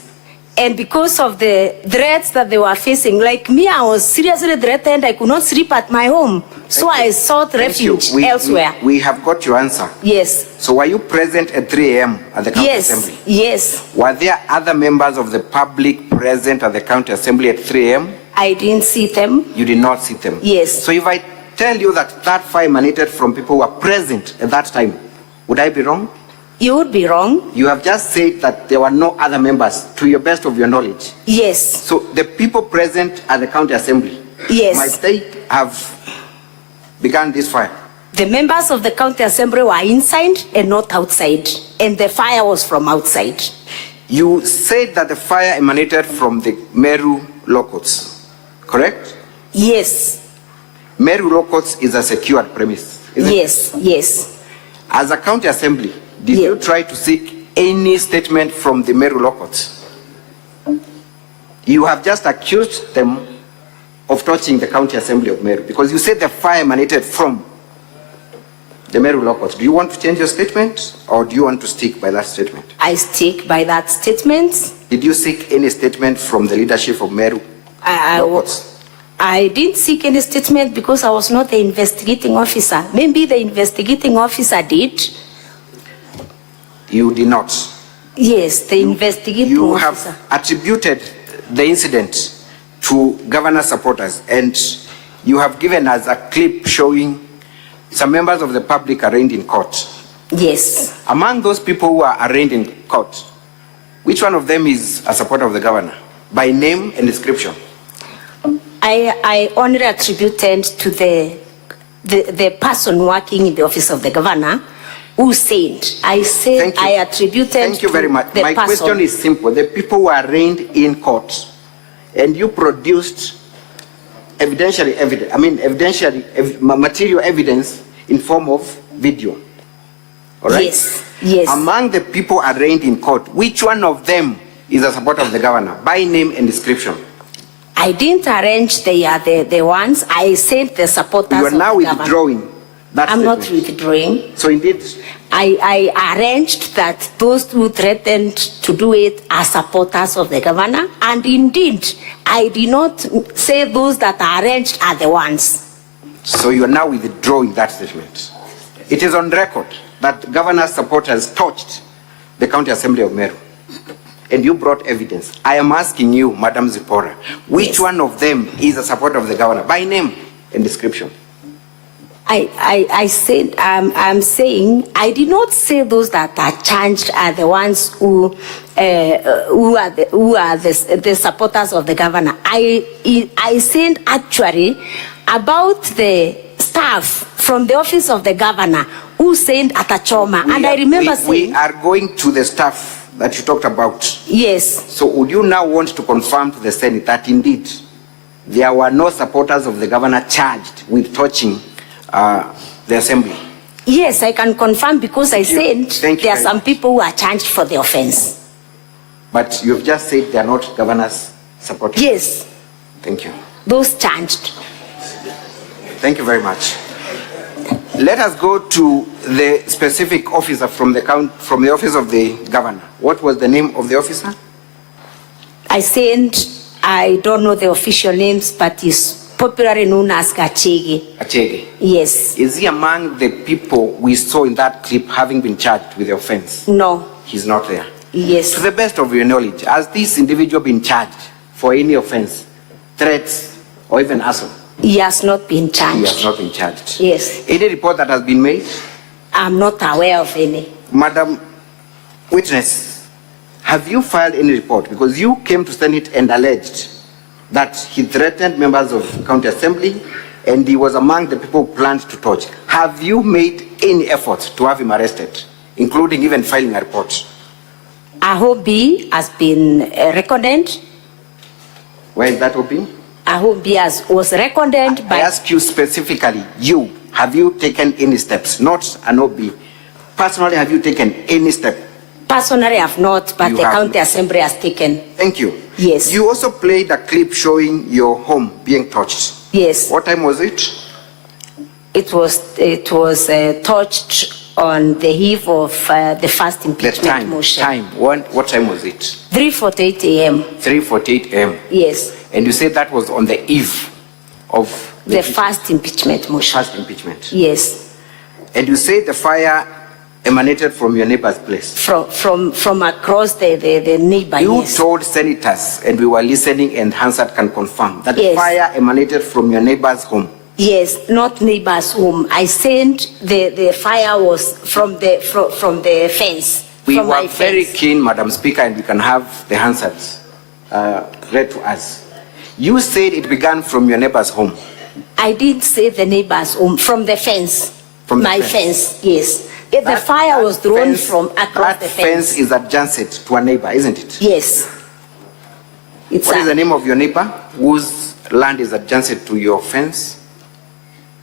And because of the threats that they were facing, like me, I was seriously threatened. I could not sleep at my home. So I sought refuge elsewhere. We have got your answer. Yes. So were you present at 3 a.m. at the County Assembly? Yes. Were there other members of the public present at the County Assembly at 3 a.m.? I didn't see them. You did not see them? Yes. So if I tell you that that fire emanated from people who were present at that time, would I be wrong? You would be wrong. You have just said that there were no other members, to your best of your knowledge. Yes. So the people present at the County Assembly, yes, might they have begun this fire? The members of the County Assembly were inside and not outside, and the fire was from outside. You said that the fire emanated from the Meru Locots, correct? Yes. Meru Locots is a secured premise, isn't yes, it? Yes. As a County Assembly, did you try to seek any statement from the Meru Locots? You have just accused them of touching the County Assembly of Meru because you said the fire emanated from the Meru Locots. Do you want to change your statement, or do you want to stick by that statement? I stick by that statement. Did you seek any statement from the leadership of Meru Locots? I didn't seek any statement because I was not the investigating officer. Maybe the investigating officer did. You did not? Yes, the investigating officer. You have attributed the incident to governor supporters, and you have given us a clip showing some members of the public arraigned in court. Yes. Among those people who are arraigned in court, which one of them is a supporter of the governor, by name and description? I only attributed to the person working in the office of the governor who said, I attributed. Thank you very much. My question is simple. The people who are arraigned in court, and you produced material evidence in form of video. All right? Yes, yes. Among the people arraigned in court, which one of them is a supporter of the governor, by name and description? I didn't arrange the ones. I sent the supporters. You are now withdrawing I'm not withdrawing. So indeed, I arranged that those who threatened to do it are supporters of the governor, and indeed, I did not say those that are arranged are the ones. so you are now withdrawing that statement. It is on record that governor's supporters touched the County Assembly of Meru, and you brought evidence. I am asking you, Madam Zipporah, which one of them is a supporter of the governor, by name and description? I said, I'm saying, I did not say those that are charged are the ones who are the supporters of the governor. I said actually about the staff from the office of the governor who sent Atachoma, and I remember saying... We are going to the staff that you talked about. Yes. So would you now want to confirm to the Senate that indeed there were no supporters of the governor charged with touching the assembly? Yes, I can confirm because I said there are some people who are charged for the offense. But you've just said they are not governor's supporters. Yes. Thank you. Those charged. Thank you very much. Let us go to the specific officer from the office of the governor. What was the name of the officer? I said I don't know the official names, but he's popularly known as Achege. Achege. Yes. Is he among the people we saw in that clip having been charged with the offense? No. He's not there. Yes. To the best of your knowledge, has this individual been charged for any offense, threats, or even assault? He has not been charged. He has not been charged. Yes. Any report that has been made? I'm not aware of any. Madam Witness, have you filed any report? Because you came to Senate and alleged that he threatened members of County Assembly and he was among the people who planned to torch. Have you made any effort to have him arrested, including even filing a report? Ahobi has been recorded. Where is that OB? Ahobi was recorded by... I ask you specifically, you, have you taken any steps? Not an OB. Personally, have you taken any step? Personally, I have not, but You the have county not. assembly has taken. Thank you. Yes. You also played a clip showing your home being touched. Yes. What time was it? It was touched on the eve of the first impeachment motion. What time was it? 3:48 a.m. 3:48 a.m. Yes. And you said that was on the eve of The first impeachment motion. First impeachment. Yes. And you said the fire emanated from your neighbor's place. From across the neighbor. You Yes. told senators, and we were listening, and Hansard can confirm, that the Yes. fire emanated from your neighbor's home. Yes, not neighbor's home. I said the fire was from the fence. We from were my very fence. keen, Madam Speaker, and we can have the Hansads read to us. You said it began from your neighbor's home. I didn't say the neighbor's home, from the fence. From the my fence. Yes. If the fire was thrown from across That the fence is adjacent to a neighbor, isn't it? Yes. What is the name of your neighbor whose land is adjacent to your fence?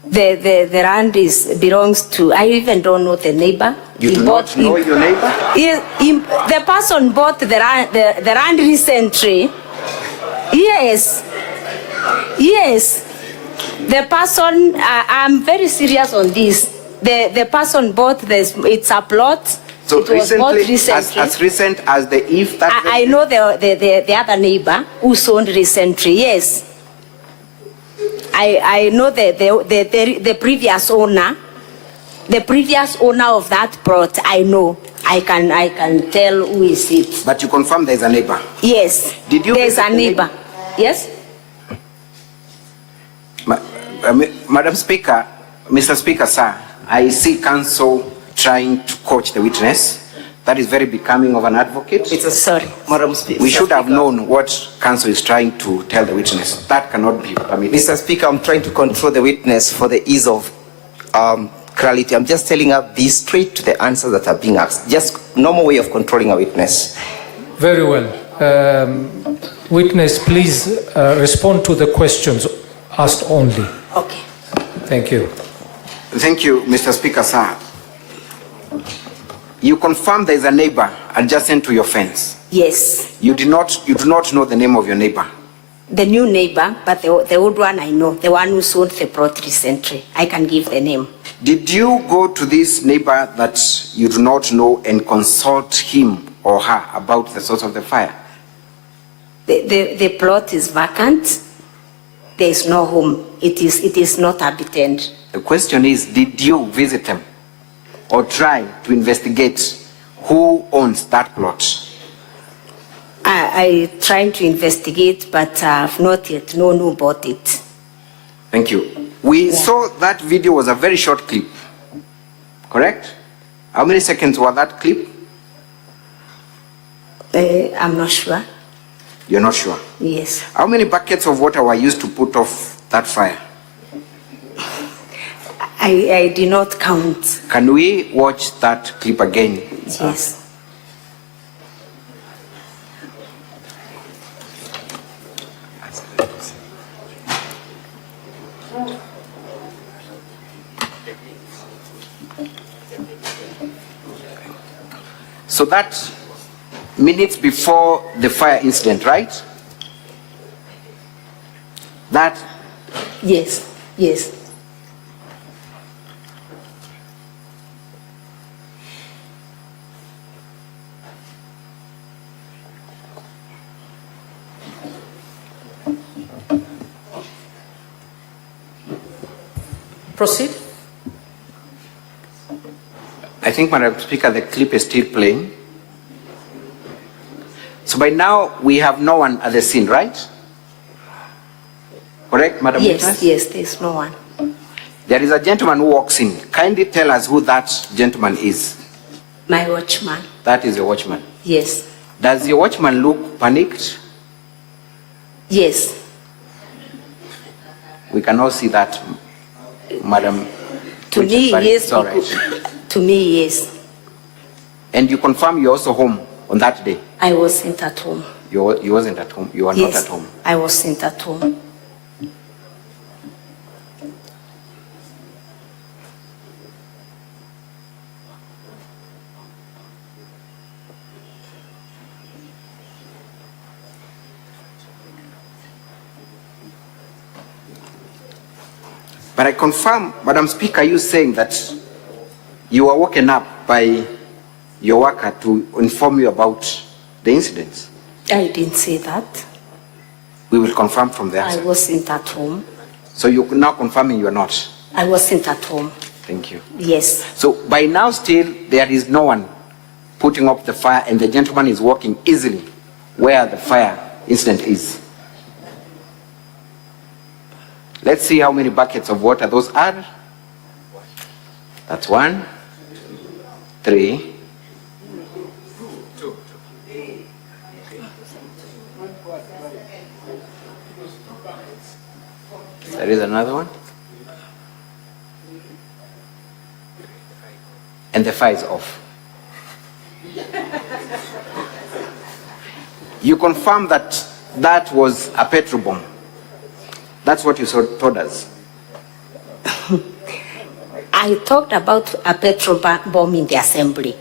The land belongs to, I even don't know the neighbor. You do not know your neighbor? The person bought the land recently. Yes. Yes. The person, I'm very serious on this. The person bought this, it's a plot. So it was bought recently, recently. as recent as the eve that... I know the other neighbor who sold recently, yes. I know the previous owner. The previous owner of that plot, I know. I can tell who is it. But you confirm there's a neighbor? Yes. Did you There's visit a the neighbor. Yes? Madam Speaker, Mr. Speaker, sir, I see counsel trying to coach the witness. That is very becoming of an advocate. Sorry. Madam Speaker. We should have known what counsel is trying to tell the witness. That cannot be permitted. Mr. Speaker, I'm trying to control the witness for the ease of clarity. I'm just telling her be straight to the answers that are being asked. Just normal way of controlling a witness. Very well. Witness, please respond to the questions asked only. Okay. Thank you. Thank you, Mr. Speaker, sir. You confirm there is a neighbor adjacent to your fence. Yes. You do not know the name of your neighbor. The new neighbor, but the old one I know, the one who sold the plot recently. I can give the name. Did you go to this neighbor that you do not know and consult him or her about the source of the fire? The plot is vacant. There is no home. It is not habited. The question is, did you visit them or try to investigate who owns that plot? I tried to investigate, but I have not yet known who bought it. Thank you. We saw that video was a very short clip, correct? How many seconds was that clip? I'm not sure. You're not sure? Yes. How many buckets of water were used to put off that fire? I did not count. Can we watch that clip again? Yes. So that minutes before the fire incident, right? That? Yes, yes. Proceed. I think, Madam Speaker, the clip is still playing. So by now, we have no one at the scene, right? Correct, Madam Yes, Witness? yes, there's no one. There is a gentleman who walks in. Kindly tell us who that gentleman is. My watchman. That is your watchman. Yes. Does your watchman look panicked? Yes. We can all see that, Madam. To me, But yes. it's all right. To me, yes. And you confirm you're also home on that day? I wasn't at home. You wasn't at home? You were Yes, not at home? I wasn't at home. But I confirm, Madam Speaker, you saying that you were woken up by your worker to inform you about the incidents? I didn't say that. We will confirm from there. I wasn't at home. So you're now confirming you are not? I wasn't at home. Thank you. Yes. So by now still there is no one putting up the fire and the gentleman is walking easily where the fire incident is. Let's see how many buckets of water those are. That's 1, 3. There is another one. And the fire is off. You confirm that that was a petrol bomb. That's what you told us. I talked about a petrol bomb in the assembly.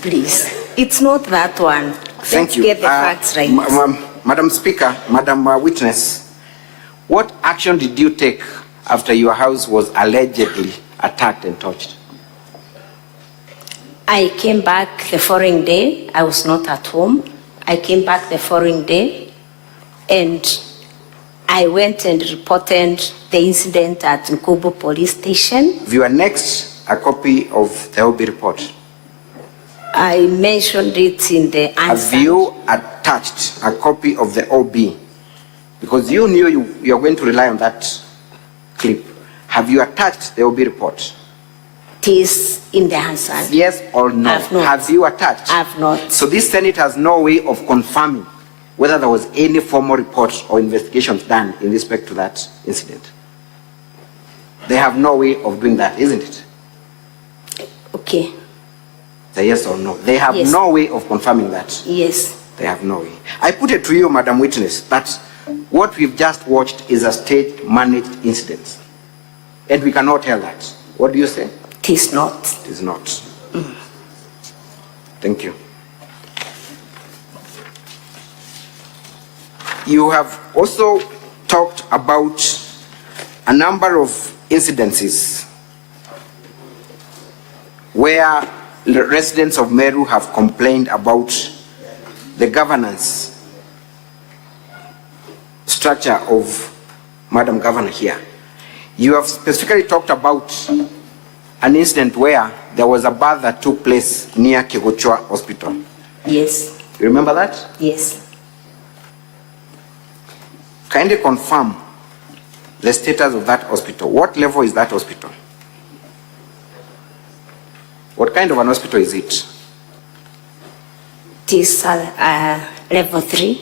Please. It's not that one. Thank Let's you. get the facts right. Madam Speaker, Madam Witness, what action did you take after your house was allegedly attacked and torched? I came back the following day. I was not at home. I came back the following day and I went and reported the incident at Nkobo police station. You are next a copy of the OB report. I mentioned it in the answer. Have you attached a copy of the OB? Because you knew you are going to rely on that clip. Have you attached the OB report? It is in the answer. Yes or no? I have not. Have you attached? I have not. So this Senate has no way of confirming whether there was any formal report or investigations done in respect to that incident. They have no way of doing that, isn't it? Okay. Say yes or no. They have Yes. no way of confirming that. Yes. They have no way. I put it to you, Madam Witness, that what we've just watched is a state-managed incident. And we cannot tell that. What do you say? It is not. It is not. Thank you. You have also talked about a number of incidences where the residents of Meru have complained about the governance structure of Madam Governor here. You have specifically talked about an incident where there was a birth that took place near Kegochwa Hospital. Yes. You remember that? Yes. Kindly confirm the status of that hospital. What level is that hospital? What kind of an hospital is it? It is level 3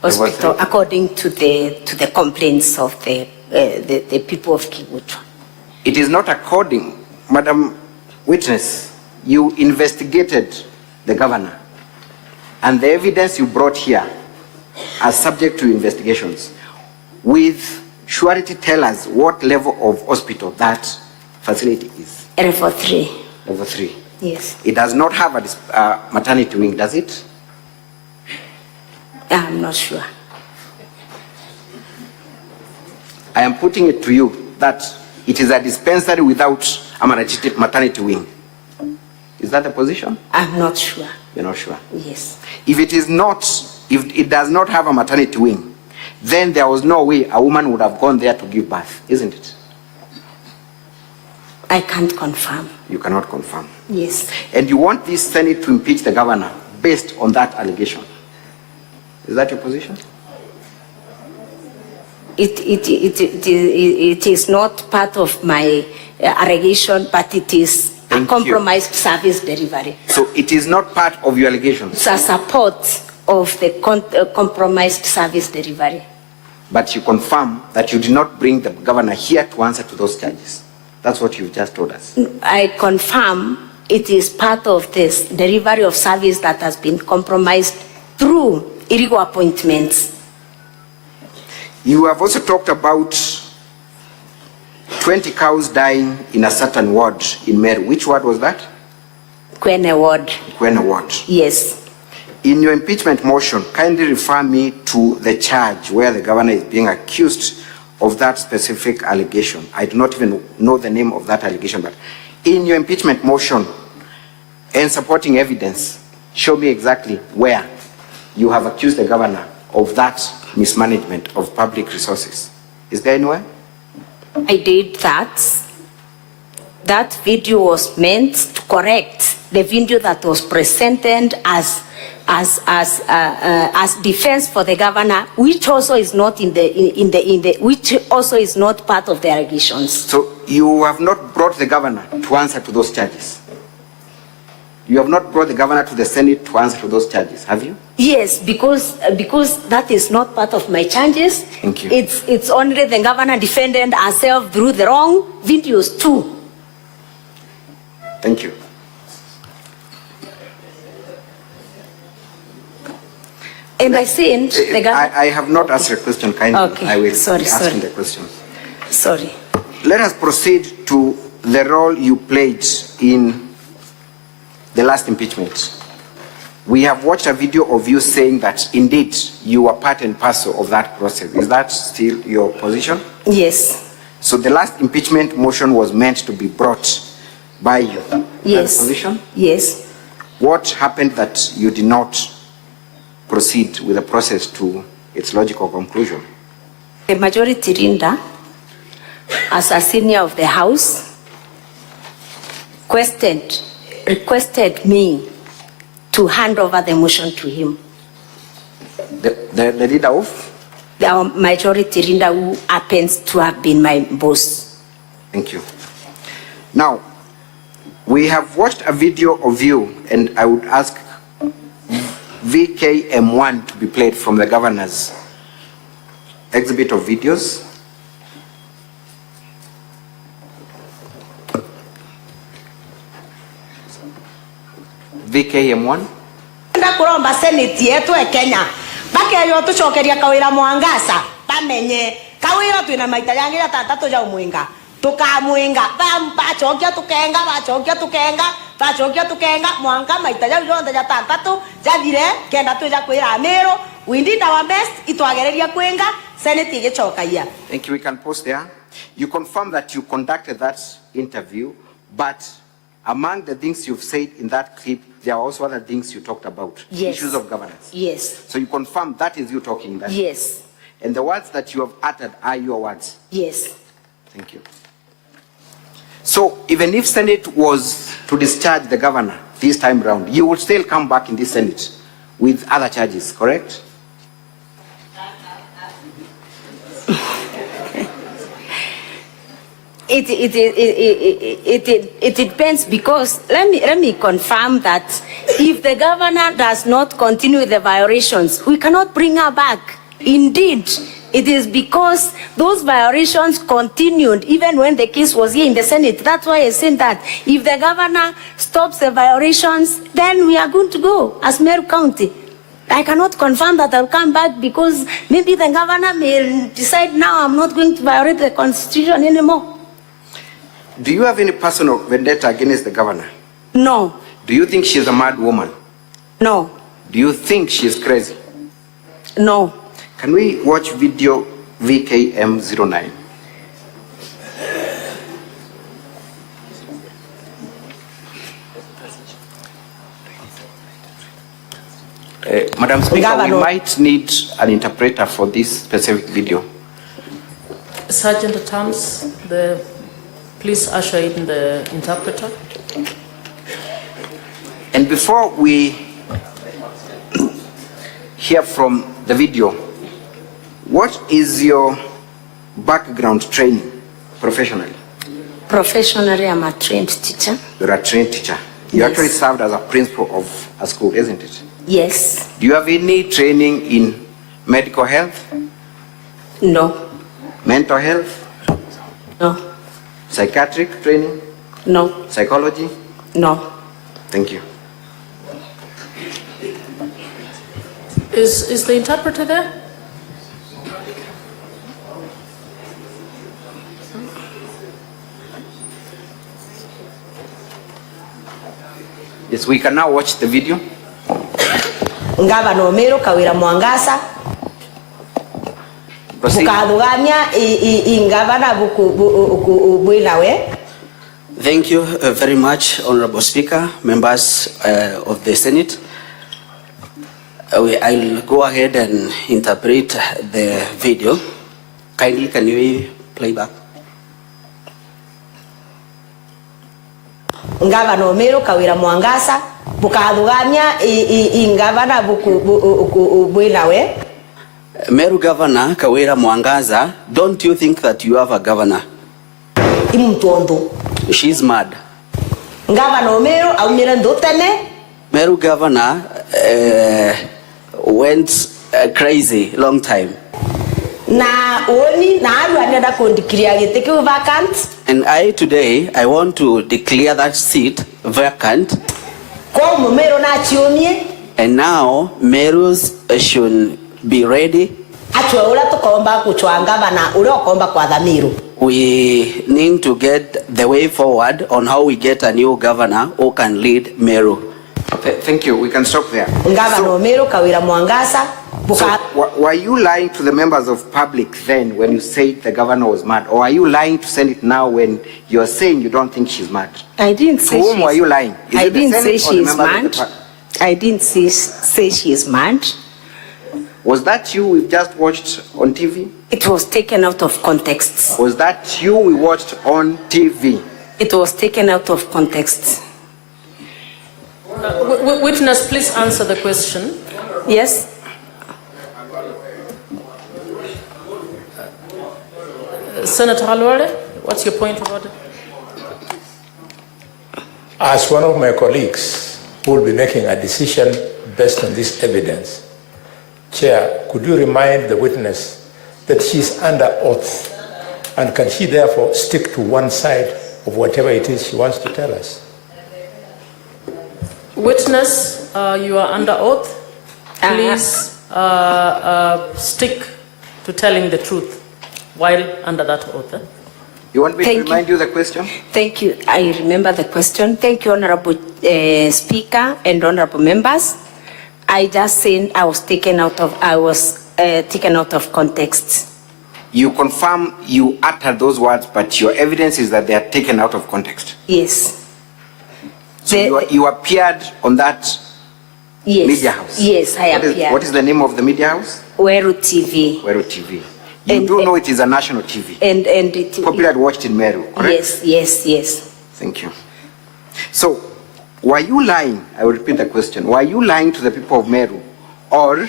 hospital, according to the complaints of the people of Kegochwa. It is not according, Madam Witness, you investigated the governor, and the evidence you brought here are subject to investigations. With surety, tell us what level of hospital that facility is. Level 3. Level 3. Yes. It does not have a maternity wing, does it? I'm not sure. I am putting it to you that it is a dispensary without a maternity wing. Is that the position? I'm not sure. You're not sure? Yes. If it is not, if it does not have a maternity wing, then there was no way a woman would have gone there to give birth, isn't it? I can't confirm. You cannot confirm. Yes. And you want this Senate to impeach the governor based on that allegation. Is that your position? It is not part of my allegation, but it is a compromised service delivery. So it is not part of your allegations? It's a support of the compromised service delivery. But you confirm that you did not bring the governor here to answer to those charges. That's what you've just told us. I confirm it is part of this delivery of service that has been compromised through illegal appointments. You have also talked about 20 cows dying in a certain ward in Meru. Which ward was that? Kwene ward. Kwene ward. Yes. In your impeachment motion, kindly refer me to the charge where the governor is being accused of that specific allegation. I do not even know the name of that allegation, but in your impeachment motion and supporting evidence, show me exactly where you have accused the governor of that mismanagement of public resources. Is there anywhere? I did that. That video was meant to correct the video that was presented as defense for the governor, which also is not which also is not part of the allegations. So you have not brought the governor to answer to those charges? You have not brought the governor to the Senate to answer to those charges, have you? Yes, because that is not part of my charges. Thank you. It's only the governor defended herself through the wrong videos too. Thank you. And I said the governor. I have not asked a question, kindly. Okay. I will Sorry. be asking the questions. Sorry. Let us proceed to the role you played in the last impeachment. We have watched a video of you saying that indeed you were part and parcel of that process. Is that still your position? Yes. So the last impeachment motion was meant to be brought by you. Yes. That position? Yes. What happened that you did not proceed with the process to its logical conclusion? The majority leader, as a senior of the House, requested me to hand over the motion to him. The leader of? The majority leader, who happens to have been my boss. Thank you. Now, we have watched a video of you, and I would ask VKM1 to be played from the governor's exhibit of videos. VKM1. Kuromba seneti yetu e Kenya bakeyo tucokeria Kawera Mwangaza bamenye Kawera twina maita yangira tatatu ja umwinga tukamwinga bachokia tukenga mwanga maita ja yonde ja tatatu jathire kenda tuja kwira Meru we did our best itwagereria kwenga Senate igichokaia. Thank you. We can pause there. You confirm that you conducted that interview, but among the things you've said in that clip, there are also other things you talked about. Yes. Issues of governance. Yes. So you confirm that is you talking that? Yes. And the words that you have uttered are your words? Yes. Thank you. So even if Senate was to discharge the governor this time round, you would still come back in this Senate with other charges, correct? It depends, because let me confirm that if the governor does not continue the violations, we cannot bring her back. Indeed, it is because those violations continued even when the case was here in the Senate. That's why I said that if the governor stops the violations, then we are going to go as Meru County. I cannot confirm that I'll come back, because maybe the governor may decide now I'm not going to violate the Constitution anymore. Do you have any personal vendetta against the governor? No. Do you think she's a mad woman? No. Do you think she's crazy? No. Can we watch video VKM09? Madam Speaker, we might need an interpreter for this specific video. Sergeant at Arms, please usher in the interpreter. And before we hear from the video, what is your background training professionally? Professionally, I'm a trained teacher. You're a trained teacher. You Yes. actually served as a principal of a school, isn't it? Yes. Do you have any training in medical health? No. Mental health? No. Psychiatric training? No. Psychology? No. Thank you. Is the interpreter there? Yes, we can now watch the video. Ngavana Meru Kawera Mwangaza bukadugania ingavana bwinawe. Thank you very much, Honorable Speaker, members of the Senate. I'll go ahead and interpret the video. Kindly, can you play back? Ngavana Meru Kawera Mwangaza bukadugania ingavana bwinawe. Meru Governor Kawera Mwangaza, don't you think that you have a governor? Imtondo. She's mad. Ngavana Meru aumira ndotene. Meru Governor went crazy long time. Na oni na aru anada kondikiria giteke vacant. And I want to declare that seat vacant. Kwa Meru na chiomie. And now Merus should be ready. Atwe ula tukomba kuchwa ngavana ule okomba kwa Dhamiru. We need to get the way forward on how we get a new governor who can lead Meru. Thank you. We can stop there. Ngavana Meru Kawera Mwangaza. So, were you lying to the members of public then when you said the governor was mad? Or are you lying to Senate now when you're saying you don't think she's mad? I didn't say to whom were you lying? Is I it the didn't Senate say or she the is members of mad. the I didn't say she is mad. Was that you we just watched on TV? It was taken out of context. Was that you we watched on TV? It was taken out of context. Witness, please answer the question. Yes. Senator Halwale, what's your point of order? As one of my colleagues who will be making a decision based on this evidence, Chair, could you remind the witness that she is under oath, and can she therefore stick to one side of whatever it is she wants to tell us? Witness, you are under oath. Please stick to telling the truth while under that oath. You want me to remind you the question? Thank you. I remember the question. Thank you, Honorable Speaker and Honorable members. I just said I was taken out of context. You confirm you uttered those words, but your evidence is that they are taken out of context. Yes. So you appeared on that media house? Yes, I appeared. What is the name of the media house? Weru TV. Weru TV. You do know it is a national TV. And it popularly watched in Meru, correct? Yes. Thank you. So, were you lying? I will repeat the question. Were you lying to the people of Meru, or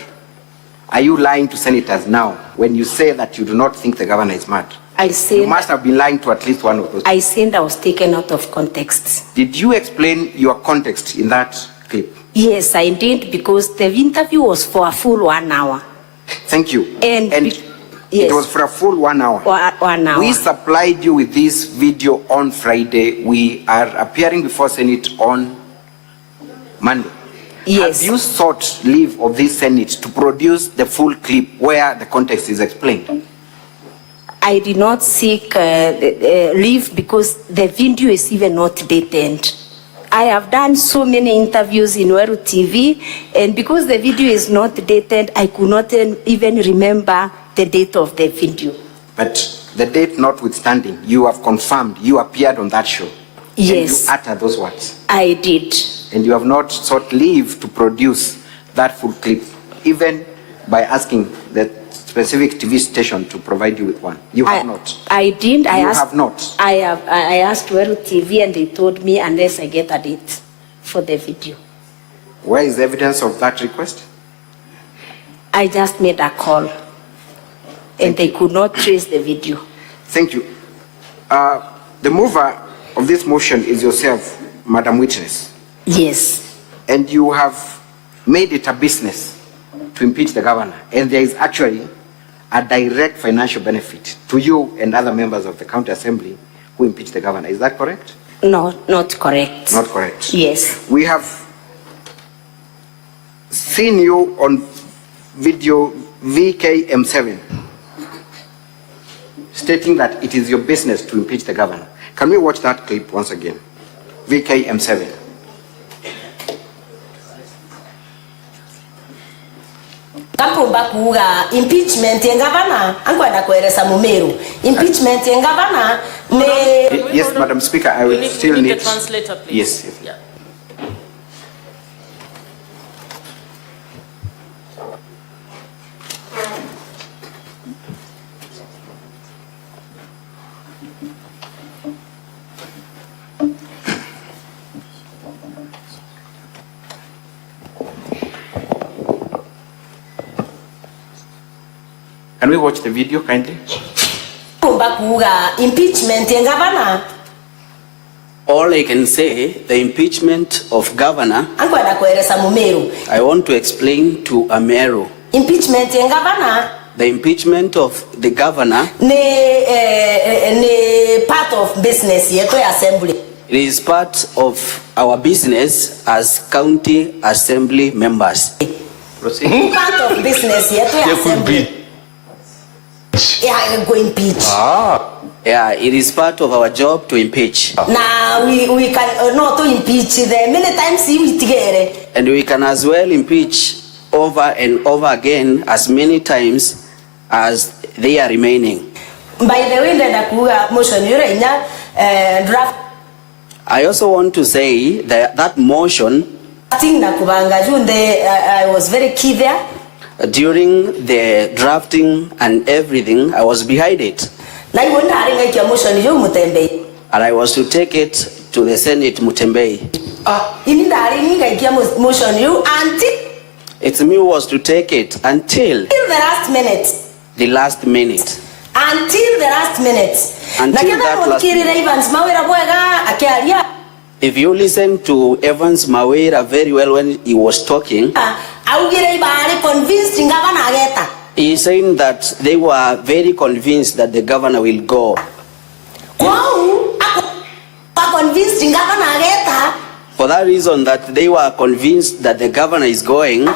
are you lying to senators now when you say that you do not think the governor is mad? You must have been lying to at least one of those. I said I was taken out of context. Did you explain your context in that clip? Yes, I did, because the interview was for a full 1 hour. Thank you. And it was for a full 1 hour. 1 hour. We supplied you with this video on Friday. We are appearing before Senate on Monday. Yes. Have you sought leave of this Senate to produce the full clip where the context is explained? I did not seek leave because the video is even not dated. I have done so many interviews in Weru TV, and because the video is not dated, I could not even remember the date of the video. But the date notwithstanding, you have confirmed you appeared on that show. Yes. And you uttered those words. I did. And you have not sought leave to produce that full clip, even by asking the specific TV station to provide you with one. You have not. I did. I have not. I asked Weru TV, and they told me unless I get a date for the video. Where is the evidence of that request? I just made a call, and they could not trace the video. Thank you. The mover of this motion is yourself, Madam Witness. Yes. And you have made it a business to impeach the governor, and there is actually a direct financial benefit to you and other members of the county assembly who impeach the governor. Is that correct? No, not correct. Not correct. Yes. We have seen you on video VKM7 stating that it is your business to impeach the governor. Can we watch that clip once again? VKM7. Kampumba kuga impeachment ya gavana angwenda kueleza Mumeru. Impeachment ya gavana ne. Yes, Madam Speaker, I will still need. The translator, please. Yes. Yeah. Can we watch the video kindly? Impeachment ya gavana. All I can say, the impeachment of governor, angwenda kueleza Mumeru. I want to explain to Ameru. Impeachment ya gavana. The impeachment of the governor ne part of business yetu ya assembly. It is part of our business as county assembly members. Proceed. Part of business yetu ya assembly. Yeah, go impeach. Yeah, it is part of our job to impeach. Now we can not to impeach them many times we together. And we can as well impeach over and over again as many times as they are remaining. By the way, that motion draft. I also want to say that that motion. I was very key there. During the drafting and everything, I was behind it. And I was to take it to the Senate Mutembei. It's me who was to take it until the last minute. The last minute. Until the last minute. Until that last minute. If you listen to Evans Mawera very well when he was talking, he's saying that they were very convinced that the governor will go. For that reason that they were convinced that the governor is going,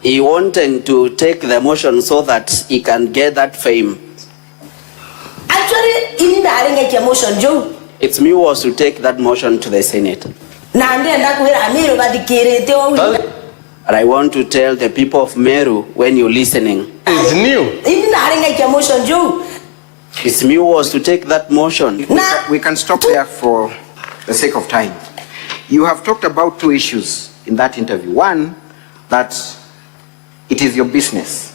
he wanted to take the motion so that he can get that fame. Actually, it's me who was to take that motion to the Senate. Na ndenda kwira Meru bathikirite o. And I want to tell the people of Meru when you're listening. It's new. Ini na arenga motion juu. It's me was to take that motion. We can stop there for the sake of time. You have talked about two issues in that interview. One, that it is your business.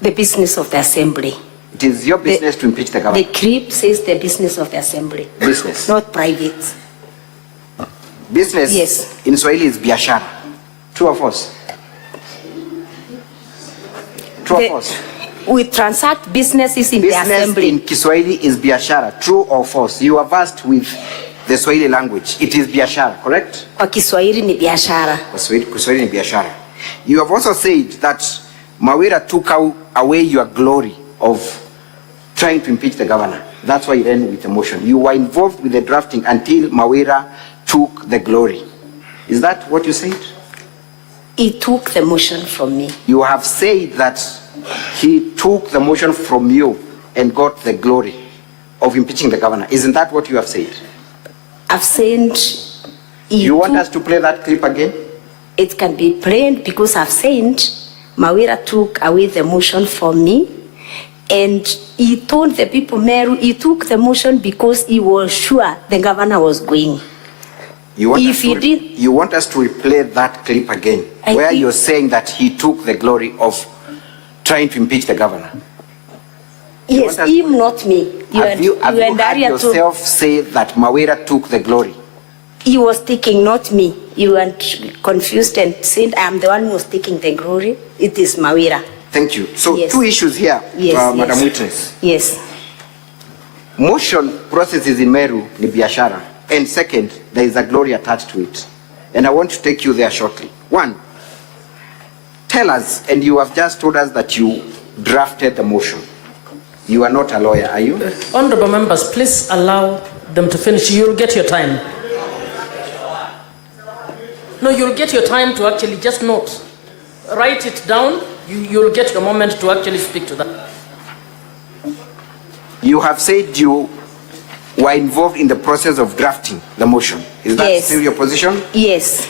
The business of the assembly. It is your business to impeach the government. The CRIP says the business of the assembly. Business. Not private. Business, yes, in Swahili is biashara. True or false? True or false? We transact businesses in the assembly. Business in Kiswahili is biashara. True or false? You are versed with the Swahili language. It is biashara, correct? Kwa Kiswahili ni biashara. Kiswahili ni biashara. You have also said that Mawira took away your glory of trying to impeach the governor. That's why you end with the motion. You were involved with the drafting until Mawira took the glory. Is that what you said? He took the motion from me. You have said that he took the motion from you and got the glory of impeaching the governor. Isn't that what you have said? I've said... You want us to play that clip again? It can be played because I've said Mawira took away the motion from me, and he told the people, Meru, he took the motion because he was sure the governor was going. You want us to replay that clip again, where you're saying that he took the glory of trying to impeach the governor? Yes, him, not me. Have you heard yourself say that Mawira took the glory? He was taking, not me. You weren't confused and said I'm the one who was taking the glory. It is Mawira. Thank you. So yes. Two issues here, Madam Witness. Yes. Motion processes in Meru ni biashara. And second, there is a glory attached to it. And I want to take you there shortly. One, tell us, and you have just told us that you drafted the motion. You are not a lawyer, are you? Honorable members, please allow them to finish. You'll get your time. No, you'll get your time to actually just note. Write it down. You'll get your moment to actually speak to that. You have said you were involved in the process of drafting the motion. Is that still your position? Yes.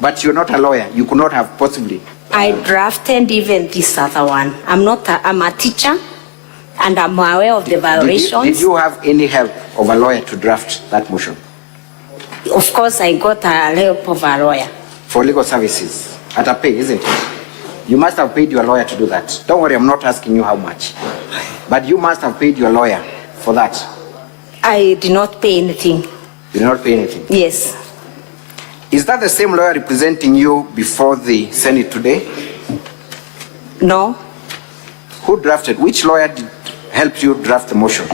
But you're not a lawyer. You could not have possibly. I drafted even this other one. I'm a teacher, and I'm aware of the violations. Did you have any help of a lawyer to draft that motion? Of course, I got a help of a lawyer. For legal services, at a pay, isn't it? You must have paid your lawyer to do that. Don't worry, I'm not asking you how much. But you must have paid your lawyer for that. I did not pay anything. You did not pay anything? Yes. Is that the same lawyer representing you before the Senate today? No. Who drafted? Which lawyer helped you draft the motion?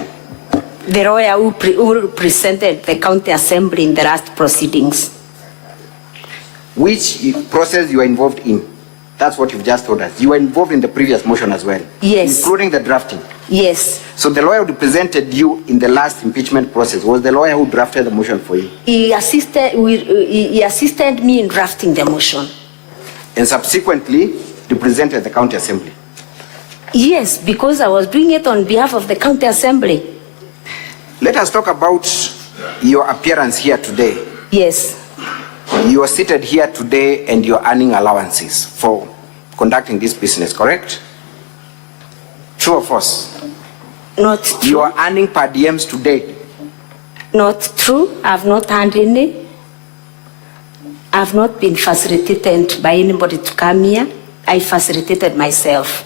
The lawyer who presented the county assembly in the last proceedings. Which process you were involved in? That's what you've just told us. You were involved in the previous motion as well? Yes. Including the drafting? Yes. So the lawyer who represented you in the last impeachment process was the lawyer who drafted the motion for you? He assisted me in drafting the motion. And subsequently represented the county assembly? Yes, because I was doing it on behalf of the county assembly. Let us talk about your appearance here today. Yes. You are seated here today and you're earning allowances for conducting this business, correct? True or false? Not true. You are earning per diems today. Not true. I've not earned any. I've not been facilitated by anybody to come here. I facilitated myself.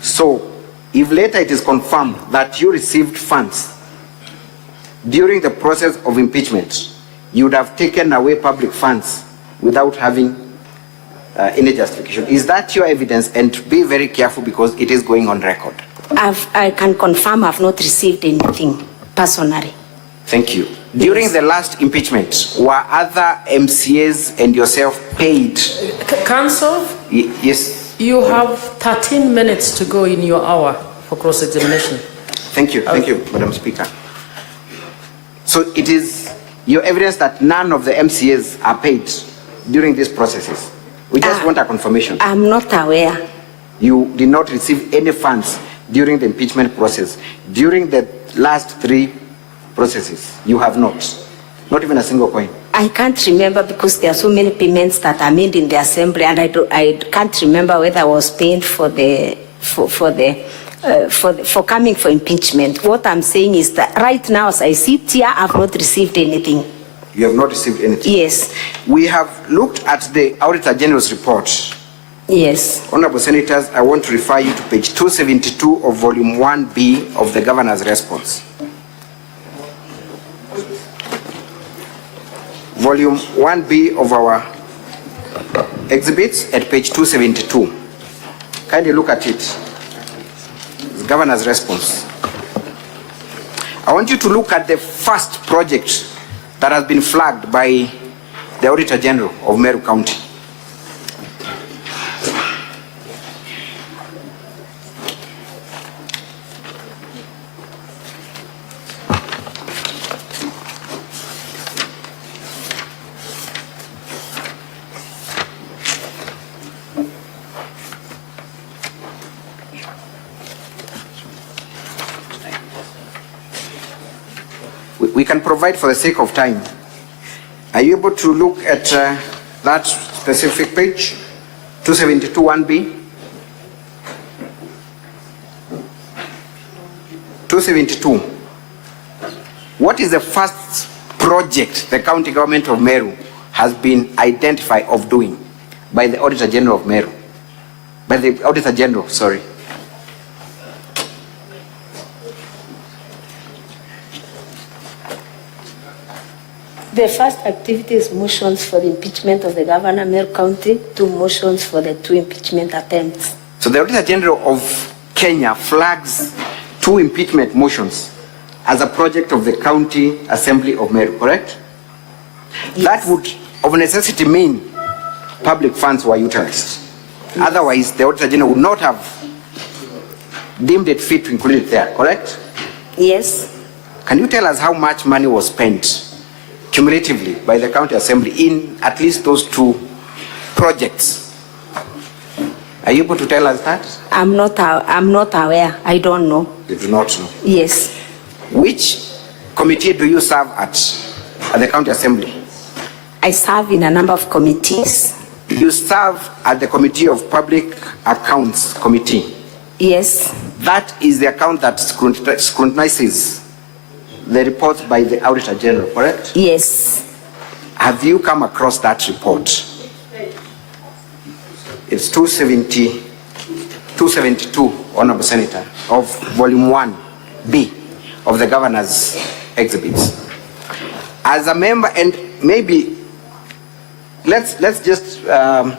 So, if later it is confirmed that you received funds during the process of impeachment, you would have taken away public funds without having any justification. Is that your evidence? And be very careful because it is going on record. I can confirm I've not received anything personally. Thank you. During the last impeachment, were other MCAs and yourself paid? Counsel? Yes. You have 13 minutes to go in your hour for cross-examination. Thank you, Madam Speaker. So it is your evidence that none of the MCAs are paid during these processes. We just want a confirmation. I'm not aware. You did not receive any funds during the impeachment process. During the last 3 processes, you have not. Not even a single coin. I can't remember because there are so many payments that are made in the assembly, and I can't remember whether I was paying for coming for impeachment. What I'm saying is that right now, as I sit here, I've not received anything. You have not received anything? Yes. We have looked at the Auditor General's report. Yes. Honorable Senators, I want to refer you to page 272 of volume 1B of the Governor's response. Volume 1B of our exhibits at page 272. Kindly look at it. The Governor's response. I want you to look at the first project that has been flagged by the Auditor General of Meru County. We can provide for the sake of time. Are you able to look at that specific page, 272 1B? 272. What is the first project the county government of Meru has been identified of doing by the Auditor General of Meru? By the Auditor General, sorry. The first activity is motions for the impeachment of the governor, Meru County, 2 motions for the 2 impeachment attempts. So the Auditor General of Kenya flags 2 impeachment motions as a project of the County Assembly of Meru, correct? Yes. That would, of necessity, mean public funds were utilized. Yes. Otherwise, the Auditor General would not have deemed it fit to include it there, correct? Yes. Can you tell us how much money was spent cumulatively by the County Assembly in at least those 2 projects? Are you able to tell us that? I'm not aware. I don't know. You do not know? Yes. Which committee do you serve at the County Assembly? I serve in a number of committees. You serve at the Committee of Public Accounts Committee? Yes. That is the account that scrutinizes the report by the Auditor General, correct? Yes. Have you come across that report? It's 272, Honorable Senator, of volume 1B of the Governor's exhibits. As a member, and maybe let's just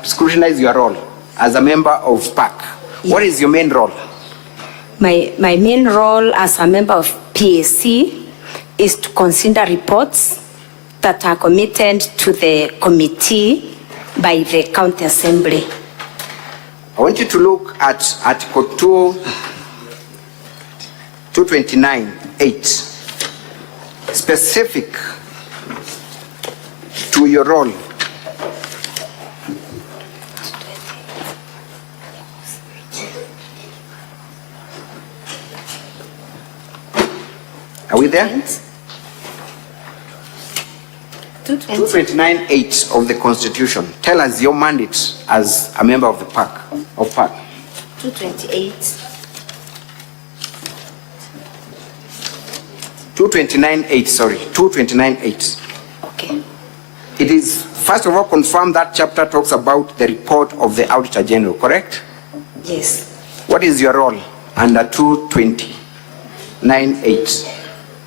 scrutinize your role as a member of PAC. Yes. What is your main role? My main role as a member of PAC is to consider reports that are committed to the committee by the County Assembly. I want you to look at Article 229(8), specific to your role. Are we there? 229(8) of the Constitution. Tell us your mandate as a member of the PAC. 228. 229(8, sorry. 229(8. Okay. It is, first of all, confirm that chapter talks about the report of the Auditor General, correct? Yes. What is your role under 229(8)?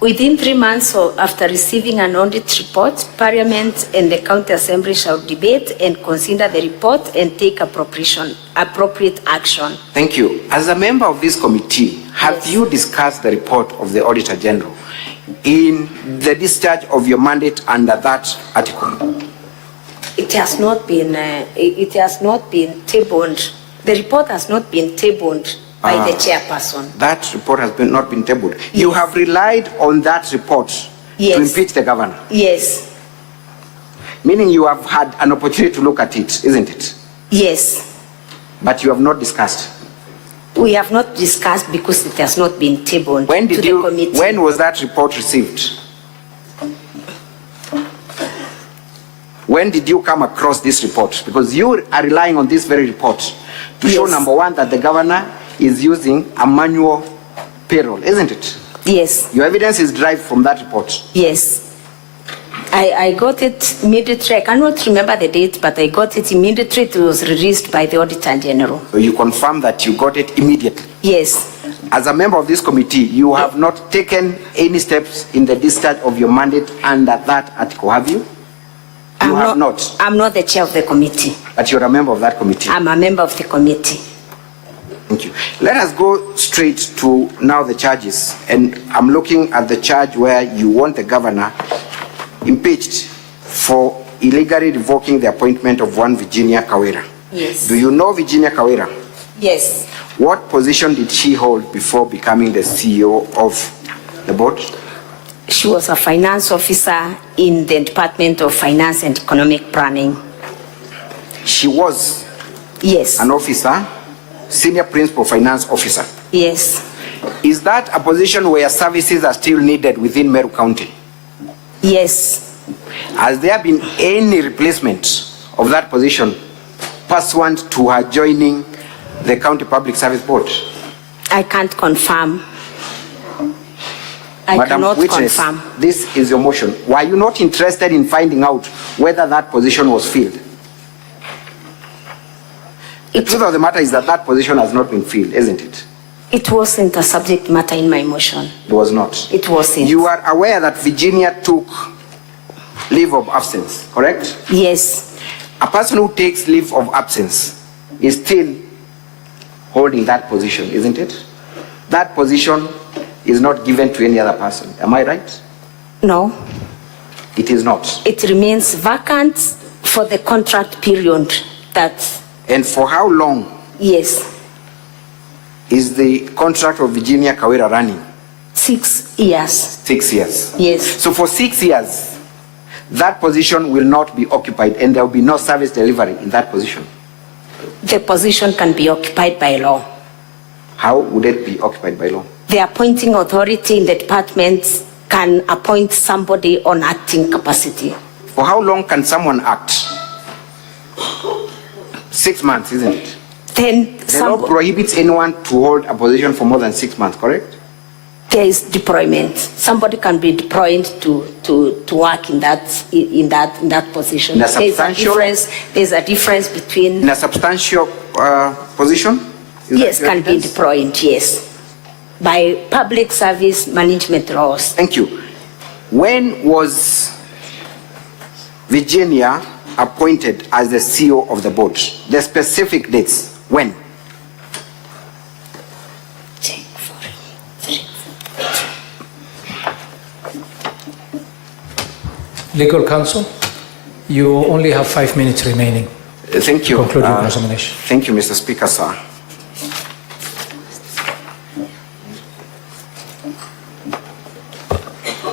Within 3 months after receiving an audit report, Parliament and the County Assembly shall debate and consider the report and take appropriate action. Thank you. As a member of this committee, have you discussed the report of the Auditor General in the discharge of your mandate under that article? It has not been tabled. The report has not been tabled by the chairperson. That report has not been tabled. Yes. You have relied on that report to impeach the governor? Yes. Meaning you have had an opportunity to look at it, isn't it? Yes. But you have not discussed? We have not discussed because it has not been tabled to the committee. When was that report received? When did you come across this report? Because you are relying on this very report to show, number one, that the governor is using a manual payroll, isn't it? Yes. Your evidence is derived from that report. Yes. I got it immediately. I cannot remember the date, but I got it immediately. It was released by the Auditor General. So you confirm that you got it immediately? Yes. As a member of this committee, you have not taken any steps in the discharge of your mandate under that article, have you? You have not. I'm not the chair of the committee. But you're a member of that committee? I'm a member of the committee. Thank you. Let us go straight to now the charges. And I'm looking at the charge where you want the governor impeached for illegally revoking the appointment of one Virginia Kawera. Yes. Do you know Virginia Kawera? Yes. What position did she hold before becoming the CEO of the board? She was a finance officer in the Department of Finance and Economic Planning. She was? Yes. An officer, senior principal finance officer? Yes. Is that a position where services are still needed within Meru County? Yes. Has there been any replacement of that position pursuant to her joining the County Public Service Board? I can't confirm. I Madam cannot Witness, confirm. this is your motion. Were you not interested in finding out whether that position was filled? The truth of the matter is that that position has not been filled, isn't it? It wasn't a subject matter in my motion. It was not. It wasn't. You are aware that Virginia took leave of absence, correct? Yes. A person who takes leave of absence is still holding that position, isn't it? That position is not given to any other person. Am I right? No. It is not. It remains vacant for the contract period that... And for how long? Yes. Is the contract of Virginia Kawera running? 6 years. 6 years. Yes. So for 6 years, that position will not be occupied and there will be no service delivery in that position. The position can be occupied by law. How would it be occupied by law? The appointing authority in the department can appoint somebody on acting capacity. For how long can someone act? 6 months, isn't it? Then the law prohibits anyone to hold a position for more than 6 months, correct? There is deployment. Somebody can be deployed to work in that position. In a substantial, there's a difference between... In a substantial position? Yes, can be deployed, yes. By public service management laws. Thank you. When was Virginia appointed as the CEO of the board? The specific dates. When? Legal counsel, you only have 5 minutes remaining. Thank you. Conclude your examination. Thank you, Mr. Speaker, sir.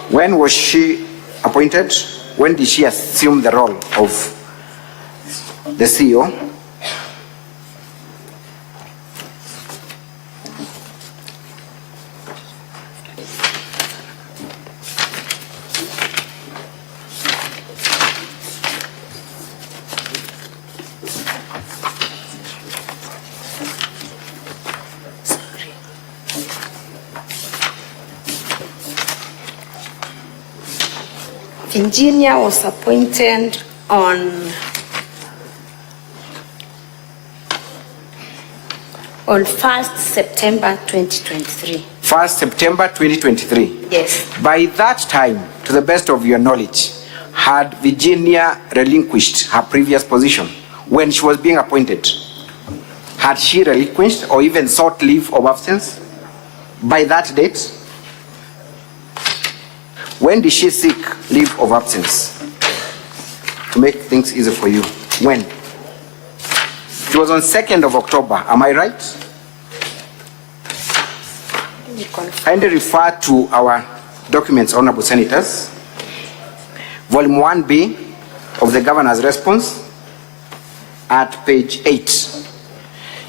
When was she appointed? When did she assume the role of the CEO? Virginia was appointed on 1st September 2023. 1st September 2023? Yes. By that time, to the best of your knowledge, had Virginia relinquished her previous position when she was being appointed? Had she relinquished or even sought leave of absence by that date? When did she seek leave of absence? To make things easy for you. When? It was on 2nd of October, am I right? Kindly refer to our documents, Honorable Senators. Volume 1B of the Governor's response at page 8.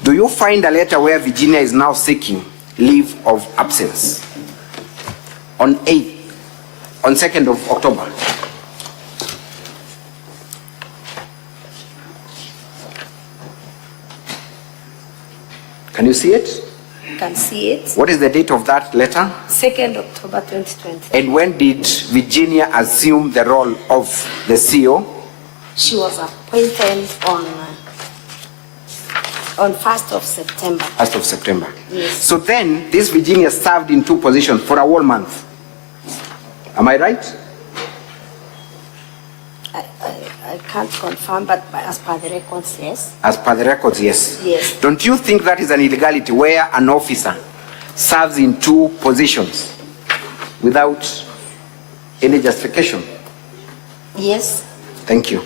Do you find a letter where Virginia is now seeking leave of absence? On 2nd of October. Can you see it? You can see it. What is the date of that letter? 2nd October 2020. And when did Virginia assume the role of the CEO? She was appointed on 1st of September. 1st of September. Yes. So then, this Virginia served in 2 positions for a whole month. Am I right? I can't confirm, but as per the records, yes. As per the records, yes. Yes. Don't you think that is an illegality where an officer serves in 2 positions without any justification? Yes. Thank you.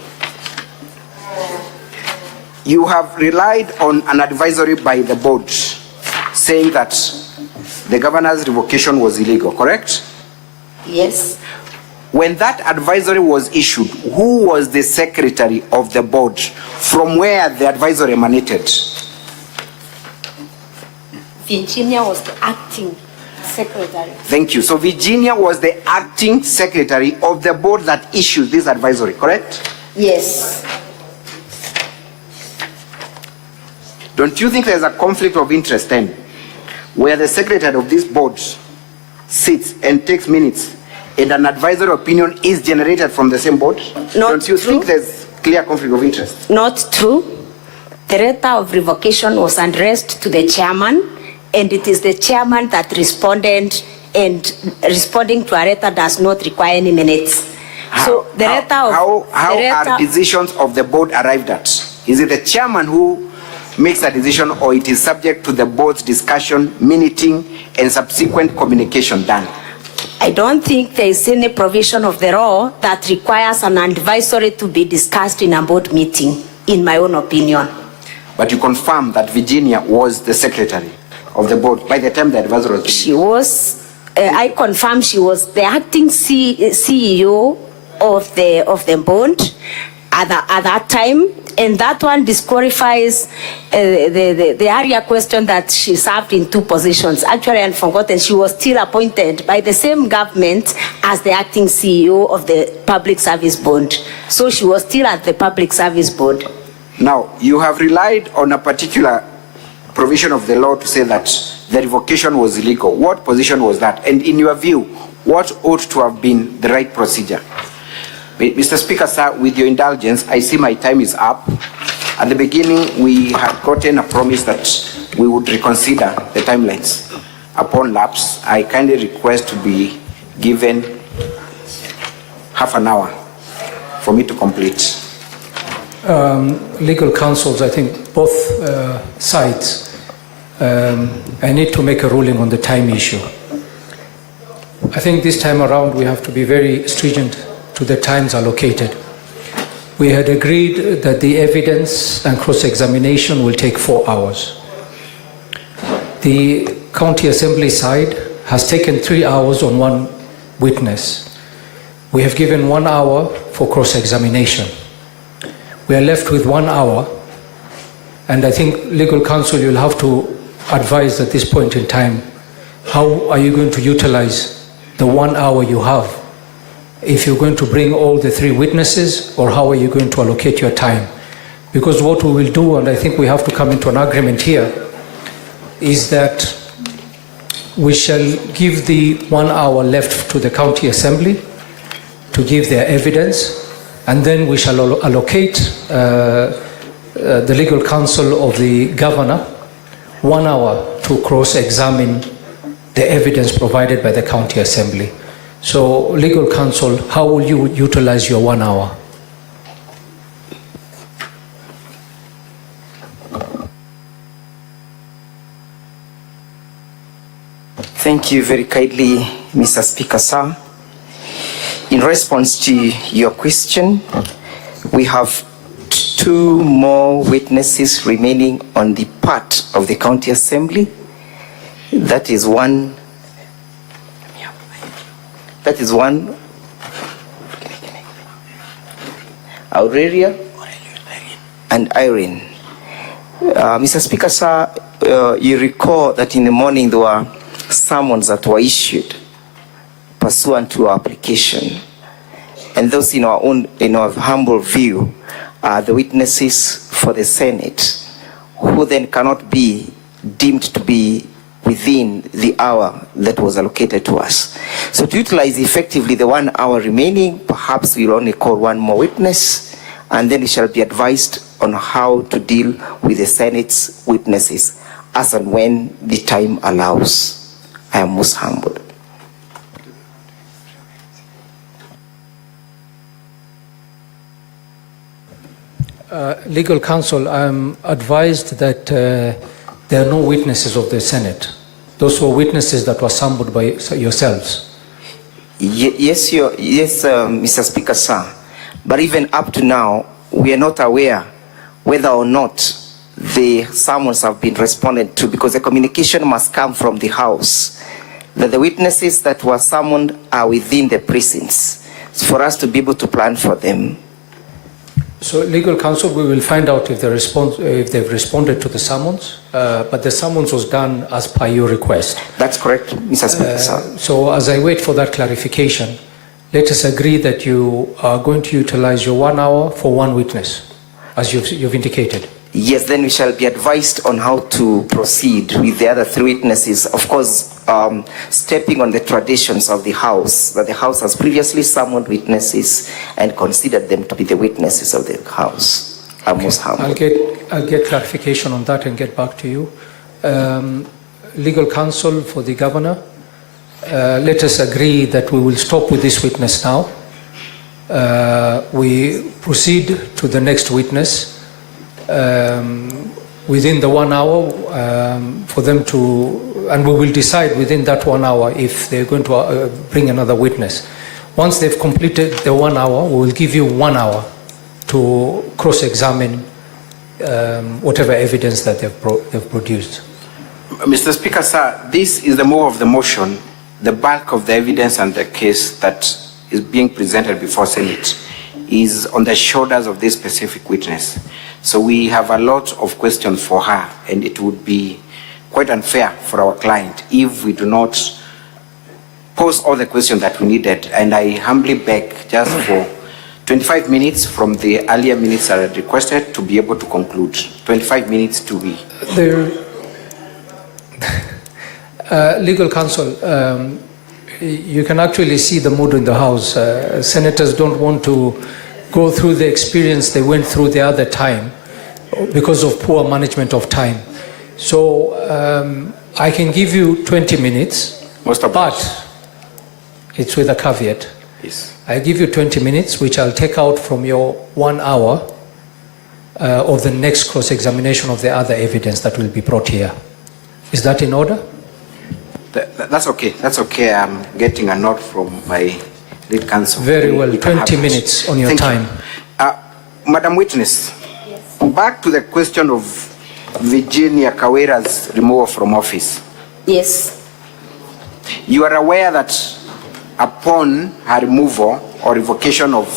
You have relied on an advisory by the board saying that the governor's revocation was illegal, correct? Yes. When that advisory was issued, who was the secretary of the board from where the advisory emanated? Virginia was the acting secretary. Thank you. So Virginia was the acting secretary of the board that issued this advisory, correct? Yes. Don't you think there's a conflict of interest then, where the secretary of this board sits and takes minutes and an advisory opinion is generated from the same board? Don't you think there's clear conflict of interest? Not true. The letter of revocation was addressed to the chairman, and it is the chairman that responded, and responding to a letter does not require any minutes. So the letter of... How are decisions of the board arrived at? Is it the chairman who makes a decision, or it is subject to the board's discussion, minuting, and subsequent communication done? I don't think there is any provision of the law that requires an advisory to be discussed in a board meeting, in my own opinion. But you confirm that Virginia was the secretary of the board by the time the advisory was... She was, I confirm she was the acting CEO of the board at that time, and that one disqualifies the earlier question that she served in 2 positions. Actually, I've forgotten, she was still appointed by the same government as the acting CEO of the Public Service Board. So she was still at the Public Service Board. Now, you have relied on a particular provision of the law to say that the revocation was illegal. What position was that? And in your view, what ought to have been the right procedure? Mr. Speaker, sir, with your indulgence, I see my time is up. At the beginning, we had gotten a promise that we would reconsider the timelines. Upon lapse, I kindly request to be given half an hour for me to complete. Legal counsels, I think both sides, I need to make a ruling on the time issue. I think this time around we have to be very stringent to the times allocated. We had agreed that the evidence and cross-examination will take 4 hours. The county assembly side has taken 3 hours on 1 witness. We have given 1 hour for cross-examination. We are left with 1 hour, and I think legal counsel, you'll have to advise at this point in time, how are you going to utilize the 1 hour you have? If you're going to bring all the 3 witnesses, or how are you going to allocate your time? Because what we will do, and I think we have to come into an agreement here, is that we shall give the 1 hour left to the county assembly to give their evidence, and then we shall allocate the legal counsel of the governor 1 hour to cross-examine the evidence provided by the county assembly. So, legal counsel, how will you utilize your 1 hour? Thank you very kindly, Mr. Speaker, sir. In response to your question, we have 2 more witnesses remaining on the part of the county assembly. That is one Aurelia and Irene. Mr. Speaker, sir, you recall that in the morning there were summons that were issued pursuant to our application, and those in our humble view are the witnesses for the Senate, who then cannot be deemed to be within the hour that was allocated to us. So to utilize effectively the 1 hour remaining, perhaps we'll only call one more witness, and then we shall be advised on how to deal with the Senate's witnesses as and when the time allows. I am most humbled. Legal counsel, I'm advised that there are no witnesses of the Senate. Those were witnesses that were summoned by yourselves. Yes, Mr. Speaker, sir. But even up to now, we are not aware whether or not the summons have been responded to, because the communication must come from the House that the witnesses that were summoned are within the precincts, for us to be able to plan for them. So, legal counsel, we will find out if they've responded to the summons, but the summons was done as per your request. That's correct, Mr. Speaker, sir. So, as I wait for that clarification, let us agree that you are going to utilize your 1 hour for one witness, as you've indicated. Yes, then we shall be advised on how to proceed with the other 3 witnesses. Of course, stepping on the traditions of the House, that the House has previously summoned witnesses and considered them to be the witnesses of the House. I'm most humble. I'll get clarification on that and get back to you. Legal counsel for the governor, let us agree that we will stop with this witness now. We proceed to the next witness within the 1 hour for them to, and we will decide within that 1 hour if they're going to bring another witness. Once they've completed the 1 hour, we will give you 1 hour to cross-examine whatever evidence that they've produced. Mr. Speaker, sir, this is the move of the motion. The bulk of the evidence and the case that is being presented before Senate is on the shoulders of this specific witness. So we have a lot of questions for her, and it would be quite unfair for our client if we do not pose all the questions that we needed. And I humbly beg just for 25 minutes from the earlier minutes that are requested to be able to conclude. 25 minutes to be. Legal counsel, you can actually see the mood in the House. Senators don't want to go through the experience they went through the other time because of poor management of time. So I can give you 20 minutes, but it's with a caveat. Yes. I give you 20 minutes, which I'll take out from your 1 hour of the next cross-examination of the other evidence that will be brought here. Is that in order? That's okay. That's okay. I'm getting a note from my lead counsel. Very well. 20 minutes on your time. Madam Witness, back to the question of Virginia Kawera's removal from office. Yes. You are aware that upon her removal or revocation of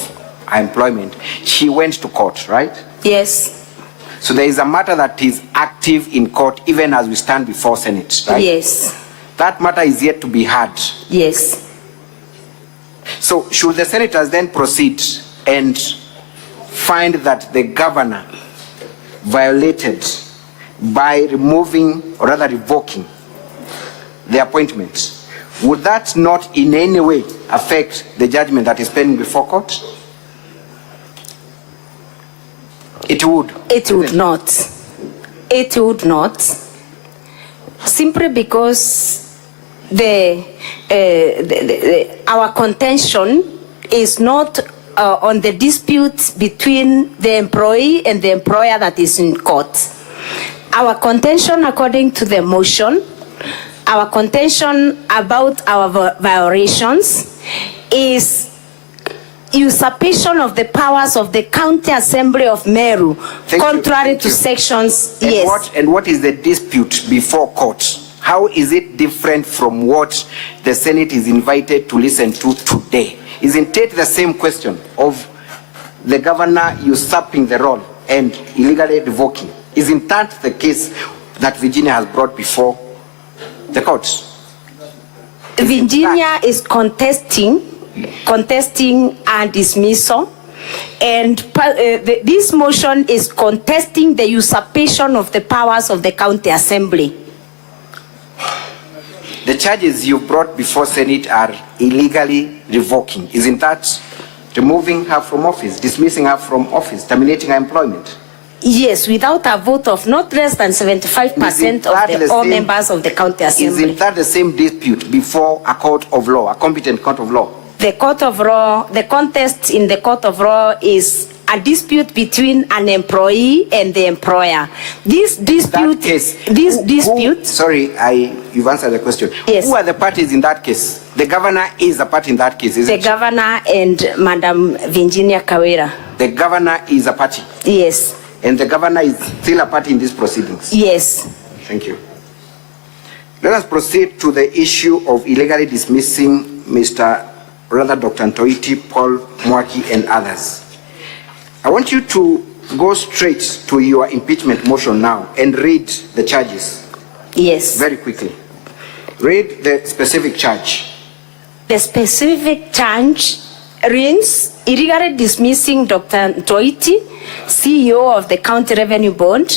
her employment, she went to court, right? Yes. So there is a matter that is active in court even as we stand before Senate, right? Yes. That matter is yet to be heard. Yes. So should the senators then proceed and find that the governor violated by removing or rather revoking the appointment, would that not in any way affect the judgment that is pending before court? It would. It would not. It would not. Simply because our contention is not on the dispute between the employee and the employer that is in court. Our contention, according to the motion, our contention about our violations is usurpation of the powers of the County Assembly of Meru, contrary to sections. And yes. What is the dispute before court? How is it different from what the Senate is invited to listen to today? Isn't it the same question of the governor usurping the role and illegally revoking? Isn't that the case that Virginia has brought before the courts? Virginia is contesting a dismissal And this motion is contesting the usurpation of the powers of the county assembly. The charges you brought before Senate are illegally revoking. Isn't that removing her from office, dismissing her from office, terminating her employment? Yes, without a vote of not less than 75% of all members of the county assembly. Isn't that the same dispute before a court of law, a competent court of law? The court of law, the contest in the court of law is a dispute between an employee and the employer. This dispute, you've answered the question. Yes. Who are the parties in that case? The governor is a party in that case, isn't it? The governor and Madam Virginia Kawera. The governor is a party? Yes. And the governor is still a party in these proceedings? Yes. Thank you. Let us proceed to the issue of illegally dismissing Dr. Ntoiti, Paul Mwaki, and others. I want you to go straight to your impeachment motion now and read the charges. Yes. Very quickly. Read the specific charge. The specific charge reads illegally dismissing Dr. Ntoiti, CEO of the County Revenue Board,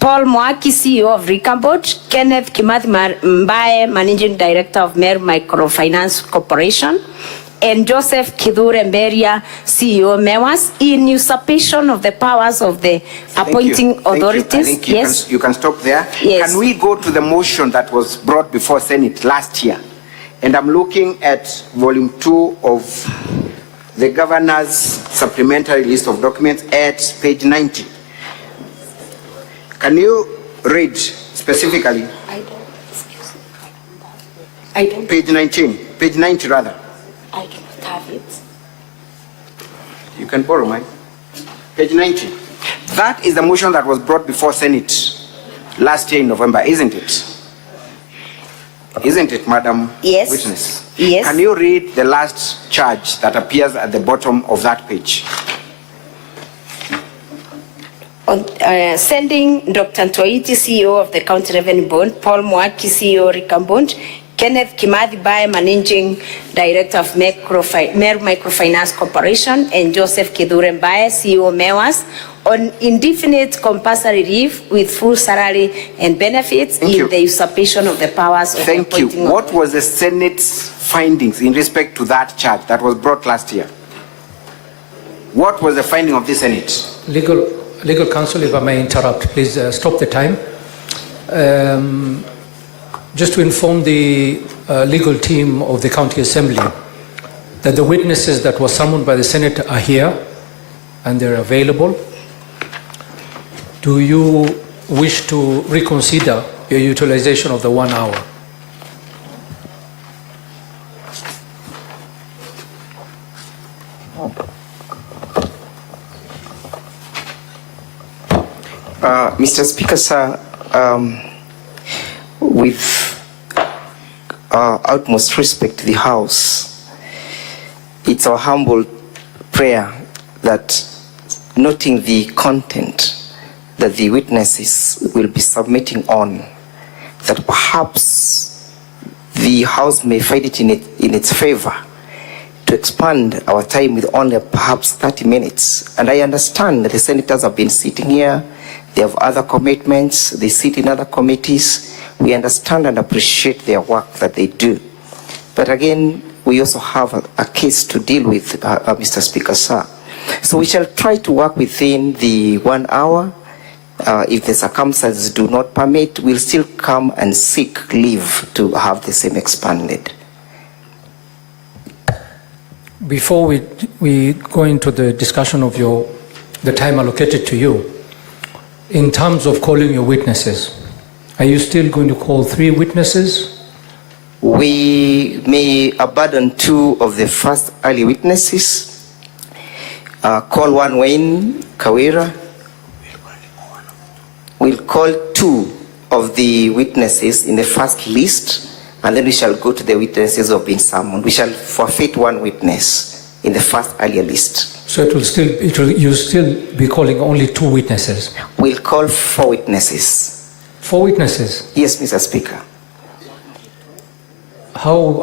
Paul Mwaki, CEO of Rika Board, Kenneth Kimathi Mbaye, Managing Director of Mer Microfinance Corporation, and Joseph Kithure Mberia, CEO MEWAS, in usurpation of the powers of the appointing authorities. I think you can stop there. Yes. Can we go to the motion that was brought before Senate last year? And I'm looking at volume 2 of the governor's supplementary list of documents at page 90. Can you read specifically? I don't. Page 19, page 90 rather. I do not have it. You can borrow mine. Page 90. That is the motion that was brought before Senate last year in November, isn't it? Isn't it, Madam Yes. Witness? Yes. Can you read the last charge that appears at the bottom of that page? Sending Dr. Ntoiti, CEO of the County Revenue Board, Paul Mwaki, CEO Rika Board, Kenneth Kimathi Mbaye, Managing Director of Mer Microfinance Corporation, and Joseph Kithure Mbaye, CEO MEWAS, on indefinite compulsory leave with full salary and benefits in the usurpation of the powers of the appointing authority. What was the Senate's findings in respect to that charge that was brought last year? What was the finding of the Senate? Legal counsel, if I may interrupt, please stop the time. Just to inform the legal team of the County Assembly that the witnesses that were summoned by the Senate are here and they're available. Do you wish to reconsider your utilization of the 1 hour? Mr. Speaker, sir, with utmost respect to the House, it's our humble prayer that, noting the content that the witnesses will be submitting on, that perhaps the House may find it in its favor to expand our time with only perhaps 30 minutes. And I understand that the senators have been sitting here, they have other commitments, they sit in other committees. We understand and appreciate their work that they do. But again, we also have a case to deal with, Mr. Speaker, sir. So we shall try to work within the 1 hour. If the circumstances do not permit, we'll still come and seek leave to have the same expanded. Before we go into the discussion of the time allocated to you, in terms of calling your witnesses, are you still going to call 3 witnesses? We may abandon 2 of the first early witnesses, call one Wayne Kawera. We'll call 2 of the witnesses in the first list, and then we shall go to the witnesses who have been summoned. We shall forfeit 1 witness in the first earlier list. So you'll still be calling only 2 witnesses? We'll call 4 witnesses. 4 witnesses? Yes, Mr. Speaker. How